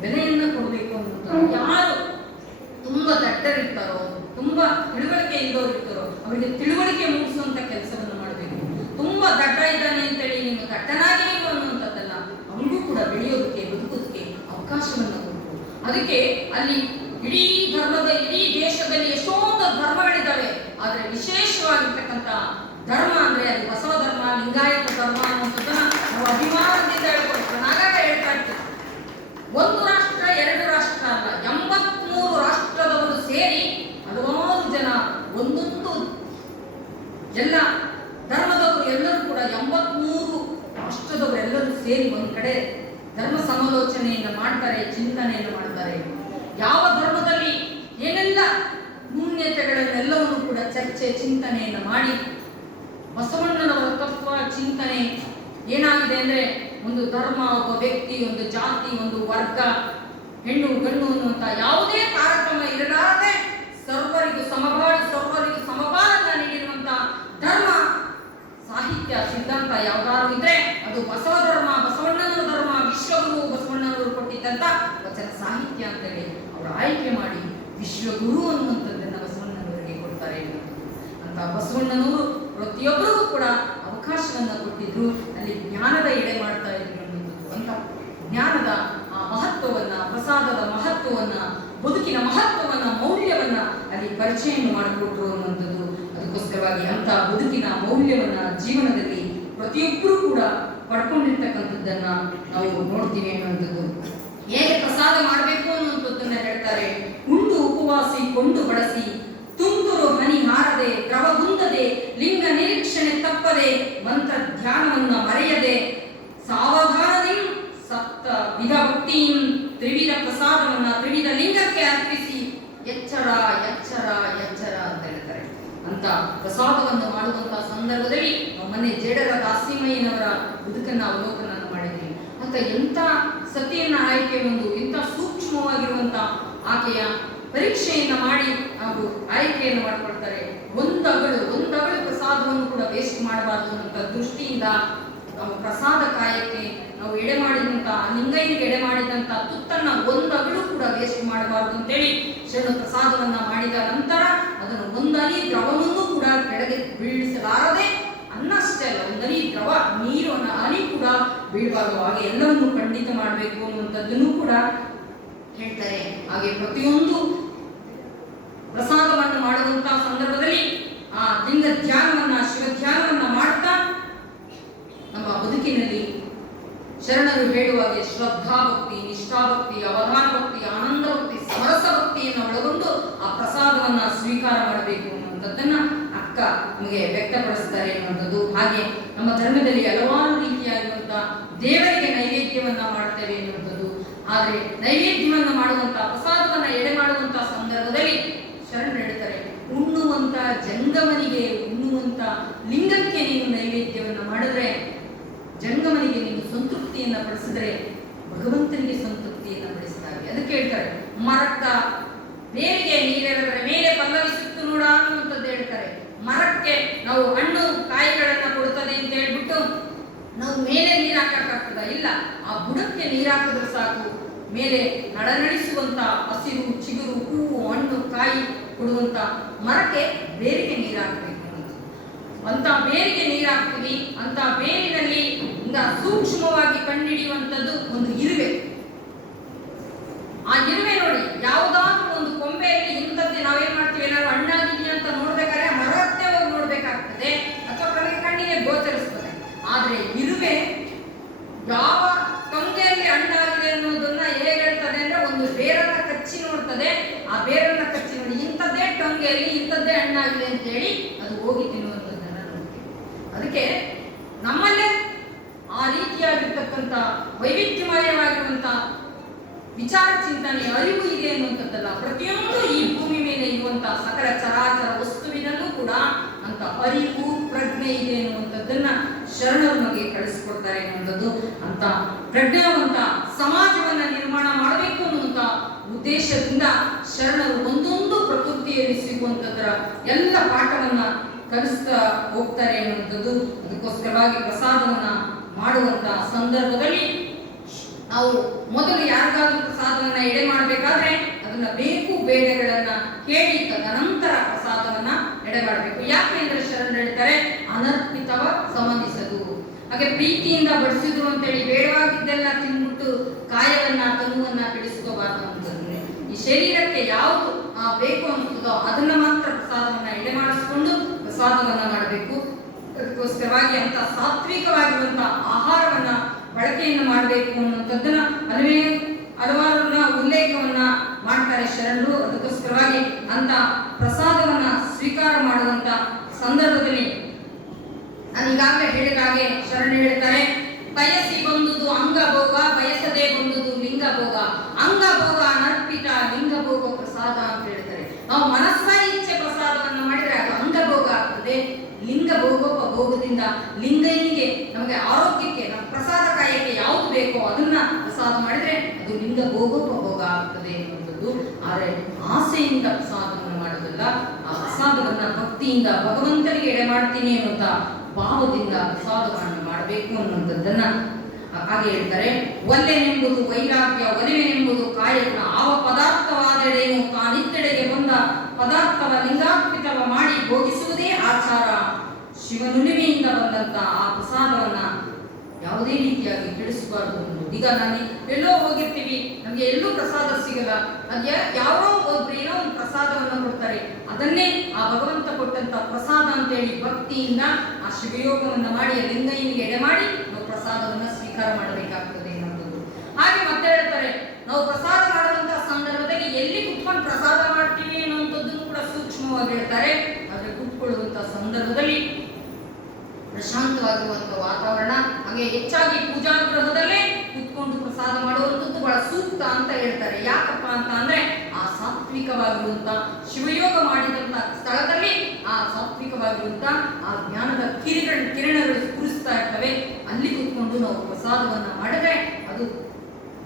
ಬೆಲೆಯನ್ನ ಕೊಡಬೇಕು ಅನ್ನುವಂಥದ್ದು. ಯಾರು ತುಂಬಾ ದಡ್ಡರಿರ್ತಾರೋ, ತುಂಬಾ ತಿಳುವಳಿಕೆ ಇದ್ದವರು ಇರ್ತಾರೋ ಅವರಿಗೆ ತಿಳುವಳಿಕೆ ಮೂಡಿಸುವಂತ ಕೆಲಸವನ್ನು ಮಾಡಬೇಕು. ತುಂಬಾ ದಡ್ಡ ಇದ್ದಾನೆ ಅಂತೇಳಿ ನೀನು ದಡ್ಡನಾಗೇ ಇರು ಅನ್ನುವಂಥದ್ದಲ್ಲ, ಅವನಿಗೂ ಕೂಡ ಬೆಳೆಯೋದಕ್ಕೆ ಬದುಕೋದಕ್ಕೆ ಅವಕಾಶವನ್ನು ಕೊಡಬೇಕು. ಅದಕ್ಕೆ ಅಲ್ಲಿ ಇಡೀ ಧರ್ಮದ ಇಡೀ ದೇಶದಲ್ಲಿ ಎಷ್ಟೊಂದು ಧರ್ಮಗಳಿದ್ದಾವೆ, ಆದ್ರೆ ವಿಶೇಷವಾಗಿರ್ತಕ್ಕಂಥ ಧರ್ಮ ಅಂದ್ರೆ ಅದು ಬಸವ ಧರ್ಮ, ಲಿಂಗಾಯತ ಧರ್ಮ ಅನ್ನುವಂಥದ್ದನ್ನ ನಾವು ಅಭಿಮಾನದಿಂದ ಹೇಳ್ಕೊಳ್ತೀವಿ. ನಾಗಾಗ ಹೇಳ್ತಾ ಇರ್ತೀವಿ, ಒಂದು ರಾಷ್ಟ್ರ ಎರಡು ರಾಷ್ಟ್ರ ಅಲ್ಲ, 83 ರಾಷ್ಟ್ರದವರು ಸೇರಿ ಹಲವಾರು ಜನ ಒಂದೊಂದು ಎಲ್ಲ ಧರ್ಮದವರು ಎಲ್ಲರೂ ಕೂಡ 83 ರಾಷ್ಟ್ರದವರು ಎಲ್ಲರೂ ಸೇರಿ ಒಂದ್ ಕಡೆ ಧರ್ಮ ಸಮಾಲೋಚನೆಯನ್ನು ಮಾಡ್ತಾರೆ, ಚಿಂತನೆಯನ್ನು ಮಾಡ್ತಾರೆ. ಯಾವ ಧರ್ಮದಲ್ಲಿ ಏನೆಲ್ಲ ನ್ಯೂನ್ಯತೆಗಳನ್ನೆಲ್ಲವನ್ನು ಕೂಡ ಚರ್ಚೆ ಚಿಂತನೆಯನ್ನು ಮಾಡಿ ಬಸವಣ್ಣನವರ ತತ್ವ ಚಿಂತನೆ ಏನಾಗಿದೆ ಅಂದ್ರೆ ಒಂದು ಧರ್ಮ, ಒಬ್ಬ ವ್ಯಕ್ತಿ, ಒಂದು ಜಾತಿ, ಒಂದು ವರ್ಗ, ಹೆಣ್ಣು ಗಂಡು ಅನ್ನುವಂತ ಯಾವುದೇ ತಾರತಮ್ಯ ಇರಲಾರದೆ ಸರ್ವರಿಗೂ ಸಮಬಾಳು, ಸರ್ವರಿಗೂ ಸಮಬಾಳನ್ನ ನೀಡಿರುವಂತ ಧರ್ಮ ಸಾಹಿತ್ಯ ಸಿದ್ಧಾಂತ ಯಾವ್ದಾದ್ರು ಇದ್ರೆ ಅದು ಬಸವ ಧರ್ಮ, ಬಸವಣ್ಣನವರ ಧರ್ಮ, ವಿಶ್ವಗುರು ಬಸವಣ್ಣನವರು ಕೊಟ್ಟಿದ್ದಂತ ವಚನ ಸಾಹಿತ್ಯ ಅಂತೇಳಿ ಅವರು ಆಯ್ಕೆ ಮಾಡಿ ವಿಶ್ವಗುರು ಅನ್ನುವಂಥದ್ದನ್ನ ಬಸವಣ್ಣನವರಿಗೆ ಕೊಡ್ತಾರೆ. ಅಂತ ಬಸವಣ್ಣನವರು ಪ್ರತಿಯೊಬ್ಬರಿಗೂ ಕೂಡ ಅವಕಾಶವನ್ನ ಕೊಟ್ಟಿದ್ರು, ಅಲ್ಲಿ ಜ್ಞಾನದ ಎಡೆ ಮಾಡ್ತಾ ಇದ್ರು ಅನ್ನುವಂಥದ್ದು. ಅಂತ ಜ್ಞಾನದ ಆ ಮಹತ್ವವನ್ನ, ಪ್ರಸಾದದ ಮಹತ್ವವನ್ನ, ಬದುಕಿನ ಮಹತ್ವವನ್ನ, ಮೌಲ್ಯವನ್ನ ಅಲ್ಲಿ ಪರಿಚಯವನ್ನು ಮಾಡಿಕೊಟ್ರು ಅನ್ನುವಂಥದ್ದು. ಅದಕ್ಕೋಸ್ಕರವಾಗಿ ಅಂತ ಬದುಕಿನ ಮೌಲ್ಯವನ್ನ ಜೀವನದಲ್ಲಿ ಪ್ರತಿಯೊಬ್ಬರೂ ಕೂಡ ಪಡ್ಕೊಂಡಿರ್ತಕ್ಕಂಥದ್ದನ್ನ ನಾವು ನೋಡ್ತೀವಿ ಅನ್ನುವಂಥದ್ದು. ಹೇಗೆ ಪ್ರಸಾದ ಮಾಡಬೇಕು ಅನ್ನುವಂಥದ್ದನ್ನ ಹೇಳ್ತಾರೆ. ಉಂಡು ಉಪವಾಸಿ ಕೊಂಡು ಬಳಸಿ ತುಂತುರು ಹನಿ ಹಾರದೆ ದ್ರವಗುಂದದೆ ಲಿಂಗ ನಿರೀಕ್ಷಣೆ ತಪ್ಪದೆ ಮಂತ್ರ ಧ್ಯಾನವನ್ನ ಮರೆಯದೆ ಸಾವಧಾನದಿ ಸಪ್ತ ವಿಧ ಭಕ್ತಿಯಂ ತ್ರಿವಿಧ ಪ್ರಸಾದವನ್ನ ತ್ರಿವಿಧ ಲಿಂಗಕ್ಕೆ ಅರ್ಪಿಸಿ ಎಚ್ಚರ ಎಚ್ಚರ ಎಚ್ಚರ ಅಂತ ಹೇಳ್ತಾರೆ. ಅಂತ ಪ್ರಸಾದವನ್ನು ಮಾಡುವಂತಹ ಸಂದರ್ಭದಲ್ಲಿ ನಾವು ಮೊನ್ನೆ ಜೇಡರ ದಾಸಿಮಯ್ಯನವರ ಬದುಕನ್ನ ಅವಲೋಕನ ಮಾಡಿದ್ವಿ. ಅಂತ ಎಂಥ ಸತಿಯನ್ನ ಆಯ್ಕೆ ಒಂದು ಎಂಥ ಸೂಕ್ಷ್ಮವಾಗಿರುವಂತ ಆಕೆಯ ಪರೀಕ್ಷೆಯನ್ನ ಮಾಡಿ ಹಾಗೂ ಆಯ್ಕೆಯನ್ನು ಮಾಡಿಕೊಳ್ತಾರೆ. ಒಂದಗಳು ಪ್ರಸಾದವನ್ನು ಕೂಡ ವೇಸ್ಟ್ ಮಾಡಬಾರದು ಅನ್ನುವಂಥ ದೃಷ್ಟಿಯಿಂದ ನಾವು ಪ್ರಸಾದ ಕಾಯಕ್ಕೆ ನಾವು ಎಡೆ ಮಾಡಿದಂತ ಲಿಂಗೈನಿಗೆ ಎಡೆ ಮಾಡಿದಂತ ತುತ್ತನ್ನ ಒಂದಗಳು ಕೂಡ ವೇಸ್ಟ್ ಮಾಡಬಾರದು ಅಂತೇಳಿ ಶರಣ ಪ್ರಸಾದವನ್ನ ಮಾಡಿದ ನಂತರ ಅದನ್ನು ಒಂದನಿ ದ್ರವವನ್ನು ಕೂಡ ಕೆಳಗೆ ಬೀಳಿಸಲಾರದೆ ಅನ್ನಷ್ಟೇ ಅಲ್ಲ, ಒಂದನಿ ದ್ರವ ನೀರು ಹನಿ ಕೂಡ ಬೀಳಬಾರದು. ಹಾಗೆ ಎಲ್ಲವನ್ನು ಖಂಡಿತ ಮಾಡಬೇಕು ಅನ್ನುವಂಥದ್ದನ್ನು ಕೂಡ ಹೇಳ್ತಾರೆ. ಹಾಗೆ ಪ್ರತಿಯೊಂದು ಪ್ರಸಾದವನ್ನು ಮಾಡುವಂತಹ ಸಂದರ್ಭದಲ್ಲಿ ಆ ಲಿಂಗ ಧ್ಯಾನವನ್ನ ಶಿವ ಧ್ಯಾನವನ್ನ ಮಾಡ್ತಾ ನಮ್ಮ ಬದುಕಿನಲ್ಲಿ ಶರಣರು ಹೇಳುವಾಗೆ ಶ್ರದ್ಧಾ ಭಕ್ತಿ, ನಿಷ್ಠಾಭಕ್ತಿ, ಅವಧಾನ ಭಕ್ತಿ, ಆನಂದ ಭಕ್ತಿ, ಸಮರಸ ಭಕ್ತಿಯನ್ನು ಒಳಗೊಂಡು ಆ ಪ್ರಸಾದವನ್ನ ಸ್ವೀಕಾರ ಮಾಡಬೇಕು ಅನ್ನುವಂಥದ್ದನ್ನ ಅಕ್ಕ ನಮಗೆ ವ್ಯಕ್ತಪಡಿಸ್ತಾರೆ ಅನ್ನುವಂಥದ್ದು. ಹಾಗೆ ನಮ್ಮ ಧರ್ಮದಲ್ಲಿ ಹಲವಾರು ರೀತಿಯಾಗಿರುವಂತಹ ದೇವರಿಗೆ ನೈವೇದ್ಯವನ್ನ ಮಾಡ್ತೇವೆ ಎನ್ನುವಂಥದ್ದು. ಆದರೆ ನೈವೇದ್ಯವನ್ನ ಮಾಡುವಂತ ಪ್ರಸಾದವನ್ನ ಎಡೆ ಮಾಡುವಂತ ಸಂದರ್ಭದಲ್ಲಿ ಶರಣರು ಹೇಳ್ತಾರೆ, ಉಣ್ಣುವಂತ ಜಂಗಮನಿಗೆ ಉಣ್ಣುವಂತ ಲಿಂಗಕ್ಕೆ ನೀನು ನೈವೇದ್ಯವನ್ನ ಮಾಡಿದ್ರೆ, ಜಂಗಮನಿಗೆ ನೀನು ಸಂತೃಪ್ತಿಯನ್ನ ಪಡಿಸಿದ್ರೆ ಭಗವಂತನಿಗೆ ಸಂತೃಪ್ತಿಯನ್ನ ಪಡಿಸಿದಾಗೆ. ಅದಕ್ಕೆ ಹೇಳ್ತಾರೆ, ಮರಕ್ಕ ಬೇರಿಗೆ ನೀರೆರೆದರೆ ಮೇಲೆ ಪಲ್ಲವಿಸುತ್ತು ನೋಡ ಅನ್ನುವಂಥದ್ದು ಹೇಳ್ತಾರೆ. ಮರಕ್ಕೆ ನಾವು ಹಣ್ಣು ಕಾಯಿಗಳನ್ನ ಕೊಡ್ತದೆ ಅಂತ ಹೇಳ್ಬಿಟ್ಟು ನಾವು ಮೇಲೆ ನೀರು ಹಾಕಕ್ಕಾಗ್ತದ? ಇಲ್ಲ, ಆ ಬುಡಕ್ಕೆ ನೀರು ಹಾಕಿದ್ರೆ ಸಾಕು, ಮೇಲೆ ನಡನಡಿಸುವಂತ ಹಸಿರು ಚಿಗುರು ಹೂವು ಹಣ್ಣು ಕಾಯಿ ಕೊಡುವಂತ ಮರಕ್ಕೆ ಬೇರಿಗೆ ನೀರು ಹಾಕಬೇಕು ಅಂತ ಬೇರಿಗೆ ನೀರು ಹಾಕ್ತೀವಿ. ಅಂತ ಬೇರಿನಲ್ಲಿ ಸೂಕ್ಷ್ಮವಾಗಿ ಕಂಡುಹಿಡಿಯುವಂಥದ್ದು ಒಂದು ಇರುವೆ. ಆ ಇರುವೆ ನೋಡಿ, ಯಾವುದಾದ್ರೂ ಒಂದು ಕೊಂಬೆಯಲ್ಲಿ ಇಂಥದ್ದೇ ನಾವೇನ್ ಮಾಡ್ತೀವಿ, ಏನಾದ್ರು ಹಣ್ಣಾಗಿದೆಯಾ ಅಂತ ನೋಡ್ಬೇಕಾದ್ರೆ ಮರತ್ತೆ ಹೋಗಿ ನೋಡ್ಬೇಕಾಗ್ತದೆ ಅಥವಾ ನಮಗೆ ಕಣ್ಣಿಗೆ ಗೋಚರಿಸ್ತದೆ. ಆದ್ರೆ ಇರುವೆ ಯಾವ ಟೊಂಗೆಯಲ್ಲಿ ಹಣ್ಣಾಗಿದೆ ಅನ್ನೋದನ್ನ ಹೇಗೆ ಹೇಳ್ತದೆ ಅಂದ್ರೆ, ಒಂದು ಬೇರನ್ನ ಕಚ್ಚಿ ನೋಡ್ತದೆ. ಆ ಬೇರನ್ನ ಕಚ್ಚಿ ನೋಡಿ ಇಂಥದ್ದೇ ಟೊಂಗೆಯಲ್ಲಿ ಇಂಥದ್ದೇ ಹಣ್ಣಾಗಿದೆ ಅಂತ ಹೇಳಿ ಅದು ಹೋಗಿ ತಿನ್ನುವಂಥದ್ದನ್ನ ನೋಡ್ತೀವಿ. ಅದಕ್ಕೆ ನಮ್ಮಲ್ಲೇ ಆ ರೀತಿಯಾಗಿರ್ತಕ್ಕಂಥ ವೈವಿಧ್ಯಮಯವಾಗಿರುವಂತ ವಿಚಾರ ಚಿಂತನೆ ಅರಿವು ಇದೆ ಅನ್ನುವಂಥದ್ದಲ್ಲ. ಪ್ರತಿಯೊಂದು ಈ ಭೂಮಿ ಮೇಲೆ ಇರುವಂತಹ ಸಕಲ ಚರಾಚರ ವಸ್ತುವಿನಲ್ಲೂ ಕೂಡ ಅಂತ ಅರಿವು ಪ್ರಜ್ಞೆ ಇದೆ ಅನ್ನುವಂಥದ್ದನ್ನ ಶರಣರು ನಮಗೆ ಕಳಿಸಿಕೊಡ್ತಾರೆ ಅನ್ನುವಂಥದ್ದು. ಅಂತ ಪ್ರಜ್ಞಾವಂತ ಸಮಾಜವನ್ನ ನಿರ್ಮಾಣ ಮಾಡಬೇಕು ಅನ್ನುವಂಥ ಉದ್ದೇಶದಿಂದ ಶರಣರು ಒಂದೊಂದು ಪ್ರಕೃತಿಯಲ್ಲಿ ಸಿಗುವಂಥದ್ರ ಎಲ್ಲ ಪಾಠವನ್ನ ಕಲಿಸ್ತಾ ಹೋಗ್ತಾರೆ ಅನ್ನುವಂಥದ್ದು. ಅದಕ್ಕೋಸ್ಕರವಾಗಿ ಪ್ರಸಾದವನ್ನ ಮಾಡುವಂತ ಸಂದರ್ಭದಲ್ಲಿ ನಾವು ಮೊದಲು ಯಾರಿಗಾದ್ರೂ ಪ್ರಸಾದವನ್ನ ಎಡೆ ಮಾಡಬೇಕಾದ್ರೆ ಅದನ್ನ ಬೇಕು ಬೇಡಗಳನ್ನ ಕೇಳಿ ತದನಂತರ ಪ್ರಸಾದವನ್ನ ಎಡೆ ಮಾಡಬೇಕು. ಯಾಕೆ ಅಂದ್ರೆ ಶರಣರು ಹೇಳ್ತಾರೆ, ಅನರ್ಪಿತವ ಸಂಬಂಧಿಸದು. ಹಾಗೆ ಪ್ರೀತಿಯಿಂದ ಬಡಿಸಿದ್ರು ಅಂತೇಳಿ ಬೇಡವಾಗಿದ್ದೆಲ್ಲ ತಿಂದ್ಬಿಟ್ಟು ಕಾಯವನ್ನ ತನುವನ್ನ ಕೆಡಿಸ್ಕೋಬಾರ್ದು ಅಂತಂದ್ರೆ, ಈ ಶರೀರಕ್ಕೆ ಯಾವುದು ಬೇಕು ಅನ್ನುತ್ತದೋ ಅದನ್ನ ಮಾತ್ರ ಪ್ರಸಾದವನ್ನ ಎಡೆ ಮಾಡಿಸ್ಕೊಂಡು ಪ್ರಸಾದವನ್ನ ಮಾಡಬೇಕು. ಅದಕ್ಕೋಸ್ಕರವಾಗಿ ಅಂತ ಸಾತ್ವಿಕವಾಗಿರುವಂತ ಆಹಾರವನ್ನ ಬಳಕೆಯನ್ನು ಮಾಡಬೇಕು ಅನ್ನುವಂಥದ್ದನ್ನ ಹಲವಾರು ಉಲ್ಲೇಖವನ್ನ ಮಾಡ್ತಾರೆ ಶರಣರು. ಅದಕ್ಕೋಸ್ಕರವಾಗಿ ಅಂತ ಪ್ರಸಾದವನ್ನ ಸ್ವೀಕಾರ ಮಾಡುವಂತ ಸಂದರ್ಭದಲ್ಲಿ ನಾನು ಈಗಾಗಲೇ ಹೇಳಿದ ಹಾಗೆ ಶರಣರು ಹೇಳ್ತಾರೆ, ಬಯಸಿ ಬಂದುದು ಅಂಗಭೋಗ, ಬಯಸದೆ ಬಂದುದು ಲಿಂಗಭೋಗ, ಅಂಗಭೋಗ ಅನರ್ಪಿತ ಲಿಂಗಭೋಗ ಪ್ರಸಾದ ಅಂತ ಹೇಳ್ತಾರೆ. ನಾವು ಮನಸ್ಸ ಇಚ್ಛೆ ಪ್ರಸಾದವನ್ನ ಮಾಡಿದ್ರೆ ಅದು ಅಂಗಭೋಗ ಆಗ್ತದೆ. ಲಿಂಗ ಭೋಗದಿಂದ ಲಿಂಗೈನಿಗೆ ನಮಗೆ ಆರೋಗ್ಯಕ್ಕೆ ನಮ್ಮ ಪ್ರಸಾದ ಕಾಯಕ್ಕೆ ಯಾವುದು ಬೇಕೋ ಅದನ್ನ ಪ್ರಸಾದ ಮಾಡಿದ್ರೆ ಅದು ಲಿಂಗ ಭೋಗ ಆಗ್ತದೆ ಎನ್ನುವಂಥದ್ದು. ಆದರೆ ಆಸೆಯಿಂದ ಪ್ರಸಾದವನ್ನು ಮಾಡೋದಲ್ಲ, ಆ ಪ್ರಸಾದವನ್ನ ಭಕ್ತಿಯಿಂದ ಭಗವಂತನಿಗೆ ಎಡೆ ಮಾಡ್ತೀನಿ ಅನ್ನುವಂಥ ಭಾವದಿಂದ ಪ್ರಸಾದವನ್ನು ಮಾಡಬೇಕು ಅನ್ನುವಂಥದ್ದನ್ನ ಹಾಗೆ ಹೇಳ್ತಾರೆ. ಒಲ್ಲೆನೆಂಬುದು ವೈರಾಗ್ಯ, ಒಲಿವೆನೆಂಬುದು ಕಾಯಕ, ಆವ ಪದಾರ್ಥವಾದೆಡೆನು ತಾನಿದ್ದೆಡೆಗೆ ಬಂದ ಪದಾರ್ಥವ ಲಿಂಗಾರ್ಪಿತವ ಮಾಡಿ ಭೋಗಿಸುವುದೇ ಆಚಾರ. ಶಿವನುಲಿಮೆಯಿಂದ ಬಂದಂತ ಆ ಪ್ರಸಾದವನ್ನ ಯಾವುದೇ ರೀತಿಯಾಗಿ ಕೆಡಿಸಬಾರದು. ಈಗ ನಾನು ಎಲ್ಲೋ ಹೋಗಿರ್ತೀವಿ, ನಮ್ಗೆ ಎಲ್ಲೂ ಪ್ರಸಾದ ಸಿಗಲ್ಲ, ಅದೇ ಯಾರೋ ಒಬ್ರು ಏನೋ ಒಂದು ಪ್ರಸಾದವನ್ನ ಕೊಡ್ತಾರೆ, ಅದನ್ನೇ ಆ ಭಗವಂತ ಕೊಟ್ಟಂತ ಪ್ರಸಾದ ಅಂತೇಳಿ ಭಕ್ತಿಯಿಂದ ಆ ಶಿವಯೋಗವನ್ನ ಮಾಡಿ ಲಿಂಗೈನಿಗೆ ಹೇಳ್ತಾರೆ. ಆದರೆ ಕೂತ್ಕೊಳ್ಳುವಂತ ಸಂದರ್ಭದಲ್ಲಿ ಪ್ರಶಾಂತವಾಗಿರುವಂತಹ ವಾತಾವರಣ, ಹಾಗೆ ಹೆಚ್ಚಾಗಿ ಪೂಜಾಗೃಹದಲ್ಲೇ ಕೂತ್ಕೊಂಡು ಪ್ರಸಾದ ಮಾಡುವಂಥದ್ದು ಬಹಳ ಸೂಕ್ತ ಅಂತ ಹೇಳ್ತಾರೆ. ಯಾಕಪ್ಪ ಅಂತ ಅಂದ್ರೆ ಆ ಸಾತ್ವಿಕವಾಗಿರುವಂತ ಶಿವಯೋಗ ಮಾಡಿದಂತ ಸ್ಥಳದಲ್ಲಿ ಆ ಸಾತ್ವಿಕವಾಗಿರುವಂತ ಆ ಜ್ಞಾನದ ಕಿರಣಗಳು ಸ್ಫುರಿಸ್ತಾ ಇರ್ತವೆ. ಅಲ್ಲಿ ಕೂತ್ಕೊಂಡು ನಾವು ಪ್ರಸಾದವನ್ನ ಮಾಡಿದ್ರೆ ಅದು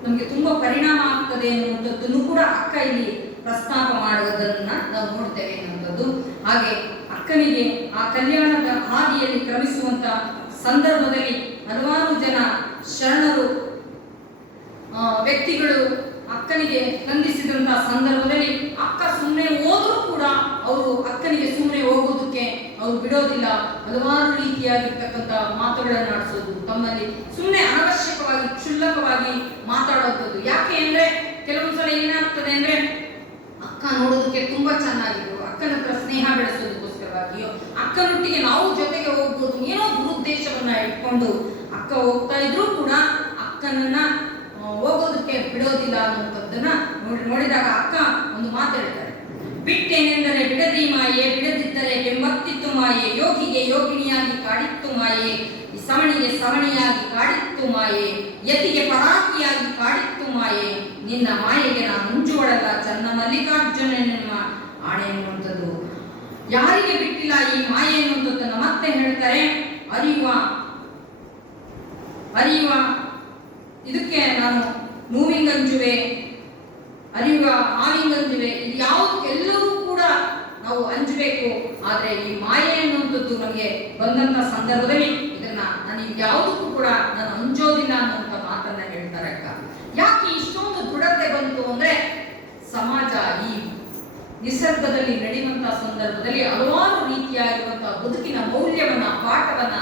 ನಮಗೆ ತುಂಬಾ ಪರಿಣಾಮ ಆಗ್ತದೆ ಅನ್ನುವಂಥದ್ದನ್ನು ಕೂಡ ಅಕ್ಕ ಇಲ್ಲಿ ಪ್ರಸ್ತಾಪ ಮಾಡುವುದನ್ನ ನಾವು ನೋಡ್ತೇವೆ ಅನ್ನುವಂಥದ್ದು. ಹಾಗೆ ಅಕ್ಕನಿಗೆ ಆ ಕಲ್ಯಾಣದ ಹಾದಿಯಲ್ಲಿ ಕ್ರಮಿಸುವಂತ ಸಂದರ್ಭದಲ್ಲಿ ಹಲವಾರು ಜನ ಶರಣರು ವ್ಯಕ್ತಿಗಳು ಅಕ್ಕನಿಗೆ ನಂದಿಸಿದಂತಹ ಸಂದರ್ಭದಲ್ಲಿ ಅಕ್ಕ ಸುಮ್ಮನೆ ಹೋದರೂ ಕೂಡ ಅವರು ಅಕ್ಕನಿಗೆ ಸುಮ್ಮನೆ ಹೋಗೋದಕ್ಕೆ ಅವರು ಬಿಡೋದಿಲ್ಲ. ಹಲವಾರು ರೀತಿಯಾಗಿರ್ತಕ್ಕಂಥ ಮಾತುಗಳನ್ನು ಆಡಿಸೋದು, ತಮ್ಮಲ್ಲಿ ಸುಮ್ಮನೆ ಅನವಶ್ಯಕವಾಗಿ ಕ್ಷುಲ್ಲಕವಾಗಿ ಮಾತಾಡೋದು. ಯಾಕೆ ಅಂದ್ರೆ ಕೆಲವೊಂದ್ಸಲ ಏನಾಗ್ತದೆ ಅಂದ್ರೆ ಅಕ್ಕ ನೋಡೋದಕ್ಕೆ ತುಂಬಾ ಚೆನ್ನಾಗಿದ್ರು, ಅಕ್ಕನ ಹತ್ರ ಸ್ನೇಹ ಬೆಳೆಸೋದಕ್ಕೋಸ್ಕರವಾಗಿಯೋ ಅಕ್ಕನೊಟ್ಟಿಗೆ ನಾವು ಜೊತೆಗೆ ಹೋಗ್ಬೋದು ಏನೋ ದುರುದ್ದೇಶವನ್ನ ಇಟ್ಕೊಂಡು ಅಕ್ಕ ಹೋಗ್ತಾ ಇದ್ರು ಕೂಡ ಅಕ್ಕನನ್ನ ಹೋಗೋದಕ್ಕೆ ಬಿಡೋದಿಲ್ಲ ಅನ್ನುವಂಥದ್ದನ್ನ ನೋಡಿದಾಗ ಅಕ್ಕ ಒಂದು ಮಾತು ಹೇಳ್ತಾರೆ. ಬಿಟ್ಟೇನೆಂದರೆ ಬಿಡದಿ ಮಾಯೆ, ಬಿಡದಿದ್ದರೆ ಬೆಂಬತ್ತಿತ್ತು ಮಾಯೆ, ಯೋಗಿಗೆ ಯೋಗಿನಿಯಾಗಿ ಕಾಡಿತ್ತು ಮಾಯೆ, ಸಮಣಿಗೆ ಸಮಣಿಯಾಗಿ ಕಾಡಿತ್ತು ಮಾಯೆ, ಯತಿಗೆ ಪರಾಕಿಯಾಗಿ ಕಾಡಿತ್ತು ಮಾಯೆ, ನಿನ್ನ ಮಾಯೆಗೆ ನಾನು ಮುಂಜುವಳಲ್ಲ ಚನ್ನ ಮಲ್ಲಿಕಾರ್ಜುನನೆನ್ನುವ ಆಣೆ ಎನ್ನುವಂಥದ್ದು. ಯಾರಿಗೆ ಬಿಟ್ಟಿಲ್ಲ ಈ ಮಾಯೆ ಎನ್ನುವಂಥದ್ದನ್ನು ಮತ್ತೆ ಹೇಳ್ತಾರೆ. ಅರಿಯುವ ಇದಕ್ಕೆ ನಾನು ನೋವಿಂಗಂಜುವೆ, ಅರಿಯುವ ಆವಿಂಗಂಜುವೆ, ಇದು ಯಾವುದಕ್ಕೆಲ್ಲವೂ ಕೂಡ ನಾವು ಅಂಜಬೇಕು. ಆದ್ರೆ ಈ ಮಾಯೆ ಅನ್ನುವಂಥದ್ದು ನಮಗೆ ಬಂದಂತ ಸಂದರ್ಭದಲ್ಲಿ ಇದನ್ನ ನಾನು ಯಾವುದಕ್ಕೂ ಕೂಡ ನಾನು ಅಂಜೋದಿಲ್ಲ ಅನ್ನುವಂಥ ಮಾತನ್ನ ಹೇಳ್ತಾರೆ ಅಕ್ಕ. ಯಾಕೆ ಇಷ್ಟೊಂದು ದೃಢತೆ ಬಂತು ಅಂದ್ರೆ ಸಮಾಜ ಈ ನಿಸರ್ಗದಲ್ಲಿ ನಡೆಯುವಂತಹ ಸಂದರ್ಭದಲ್ಲಿ ಹಲವಾರು ರೀತಿಯಾಗಿರುವಂತಹ ಬದುಕಿನ ಮೌಲ್ಯವನ್ನ ಪಾಠವನ್ನ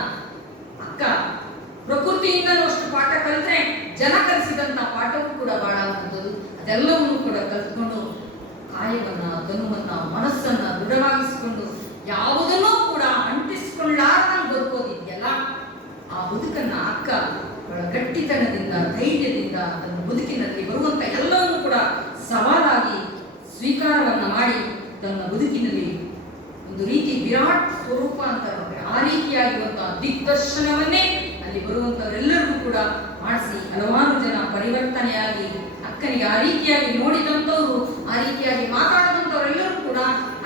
ಅಕ್ಕ ಪ್ರಕೃತಿಯಿಂದಲೂ ಅಷ್ಟು ಪಾಠ ಕಲಿತ್ರೆ ಜನ ಕಲಿಸಿದಂತ ಪಾಠವೂ ಕೂಡ ಬಹಳ ಆಗುತ್ತದೆ. ಅದೆಲ್ಲವನ್ನೂ ಕೂಡ ಕಲ್ತ್ಕೊಂಡು ಕಾಯವನ್ನ ತನುವನ್ನ ಮನಸ್ಸನ್ನ ದೃಢವಾಗಿಸಿಕೊಂಡು ಯಾವುದನ್ನೂ ಕೂಡ ಅಂಟಿಸಿಕೊಳ್ಳಾರ್ದಂಗೆ ಬದುಕೋದಿದೆಯಲ್ಲ ಆ ಬದುಕನ್ನ ಅಕ್ಕ ಬಹಳ ಗಟ್ಟಿತನದಿಂದ ಧೈರ್ಯದಿಂದ ತನ್ನ ಬದುಕಿನಲ್ಲಿ ಬರುವಂತ ಎಲ್ಲವನ್ನೂ ಕೂಡ ಸವಾಲಾಗಿ ಸ್ವೀಕಾರವನ್ನ ಮಾಡಿ ತನ್ನ ಬದುಕಿನಲ್ಲಿ ಒಂದು ರೀತಿ ವಿರಾಟ್ ಸ್ವರೂಪ ಅಂತ ಆ ರೀತಿಯಾಗಿರುವಂತಹ ದಿಗ್ದರ್ಶನವನ್ನೇ ಅಲ್ಲಿ ಬರುವಂತವರೆಲ್ಲರಿಗೂ ಕೂಡ ಮಾಡಿಸಿ ಹಲವಾರು ಜನ ಪರಿವರ್ತನೆಯಾಗಿ ಅಕ್ಕನಿಗೆ ಆ ರೀತಿಯಾಗಿ ನೋಡಿದಂಥವ್ರು, ಆ ರೀತಿಯಾಗಿ ಮಾತಾಡಿದಂಥವರೆಲ್ಲರೂ ಕೂಡ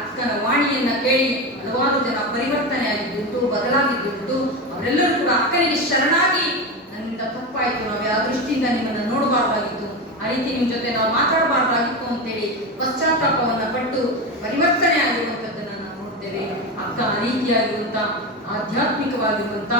ಅಕ್ಕನ ವಾಣಿಯನ್ನ ಕೇಳಿ ಹಲವಾರು ಜನ ಪರಿವರ್ತನೆಯಾಗಿದ್ದುಂಟು, ಬದಲಾಗಿದ್ದುಂಟು. ಅವರೆಲ್ಲರೂ ಕೂಡ ಅಕ್ಕನಿಗೆ ಶರಣಾಗಿ ನನ್ನಿಂದ ತಪ್ಪಾಯಿತು, ನಾವು ಯಾವ ದೃಷ್ಟಿಯಿಂದ ನಿಮ್ಮನ್ನು ನೋಡಬಾರ್ದಾಗಿತ್ತು, ಆ ರೀತಿ ನಿಮ್ಮ ಜೊತೆ ನಾವು ಮಾತಾಡಬಾರ್ದಾಗಿತ್ತು ಅಂತೇಳಿ ಪಶ್ಚಾತ್ತಾಪವನ್ನ ಪಟ್ಟು ಪರಿವರ್ತನೆ ಆಗಿರುವಂಥದ್ದನ್ನ ನಾವು ನೋಡ್ತೇವೆ. ಅಕ್ಕ ಆ ರೀತಿಯಾಗಿರುವಂತ ಆಧ್ಯಾತ್ಮಿಕವಾಗಿರುವಂತ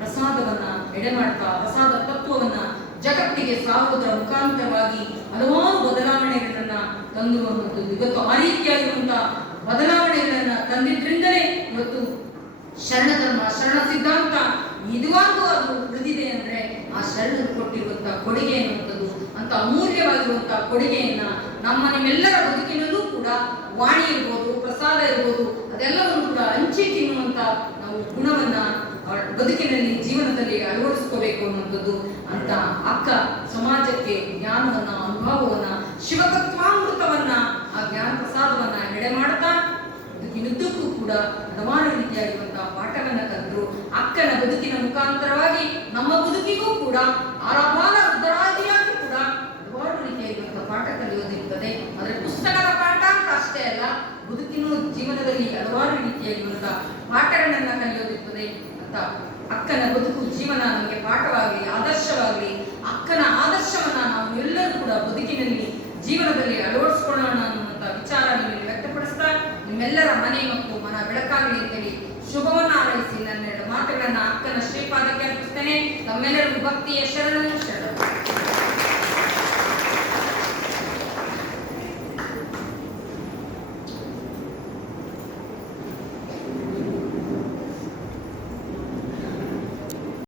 ಪ್ರಸಾದವನ್ನ ಎಡೆಮಾಡ್ತಾ ಪ್ರಸಾದ ತತ್ವವನ್ನ ಜಗತ್ತಿಗೆ ಸಾರುವುದರ ಮುಖಾಂತರವಾಗಿ ಹಲವಾರು ಬದಲಾವಣೆಗಳನ್ನ ತಂದಿರುವಂಥದ್ದು. ಇವತ್ತು ಆ ರೀತಿಯಾಗಿರುವಂತಹ ಬದಲಾವಣೆಗಳನ್ನ ತಂದಿದ್ರಿಂದಲೇ ಇವತ್ತು ಶರಣ ಧರ್ಮ, ಶರಣ ಸಿದ್ಧಾಂತ ನಿಜವಾಗೂ ಅದು ಉಳಿದಿದೆ ಅಂದ್ರೆ ಆ ಶರಣರು ಕೊಟ್ಟಿರುವಂತಹ ಕೊಡುಗೆ ಎನ್ನುವಂಥದ್ದು, ಅಂತ ಅಮೂಲ್ಯವಾಗಿರುವಂತಹ ಕೊಡುಗೆಯನ್ನ ನಿಮ್ಮೆಲ್ಲರ ಬದುಕಿನಲ್ಲೂ ಕೂಡ ವಾಣಿ ಇರ್ಬೋದು, ಪ್ರಸಾದ ಇರ್ಬೋದು, ಅದೆಲ್ಲವನ್ನು ಕೂಡ ಹಂಚಿ ತಿನ್ನುವಂತ ನಾವು ಗುಣವನ್ನ ಬದುಕಿನಲ್ಲಿ ಜೀವನದಲ್ಲಿ ಅಳವಡಿಸ್ಕೋಬೇಕು ಅನ್ನುವಂಥದ್ದು. ಅಂತ ಅಕ್ಕ ಸಮಾಜಕ್ಕೆ ಜ್ಞಾನವನ್ನ, ಅನುಭವವನ್ನ, ಶಿವತತ್ವಾಮೃತವನ್ನ, ಆ ಜ್ಞಾನ ಪ್ರಸಾದವನ್ನ ಎಡೆ ಮಾಡ್ತಾ ಬದುಕಿನುದ್ದಕ್ಕೂ ಕೂಡ ಹಲವಾರು ರೀತಿಯಾಗಿರುವಂತಹ ಪಾಠವನ್ನ ಕಲಿತರು. ಅಕ್ಕನ ಬದುಕಿನ ಮುಖಾಂತರವಾಗಿ ನಮ್ಮ ಬದುಕಿಗೂ ಕೂಡ ಆರಾಮಾನ ಉದ್ದರಾದಿಯಾಗಿ ಕೂಡ ಹಲವಾರು ರೀತಿಯಾಗಿರುವಂತಹ ಪಾಠ ಕಲಿಯೋದಿರುತ್ತದೆ. ಆದರೆ ಪುಸ್ತಕದ ಪಾಠ ಅಂತ ಅಷ್ಟೇ ಅಲ್ಲ, ಬದುಕಿನ ಜೀವನದಲ್ಲಿ ಹಲವಾರು ರೀತಿಯಾಗಿರುವಂತಹ ಪಾಠಗಳನ್ನ ಕಲಿಯೋದಿರ್ತದೆ ಅಂತ ಅಕ್ಕನ ಬದುಕು ಜೀವನ ನಮಗೆ ಪಾಠವಾಗಲಿ, ಆದರ್ಶವಾಗಲಿ. ಅಕ್ಕನ ಆದರ್ಶವನ್ನ ನಾವು ಎಲ್ಲರೂ ಕೂಡ ಬದುಕಿನಲ್ಲಿ ಜೀವನದಲ್ಲಿ ಅಳವಡಿಸಿಕೊಳ್ಳೋಣ ಅನ್ನುವಂಥ ವಿಚಾರ ನಿಮ್ಮಲ್ಲಿ ವ್ಯಕ್ತಪಡಿಸ್ತಾ ನಿಮ್ಮೆಲ್ಲರ ಮನೆ ಮತ್ತು ಮನ ಬೆಳಕಾಗಲಿ ಅಂತೇಳಿ ಶುಭವನ್ನ ಹಾರೈಸಿ ನನ್ನೆರಡು ಮಾತುಗಳನ್ನ ಅಕ್ಕನ ಶ್ರೀಪಾದಕ್ಕೆ ಅರ್ಪಿಸ್ತೇನೆ. ತಮ್ಮೆಲ್ಲರಿಗೂ ಭಕ್ತಿಯ ಶರಣು ಶರಣ.